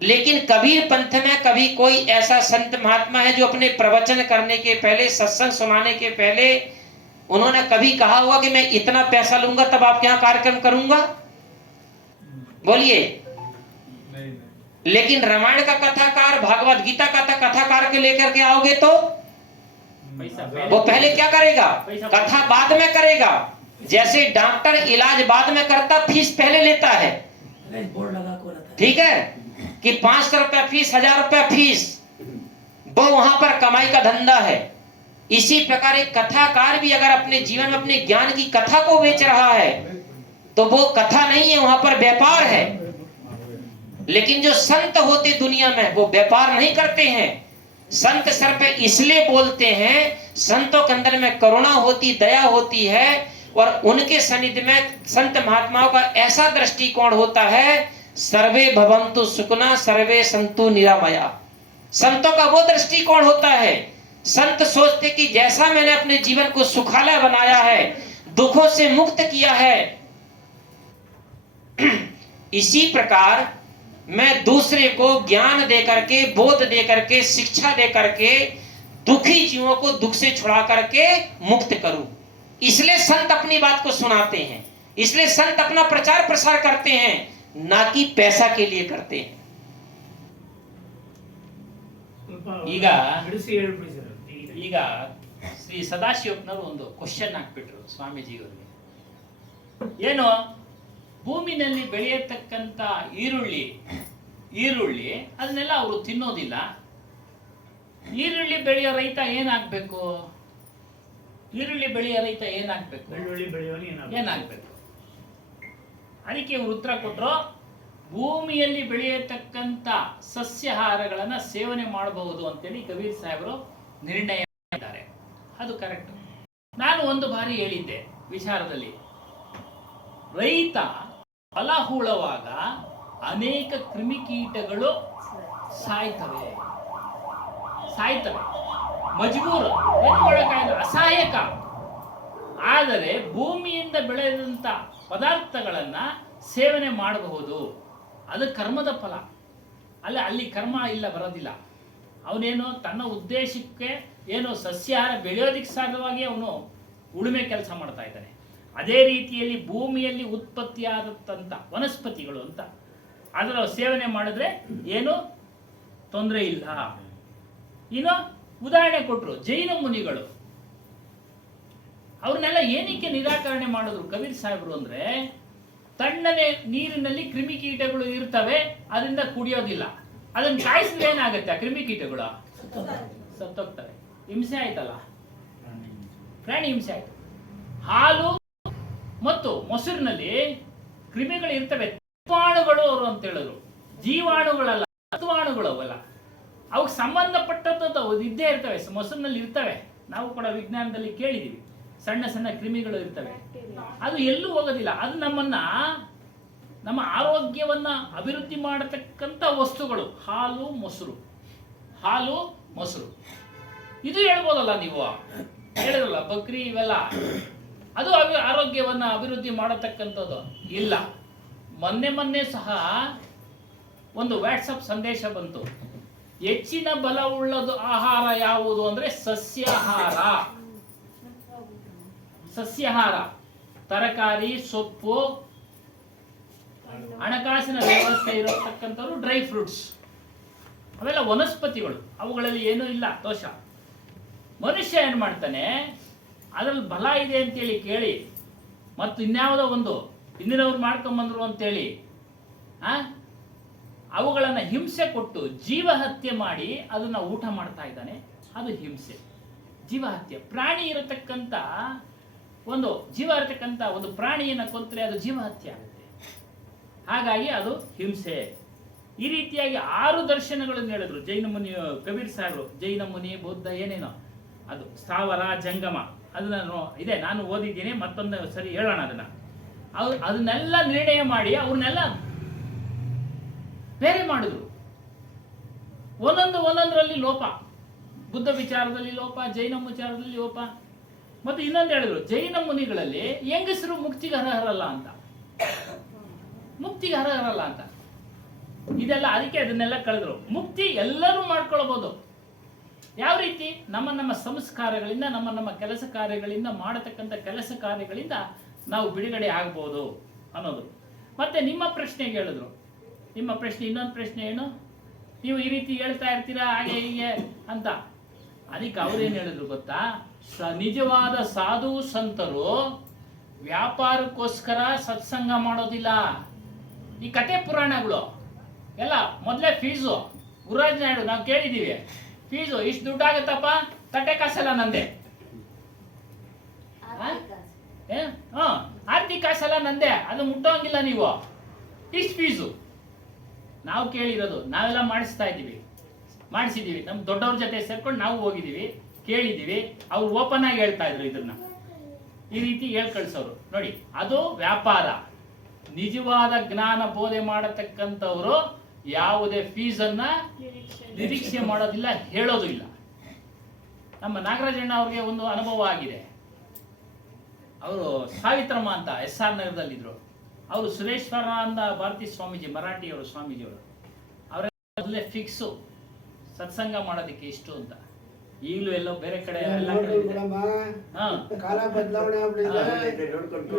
लेकिन कबीर पंथ में कभी कोई ऐसा संत महात्मा है जो अपने प्रवचन करने के पहले, सत्संग सुनाने के पहले उन्होंने कभी कहा हुआ कि मैं इतना पैसा लूंगा तब आपके यहां कार्यक्रम करूंगा? बोलिए। लेकिन रामायण का कथाकार, भागवत गीता का कथाकार के लेकर के आओगे तो वो पहले क्या करेगा? कथा बाद में करेगा। जैसे डॉक्टर इलाज बाद में करता, फीस पहले लेता है, बोर्ड लगा को रहता है, ठीक है, कि 500 रुपया फीस, 1000 रुपया फीस, वो वहां पर कमाई का धंधा है। इसी प्रकार एक कथाकार भी अगर अपने जीवन में अपने ज्ञान की कथा को बेच रहा है तो वो कथा नहीं है, वहां पर व्यापार है। लेकिन जो संत होते दुनिया में वो व्यापार नहीं करते हैं। संत सर पे इसलिए बोलते हैं, संतों के अंदर में करुणा होती, दया होती है, और उनके सानिध्य में संत महात्माओं का ऐसा दृष्टिकोण होता है, सर्वे भवन्तु सुखिनः सर्वे सन्तु निरामया। संतों का वो दृष्टिकोण होता है। संत सोचते कि जैसा मैंने अपने जीवन को सुखालय बनाया है, दुखों से मुक्त किया है, इसी प्रकार मैं दूसरे को ज्ञान दे करके, बोध दे करके, शिक्षा दे करके दुखी जीवों को दुख से छुड़ा करके मुक्त करूं। इसलिए संत अपनी बात को सुनाते हैं, इसलिए संत अपना प्रचार प्रसार करते हैं, ना कि पैसा के लिए करते हैं। ಈಗ ಈಗ ಶ್ರೀ ಸದಾಶಿವಪ್ಪನವರು ಒಂದು ಕ್ವಶನ್ ಹಾಕ್ಬಿಟ್ರು ಸ್ವಾಮೀಜಿಯವರಿಗೆ, ಏನು ಭೂಮಿನಲ್ಲಿ ಬೆಳೆಯತಕ್ಕಂಥ ಈರುಳ್ಳಿ ಅದನ್ನೆಲ್ಲ ಅವರು ತಿನ್ನೋದಿಲ್ಲ. ಈರುಳ್ಳಿ ಬೆಳೆಯೋ ರೈತ ಏನಾಗಬೇಕು? ಏನಾಗಬೇಕು? ಅದಕ್ಕೆ ಇವರು ಉತ್ತರ ಕೊಟ್ಟರು, ಭೂಮಿಯಲ್ಲಿ ಬೆಳೆಯತಕ್ಕಂಥ ಸಸ್ಯಾಹಾರಗಳನ್ನ ಸೇವನೆ ಮಾಡಬಹುದು ಅಂತೇಳಿ ಕಬೀರ್ ಸಾಹೇಬರು ನಿರ್ಣಯ ಮಾಡಿದ್ದಾರೆ. ಅದು ಕರೆಕ್ಟ್. ನಾನು ಒಂದು ಬಾರಿ ಹೇಳಿದ್ದೆ ವಿಚಾರದಲ್ಲಿ, ರೈತ ಫಲ ಹೂಳುವಾಗ ಅನೇಕ ಕ್ರಿಮಿಕೀಟಗಳು ಸಾಯ್ತವೆ. ಮಜಬೂರು, ಏನು ಮಾಡೋಕ್ಕಾಗಲ್ಲ, ಅಸಹಾಯಕ. ಆದರೆ ಭೂಮಿಯಿಂದ ಬೆಳೆದಂತ ಪದಾರ್ಥಗಳನ್ನ ಸೇವನೆ ಮಾಡಬಹುದು. ಅದು ಕರ್ಮದ ಫಲ. ಅಲ್ಲಿ ಕರ್ಮ ಇಲ್ಲ, ಬರೋದಿಲ್ಲ. ಅವನೇನು ತನ್ನ ಉದ್ದೇಶಕ್ಕೆ ಏನೋ ಸಸ್ಯಾಹಾರ ಬೆಳೆಯೋದಿಕ್ಕೆ ಸಾಧ್ಯವಾಗಿ ಅವನು ಉಳುಮೆ ಕೆಲಸ ಮಾಡ್ತಾ ಇದ್ದಾನೆ. ಅದೇ ರೀತಿಯಲ್ಲಿ ಭೂಮಿಯಲ್ಲಿ ಉತ್ಪತ್ತಿಯಾದಂಥ ವನಸ್ಪತಿಗಳು ಅಂತ ಅದರ ಸೇವನೆ ಮಾಡಿದ್ರೆ ಏನು ತೊಂದರೆ ಇಲ್ಲ. ಇನ್ನು ಉದಾಹರಣೆ ಕೊಟ್ಟರು ಜೈನ ಮುನಿಗಳು. ಅವ್ರನ್ನೆಲ್ಲ ಏನಕ್ಕೆ ನಿರಾಕರಣೆ ಮಾಡಿದ್ರು ಕಬೀರ್ ಸಾಹೇಬರು ಅಂದ್ರೆ, ತಣ್ಣನೆ ನೀರಿನಲ್ಲಿ ಕ್ರಿಮಿಕೀಟಗಳು ಇರ್ತವೆ, ಅದರಿಂದ ಕುಡಿಯೋದಿಲ್ಲ. ಅದನ್ನ ಕಾಯಿಸಿದ್ರೆ ಏನಾಗುತ್ತೆ? ಆ ಕ್ರಿಮಿಕೀಟಗಳು ಸತ್ತೋಗ್ತವೆ. ಹಿಂಸೆ ಆಯ್ತಲ್ಲ, ಪ್ರಾಣಿ ಹಿಂಸೆ ಆಯ್ತು. ಹಾಲು ಮತ್ತು ಮೊಸರಿನಲ್ಲಿ ಕ್ರಿಮಿಗಳು ಇರ್ತವೆ, ತತ್ವಾಣುಗಳು ಅವರು ಅಂತ ಹೇಳಿದ್ರು. ಜೀವಾಣುಗಳಲ್ಲ, ತತ್ವಾಣುಗಳು ಅವೆಲ್ಲ. ಅವಕ್ಕೆ ಸಂಬಂಧಪಟ್ಟದ್ದು ಇದ್ದೇ ಇರ್ತವೆ, ಮೊಸರಿನಲ್ಲಿ ಇರ್ತವೆ. ನಾವು ಕೂಡ ವಿಜ್ಞಾನದಲ್ಲಿ ಕೇಳಿದೀವಿ, ಸಣ್ಣ ಸಣ್ಣ ಕ್ರಿಮಿಗಳು ಇರ್ತವೆ. ಅದು ಎಲ್ಲೂ ಹೋಗೋದಿಲ್ಲ. ಅದು ನಮ್ಮ ಆರೋಗ್ಯವನ್ನ ಅಭಿವೃದ್ಧಿ ಮಾಡತಕ್ಕಂಥ ವಸ್ತುಗಳು. ಹಾಲು ಮೊಸರು ಇದು ಹೇಳ್ಬೋದಲ್ಲ, ನೀವು ಹೇಳಿದ್ರಲ್ಲ ಬಕ್ರಿ ಇವೆಲ್ಲ, ಅದು ಆರೋಗ್ಯವನ್ನ ಅಭಿವೃದ್ಧಿ ಮಾಡತಕ್ಕಂಥದ್ದು ಇಲ್ಲ. ಮೊನ್ನೆ ಸಹ ಒಂದು ವಾಟ್ಸಪ್ ಸಂದೇಶ ಬಂತು, ಹೆಚ್ಚಿನ ಬಲವುಳ್ಳದು ಆಹಾರ ಯಾವುದು ಅಂದ್ರೆ ಸಸ್ಯಾಹಾರ, ತರಕಾರಿ, ಸೊಪ್ಪು, ಹಣಕಾಸಿನ ವ್ಯವಸ್ಥೆ ಇರತಕ್ಕಂಥವ್ರು ಡ್ರೈ ಫ್ರೂಟ್ಸ್, ಅವೆಲ್ಲ ವನಸ್ಪತಿಗಳು. ಅವುಗಳಲ್ಲಿ ಏನೂ ಇಲ್ಲ ದೋಷ. ಮನುಷ್ಯ ಏನ್ ಮಾಡ್ತಾನೆ, ಅದ್ರಲ್ಲಿ ಬಲ ಇದೆ ಅಂತೇಳಿ ಕೇಳಿ ಮತ್ತು ಇನ್ಯಾವುದೋ ಒಂದು ಹಿಂದಿನವ್ರು ಮಾಡ್ಕೊಂಬಂದ್ರು ಅಂತೇಳಿ ಅವುಗಳನ್ನ ಹಿಂಸೆ ಕೊಟ್ಟು ಜೀವ ಹತ್ಯೆ ಮಾಡಿ ಅದನ್ನ ಊಟ ಮಾಡ್ತಾ ಇದ್ದಾನೆ. ಅದು ಹಿಂಸೆ, ಜೀವ ಹತ್ಯೆ. ಪ್ರಾಣಿ ಇರತಕ್ಕಂಥ ಒಂದು ಪ್ರಾಣಿಯನ್ನ ಕೊಂದ್ರೆ ಅದು ಜೀವ ಹತ್ಯೆ ಆಗುತ್ತೆ. ಹಾಗಾಗಿ ಅದು ಹಿಂಸೆ. ಈ ರೀತಿಯಾಗಿ 6 ದರ್ಶನಗಳನ್ನು ಹೇಳಿದ್ರು ಜೈನ ಮುನಿ ಕಬೀರ್ ಸಾಹೇಬರು. ಜೈನ ಮುನಿ, ಬೌದ್ಧ, ಏನೇನೋ ಅದು ಸ್ಥಾವರ ಜಂಗಮ, ಅದನ್ನ ಇದೆ, ನಾನು ಓದಿದ್ದೀನಿ. ಮತ್ತೊಂದು ಸರಿ ಹೇಳೋಣ ಅದನ್ನೆಲ್ಲ ನಿರ್ಣಯ ಮಾಡಿ ಅವ್ರನ್ನೆಲ್ಲ ಬೇರೆ ಮಾಡಿದ್ರು. ಒಂದೊಂದರಲ್ಲಿ ಲೋಪ. ಬುದ್ಧ ವಿಚಾರದಲ್ಲಿ ಲೋಪ, ಜೈನ ವಿಚಾರದಲ್ಲಿ ಲೋಪ. ಮತ್ತೆ ಇನ್ನೊಂದು ಹೇಳಿದ್ರು, ಜೈನ ಮುನಿಗಳಲ್ಲಿ ಹೆಂಗಸರು ಮುಕ್ತಿಗೆ ಅರ್ಹರಲ್ಲ ಅಂತ. ಇದೆಲ್ಲ ಅದಕ್ಕೆ ಅದನ್ನೆಲ್ಲ ಕಳೆದ್ರು. ಮುಕ್ತಿ ಎಲ್ಲರೂ ಮಾಡ್ಕೊಳ್ಬಹುದು. ಯಾವ ರೀತಿ? ನಮ್ಮ ಸಂಸ್ಕಾರಗಳಿಂದ, ನಮ್ಮ ಕೆಲಸ ಕಾರ್ಯಗಳಿಂದ, ಮಾಡತಕ್ಕಂಥ ಕೆಲಸ ಕಾರ್ಯಗಳಿಂದ ನಾವು ಬಿಡುಗಡೆ ಆಗ್ಬೋದು ಅನ್ನೋದು. ಮತ್ತೆ ನಿಮ್ಮ ಪ್ರಶ್ನೆಗೆ ಹೇಳಿದ್ರು, ನಿಮ್ಮ ಪ್ರಶ್ನೆ, ಇನ್ನೊಂದು ಪ್ರಶ್ನೆ ಏನು, ನೀವು ಈ ರೀತಿ ಹೇಳ್ತಾ ಇರ್ತೀರಾ ಹಾಗೆ ಹೀಗೆ ಅಂತ. ಅದಕ್ಕೆ ಅವ್ರೇನು ಹೇಳಿದ್ರು ಗೊತ್ತಾ? ನಿಜವಾದ ಸಾಧು ಸಂತರು ವ್ಯಾಪಾರಕ್ಕೋಸ್ಕರ ಸತ್ಸಂಗ ಮಾಡೋದಿಲ್ಲ. ಈ ಕತೆ ಪುರಾಣಗಳು ಎಲ್ಲ ಮೊದಲೇ ಫೀಸು. ಗುರುರಾಜ್ ನಾಯ್ಡು ನಾವು ಕೇಳಿದ್ದೀವಿ, ಫೀಸು ಇಷ್ಟು ದುಡ್ಡಾಗತ್ತಪ್ಪ, ತಟ್ಟೆ ಕಾಸೆಲ್ಲ ನಂದೆ, ಆರ್ತಿ ಕಾಸೆಲ್ಲ ನಂದೆ, ಅದು ಮುಟ್ಟೋಂಗಿಲ್ಲ ನೀವು, ಇಷ್ಟು ಫೀಸು. ನಾವು ಕೇಳಿರೋದು, ನಾವೆಲ್ಲ ಮಾಡಿಸಿದ್ದೀವಿ. ನಮ್ಮ ದೊಡ್ಡವ್ರ ಜೊತೆ ಸೇರ್ಕೊಂಡು ನಾವು ಹೋಗಿದ್ದೀವಿ, ಕೇಳಿದ್ದೀವಿ. ಅವ್ರು ಓಪನ್ ಆಗಿ ಹೇಳ್ತಾ ಇದ್ರು ಇದನ್ನ. ಈ ರೀತಿ ಹೇಳ್ ಕಳ್ಸೋರು ನೋಡಿ. ಅದು ವ್ಯಾಪಾರ. ನಿಜವಾದ ಜ್ಞಾನ ಬೋಧೆ ಮಾಡತಕ್ಕಂಥವ್ರು ಯಾವುದೇ ಫೀಸನ್ನ ನಿರೀಕ್ಷೆ ಮಾಡೋದಿಲ್ಲ, ಹೇಳೋದು ಇಲ್ಲ. ನಮ್ಮ ನಾಗರಾಜಣ್ಣ ಅವ್ರಿಗೆ ಒಂದು ಅನುಭವ ಆಗಿದೆ. ಅವರು ಸಾವಿತ್ರಮ್ಮ ಅಂತ SR ನಗರದಲ್ಲಿದ್ರು. ಅವರು ಸುರೇಶ್ವರಾನಂದ ಭಾರತಿ ಸ್ವಾಮೀಜಿ, ಮರಾಠಿಯವರು ಸ್ವಾಮೀಜಿಯವರು, ಅವರೇ ಫಿಕ್ಸು ಸತ್ಸಂಗ ಮಾಡೋದಕ್ಕೆ ಇಷ್ಟು ಅಂತ. ಈಗಲೂ ಎಲ್ಲೋ ಬೇರೆ ಕಡೆ ಕಾಲ ಬದಲಾವಣೆ ಆಗ್ಬಿಟ್ಟಿದೆ.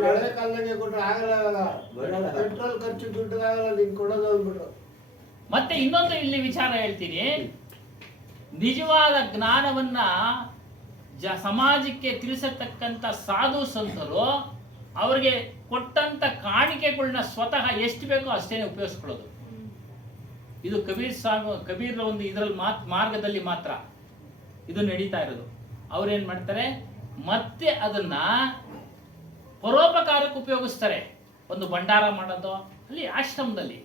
ಹಳೆ ಕಾಲದಾಗೆ ಕೊಟ್ರೆ ಆಗಲ್ಲ, ಪೆಟ್ರೋಲ್ ಖರ್ಚು ದುಡ್ಡು ಆಗಲ್ಲ, ನೀನ್ ಕೊಡೋದು ಅಂದ್ಬಿಟ್ಟು. ಮತ್ತೆ ಇನ್ನೊಂದು ಇಲ್ಲಿ ವಿಚಾರ ಹೇಳ್ತೀನಿ. ನಿಜವಾದ ಜ್ಞಾನವನ್ನ ಸಮಾಜಕ್ಕೆ ತಿಳಿಸತಕ್ಕಂಥ ಸಾಧು ಸಂತರು ಅವ್ರಿಗೆ ಕೊಟ್ಟಂತ ಕಾಣಿಕೆಗಳನ್ನ ಸ್ವತಃ ಎಷ್ಟು ಬೇಕೋ ಅಷ್ಟೇನೆ ಉಪಯೋಗಿಸ್ಕೊಳ್ಳೋದು. ಇದು ಕಬೀರ್ ಒಂದು ಇದರಲ್ಲಿ ಮಾರ್ಗದಲ್ಲಿ ಮಾತ್ರ ಇದು ನಡೀತಾ ಇರೋದು. ಅವ್ರೇನ್ ಮಾಡ್ತಾರೆ, ಮತ್ತೆ ಅದನ್ನ ಪರೋಪಕಾರಕ್ಕೆ ಉಪಯೋಗಿಸ್ತಾರೆ. ಒಂದು ಭಂಡಾರ ಮಾಡೋದು, ಅಲ್ಲಿ ಆಶ್ರಮದಲ್ಲಿ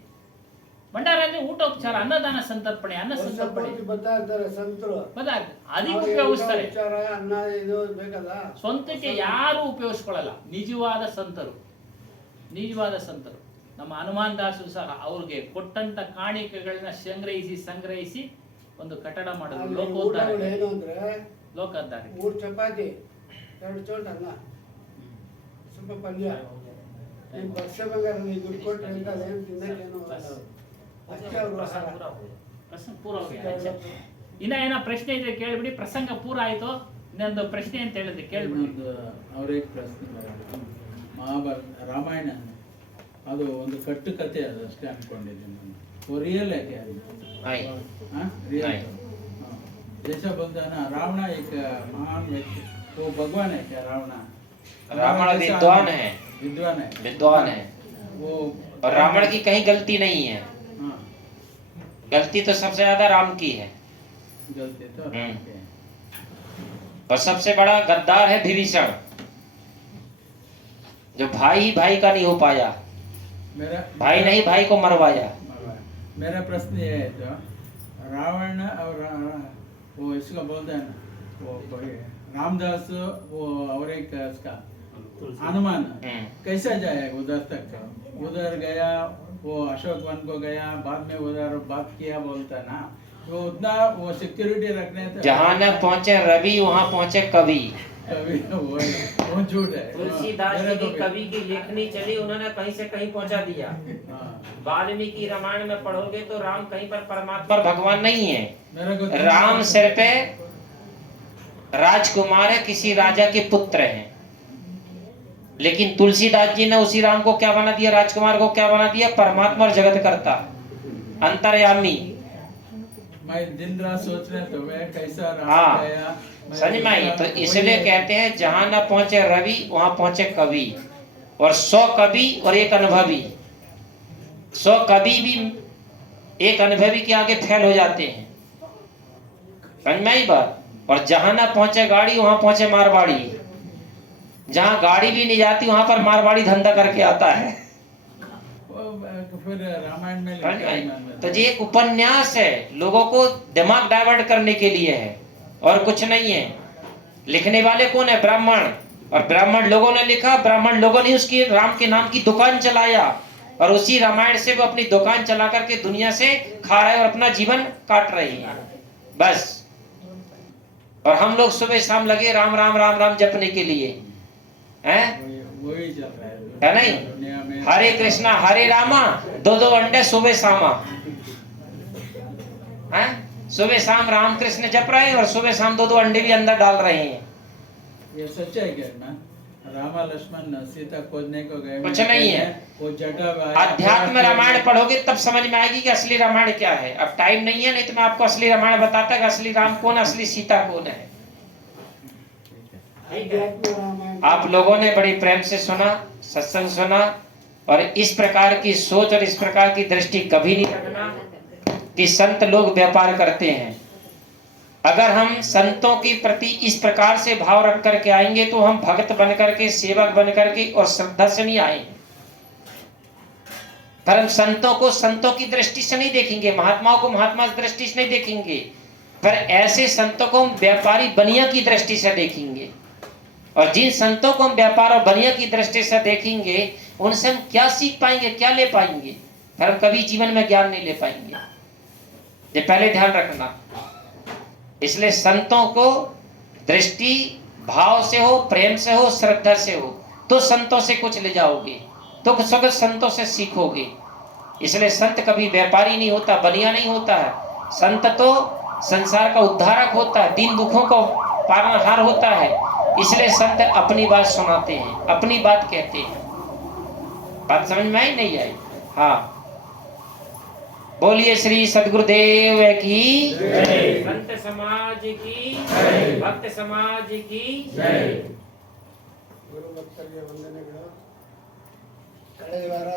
ಭಂಡಾರ ಅಂದ್ರೆ ಊಟೋಪಚಾರ, ಅನ್ನದಾನ ಸಂತರ್ಪಣೆ, ಅನ್ನ ಸಂತರ್ಪಣೆ ಬರ್ತಾ ಇರ್ತಾರೆ ಸಂತರು, ಅದಕ್ಕೆ ಉಪಯೋಗಿಸ್ತಾರೆ. ವಿಚಾರ ಅನ್ನ ಇದು ಬೇಕಲ್ಲ. ಸ್ವಂತಕ್ಕೆ ಯಾರು ಉಪಯೋಗಿಸ್ಕೊಳ್ಳಲ್ಲ. ನಿಜವಾದ ಸಂತರು ನಮ್ಮ ಹನುಮಾನ್ ದಾಸು ಸಹ ಅವ್ರಿಗೆ ಕೊಟ್ಟಂತ ಕಾಣಿಕೆಗಳನ್ನ ಸಂಗ್ರಹಿಸಿ ಒಂದು ಕಟ್ಟಡ ಮಾಡಿದ್ರು. ಲೋಕೋದ್ಧಾರ ಏನು ಅಂದ್ರೆ 3 ಚಪಾತಿ 2 ಚೋಟ ಅನ್ನ ಸ್ವಲ್ಪ ಪಲ್ಯ, ಈ ವರ್ಷ ಬಂಗಾರ ನೀವು ದುಡ್ಡು ಕೊಟ್ಟರೆ ಅಂತ ಏನು ತಿನ್ನಕ್ಕೇನು ಅಷ್ಟೇ ಅವ್ರು ಪೂರ ಇನ್ನ ಏನೋ ಪ್ರಶ್ನೆ ಇದ್ರೆ ಕೇಳ್ಬಿಡಿ. ಪ್ರಸಂಗ ಪೂರ ಆಯ್ತು. ಇನ್ನೊಂದು ಪ್ರಶ್ನೆ ಅಂತ ಹೇಳಿದ್ರೆ ಕೇಳ್ಬಿಡಿ. ಅವರೇ ಪ್ರಶ್ನೆ ಮಹಾಭಾರತ ರಾಮಾಯಣ ಅದು ಒಂದು ಕಟ್ಟು ಕತೆ, ಅದು ಅಷ್ಟೇ ಅನ್ಕೊಂಡಿದ್ದೀನಿ ನಾನು. रियल है क्या? रियल। जैसा बोलता है ना, रावण एक महान व्यक्ति, वो भगवान है क्या रावण? रावण विद्वान है, विद्वान है वो। और रावण की कहीं गलती नहीं है। गलती तो सबसे ज्यादा राम की है। गलती तो राम की है। और सबसे बड़ा गद्दार है विभीषण, जो भाई ही भाई का नहीं हो पाया, भाई नहीं भाई को मरवाया। मेरा प्रश्न ये है, जो रावण और वो इसका बोलते हैं ना, वो कोई रामदास, वो और एक उसका हनुमान कैसा जाएगा उधर तक? उधर गया, वो अशोक वन को गया, बाद में उधर बात किया बोलता ना, वो उतना वो सिक्योरिटी रखने थे। जहाँ न पहुँचे रवि वहाँ पहुँचे कवि। वो झूठ है। तुलसीदास जी की कवि की लेखनी चली, उन्होंने कहीं से कहीं पहुँचा दिया। वाल्मीकि रामायण में पढ़ोगे तो राम कहीं पर परमात्मा भगवान नहीं है। राम सिर पे राजकुमार है, किसी राजा के पुत्र हैं। लेकिन तुलसीदास जी ने उसी राम को क्या बना दिया, राजकुमार को क्या बना दिया? परमात्मा और जगत करता, अंतर्यामी। मैं दिन रात सोच रहे तो मैं कैसा राम गया समझ में आई? तो इसलिए कहते हैं जहाँ न पहुंचे रवि वहां पहुंचे कवि। और 100 कवि और एक अनुभवी, 100 कवि भी एक अनुभवी के आगे फेल हो जाते हैं। समझ में आई बात? और जहाँ न पहुंचे गाड़ी वहां पहुंचे मारवाड़ी। जहाँ गाड़ी भी नहीं जाती वहां पर मारवाड़ी धंधा करके आता है। फिर रामायण में तो ये एक उपन्यास है, लोगों को दिमाग डाइवर्ट करने के लिए है और कुछ नहीं है। लिखने वाले कौन है? ब्राह्मण। और ब्राह्मण लोगों ने लिखा, ब्राह्मण लोगों ने उसकी राम के नाम की दुकान चलाया, और उसी रामायण से वो अपनी दुकान चला करके दुनिया से खा रहे और अपना जीवन काट रहे हैं बस। और हम लोग सुबह शाम लगे राम राम राम राम जपने के लिए, हैं? वही चल रहा है नहीं? हरे कृष्णा हरे रामा, 2 अंडे सुबह शामा, हैं? सुबह शाम राम कृष्ण जप रहे हैं और सुबह शाम 2 अंडे भी अंदर डाल रहे हैं। ये सच है क्या ना? रामा लक्ष्मण सीता खोजने को गए, कुछ नहीं है। वो जटा अध्यात्म रामायण पढ़ोगे तब समझ में आएगी कि असली रामायण क्या है। अब टाइम नहीं है, नहीं तो मैं आपको असली रामायण बताता कि असली राम कौन, असली सीता कौन है। आप लोगों ने बड़ी प्रेम से सुना, सत्संग सुना, और इस प्रकार की सोच और इस प्रकार की दृष्टि कभी नहीं रखना कि संत लोग व्यापार करते हैं। अगर हम संतों के प्रति इस प्रकार से भाव रख करके आएंगे तो हम भक्त बन करके, सेवक बन करके और श्रद्धा से नहीं आएंगे। पर हम संतों को संतों की दृष्टि से नहीं देखेंगे, महात्माओं को महात्मा की दृष्टि से नहीं देखेंगे, पर ऐसे संतों को हम व्यापारी बनिया की दृष्टि से देखेंगे। और जिन संतों को हम व्यापार और बनिया की दृष्टि से देखेंगे, उनसे हम क्या सीख पाएंगे, क्या ले पाएंगे? पर हम कभी जीवन में ज्ञान नहीं ले पाएंगे। ये पहले ध्यान रखना। इसलिए संतों को दृष्टि भाव से हो, प्रेम से हो, श्रद्धा से हो, तो संतों से कुछ ले जाओगे, तो कुछ संतों से सीखोगे। इसलिए संत कभी व्यापारी नहीं होता, बनिया नहीं होता है। संत तो संसार का उद्धारक होता है, दीन दुखों को पालनहार होता है। इसलिए संत अपनी बात सुनाते हैं, अपनी बात कहते हैं। बात समझ में आई नहीं आई? हाँ, बोलिए श्री सद्गुरुदेव की जय, संत समाज की जय, भक्त समाज की जय। ಭಕ್ತರಿಗೆ ವಂದನೆಗಳು. ಕಳೆದ ವಾರ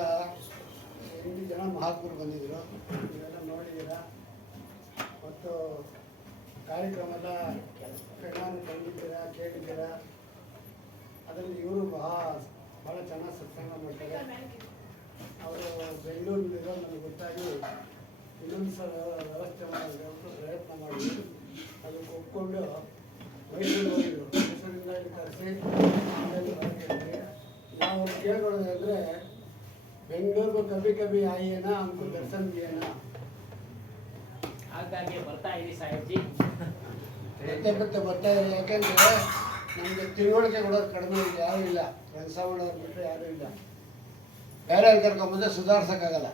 8 ಜನ ಮಹಾತ್ಮರು ಬಂದಿದ್ದರು, ನೀವೆಲ್ಲ ನೋಡಿದ್ದೀರಾ. ಮತ್ತು ಕಾರ್ಯಕ್ರಮದ ಪ್ರಮಾಣ ಕಂಡಿದ್ದೀರಾ, ಕೇಳಿದ್ದೀರಾ. ಅದರಲ್ಲಿ ಇವರು ಭಾಳ ಚೆನ್ನಾಗಿ ಸತ್ಸಂಗ ಮಾಡ್ತಾರೆ. ಅವರು ಬೆಂಗಳೂರಿನಲ್ಲಿರೋ ನನಗೆ ಗೊತ್ತಾಗಿ ಇನ್ನೊಂದು ಸಲ ವ್ಯವಸ್ಥೆ ಮಾಡೋದು ಪ್ರಯತ್ನ ಮಾಡಿ ಅದಕ್ಕೆ ಒಪ್ಕೊಂಡು ಮೈಸೂರು ಹೋಗಿದ್ರು. ಮೈಸೂರಿಂದ ಇಲ್ಲಿ ಕರೆಸಿ ಆಮೇಲೆ ಹೊರಗೆ ನಾವು ಕೇಳ್ಕೊಳ್ಳೋದು ಅಂದರೆ ಬೆಂಗಳೂರಿಗೂ ಕಭಿ ಕಭಿ ಆಯಿಯೇನ ಅಂಕು ದರ್ಶನ್ ದಿಯೇನ. ಹಾಗಾಗಿ ಬರ್ತಾ ಇರಿ ಸಾಹೇಬ್ಜಿ. ಮತ್ತೆ ಬರ್ತಾ ಇರಿ. ಯಾಕೆಂದರೆ ನಮಗೆ ತಿಳುವಳಿಕೆ ಕೊಡೋದು ಕಡಿಮೆ ಇದೆ, ಯಾರೂ ಇಲ್ಲ. ರಂಗಸಾಮಣ್ಣವ್ರು ಬಿಟ್ಟರೆ ಯಾರೂ ಇಲ್ಲ. ಬೇರೆ ಕರ್ಕೊಂಬಂದ್ರೆ ಸುಧಾರಿಸೋಕ್ಕಾಗಲ್ಲ.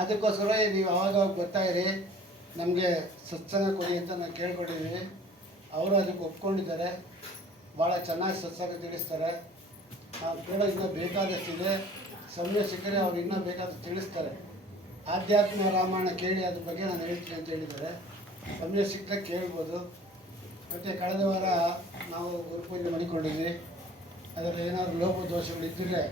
ಅದಕ್ಕೋಸ್ಕರ ನೀವು ಅವಾಗವಾಗ ಬರ್ತಾ ಇರಿ, ನಮಗೆ ಸತ್ಸಂಗ ಕೊಡಿ ಅಂತ ನಾವು ಕೇಳ್ಕೊಂಡಿದ್ದೀವಿ. ಅವರು ಅದಕ್ಕೆ ಒಪ್ಕೊಂಡಿದ್ದಾರೆ. ಭಾಳ ಚೆನ್ನಾಗಿ ಸತ್ಸಂಗ ತಿಳಿಸ್ತಾರೆ. ನಾವು ಕೇಳೋದು ಇನ್ನೂ ಬೇಕಾದಷ್ಟಿದೆ. ಸಮಯ ಸಿಕ್ಕರೆ ಅವ್ರು ಇನ್ನೂ ಬೇಕಾದಷ್ಟು ತಿಳಿಸ್ತಾರೆ. ಆಧ್ಯಾತ್ಮ ರಾಮಾಯಣ ಕೇಳಿ ಅದ್ರ ಬಗ್ಗೆ ನಾನು ಹೇಳ್ತೀನಿ ಅಂತ ಹೇಳಿದ್ದಾರೆ. ಸಮಯ ಸಿಕ್ಕರೆ ಕೇಳ್ಬೋದು. ಮತ್ತು ಕಳೆದ ವಾರ ನಾವು ಗುರುಪೂಜೆ ಮಾಡಿಕೊಂಡಿದ್ವಿ. ಅದರಲ್ಲಿ ಏನಾದರೂ ಲೋಪ ದೋಷಗಳಿದ್ದರೆ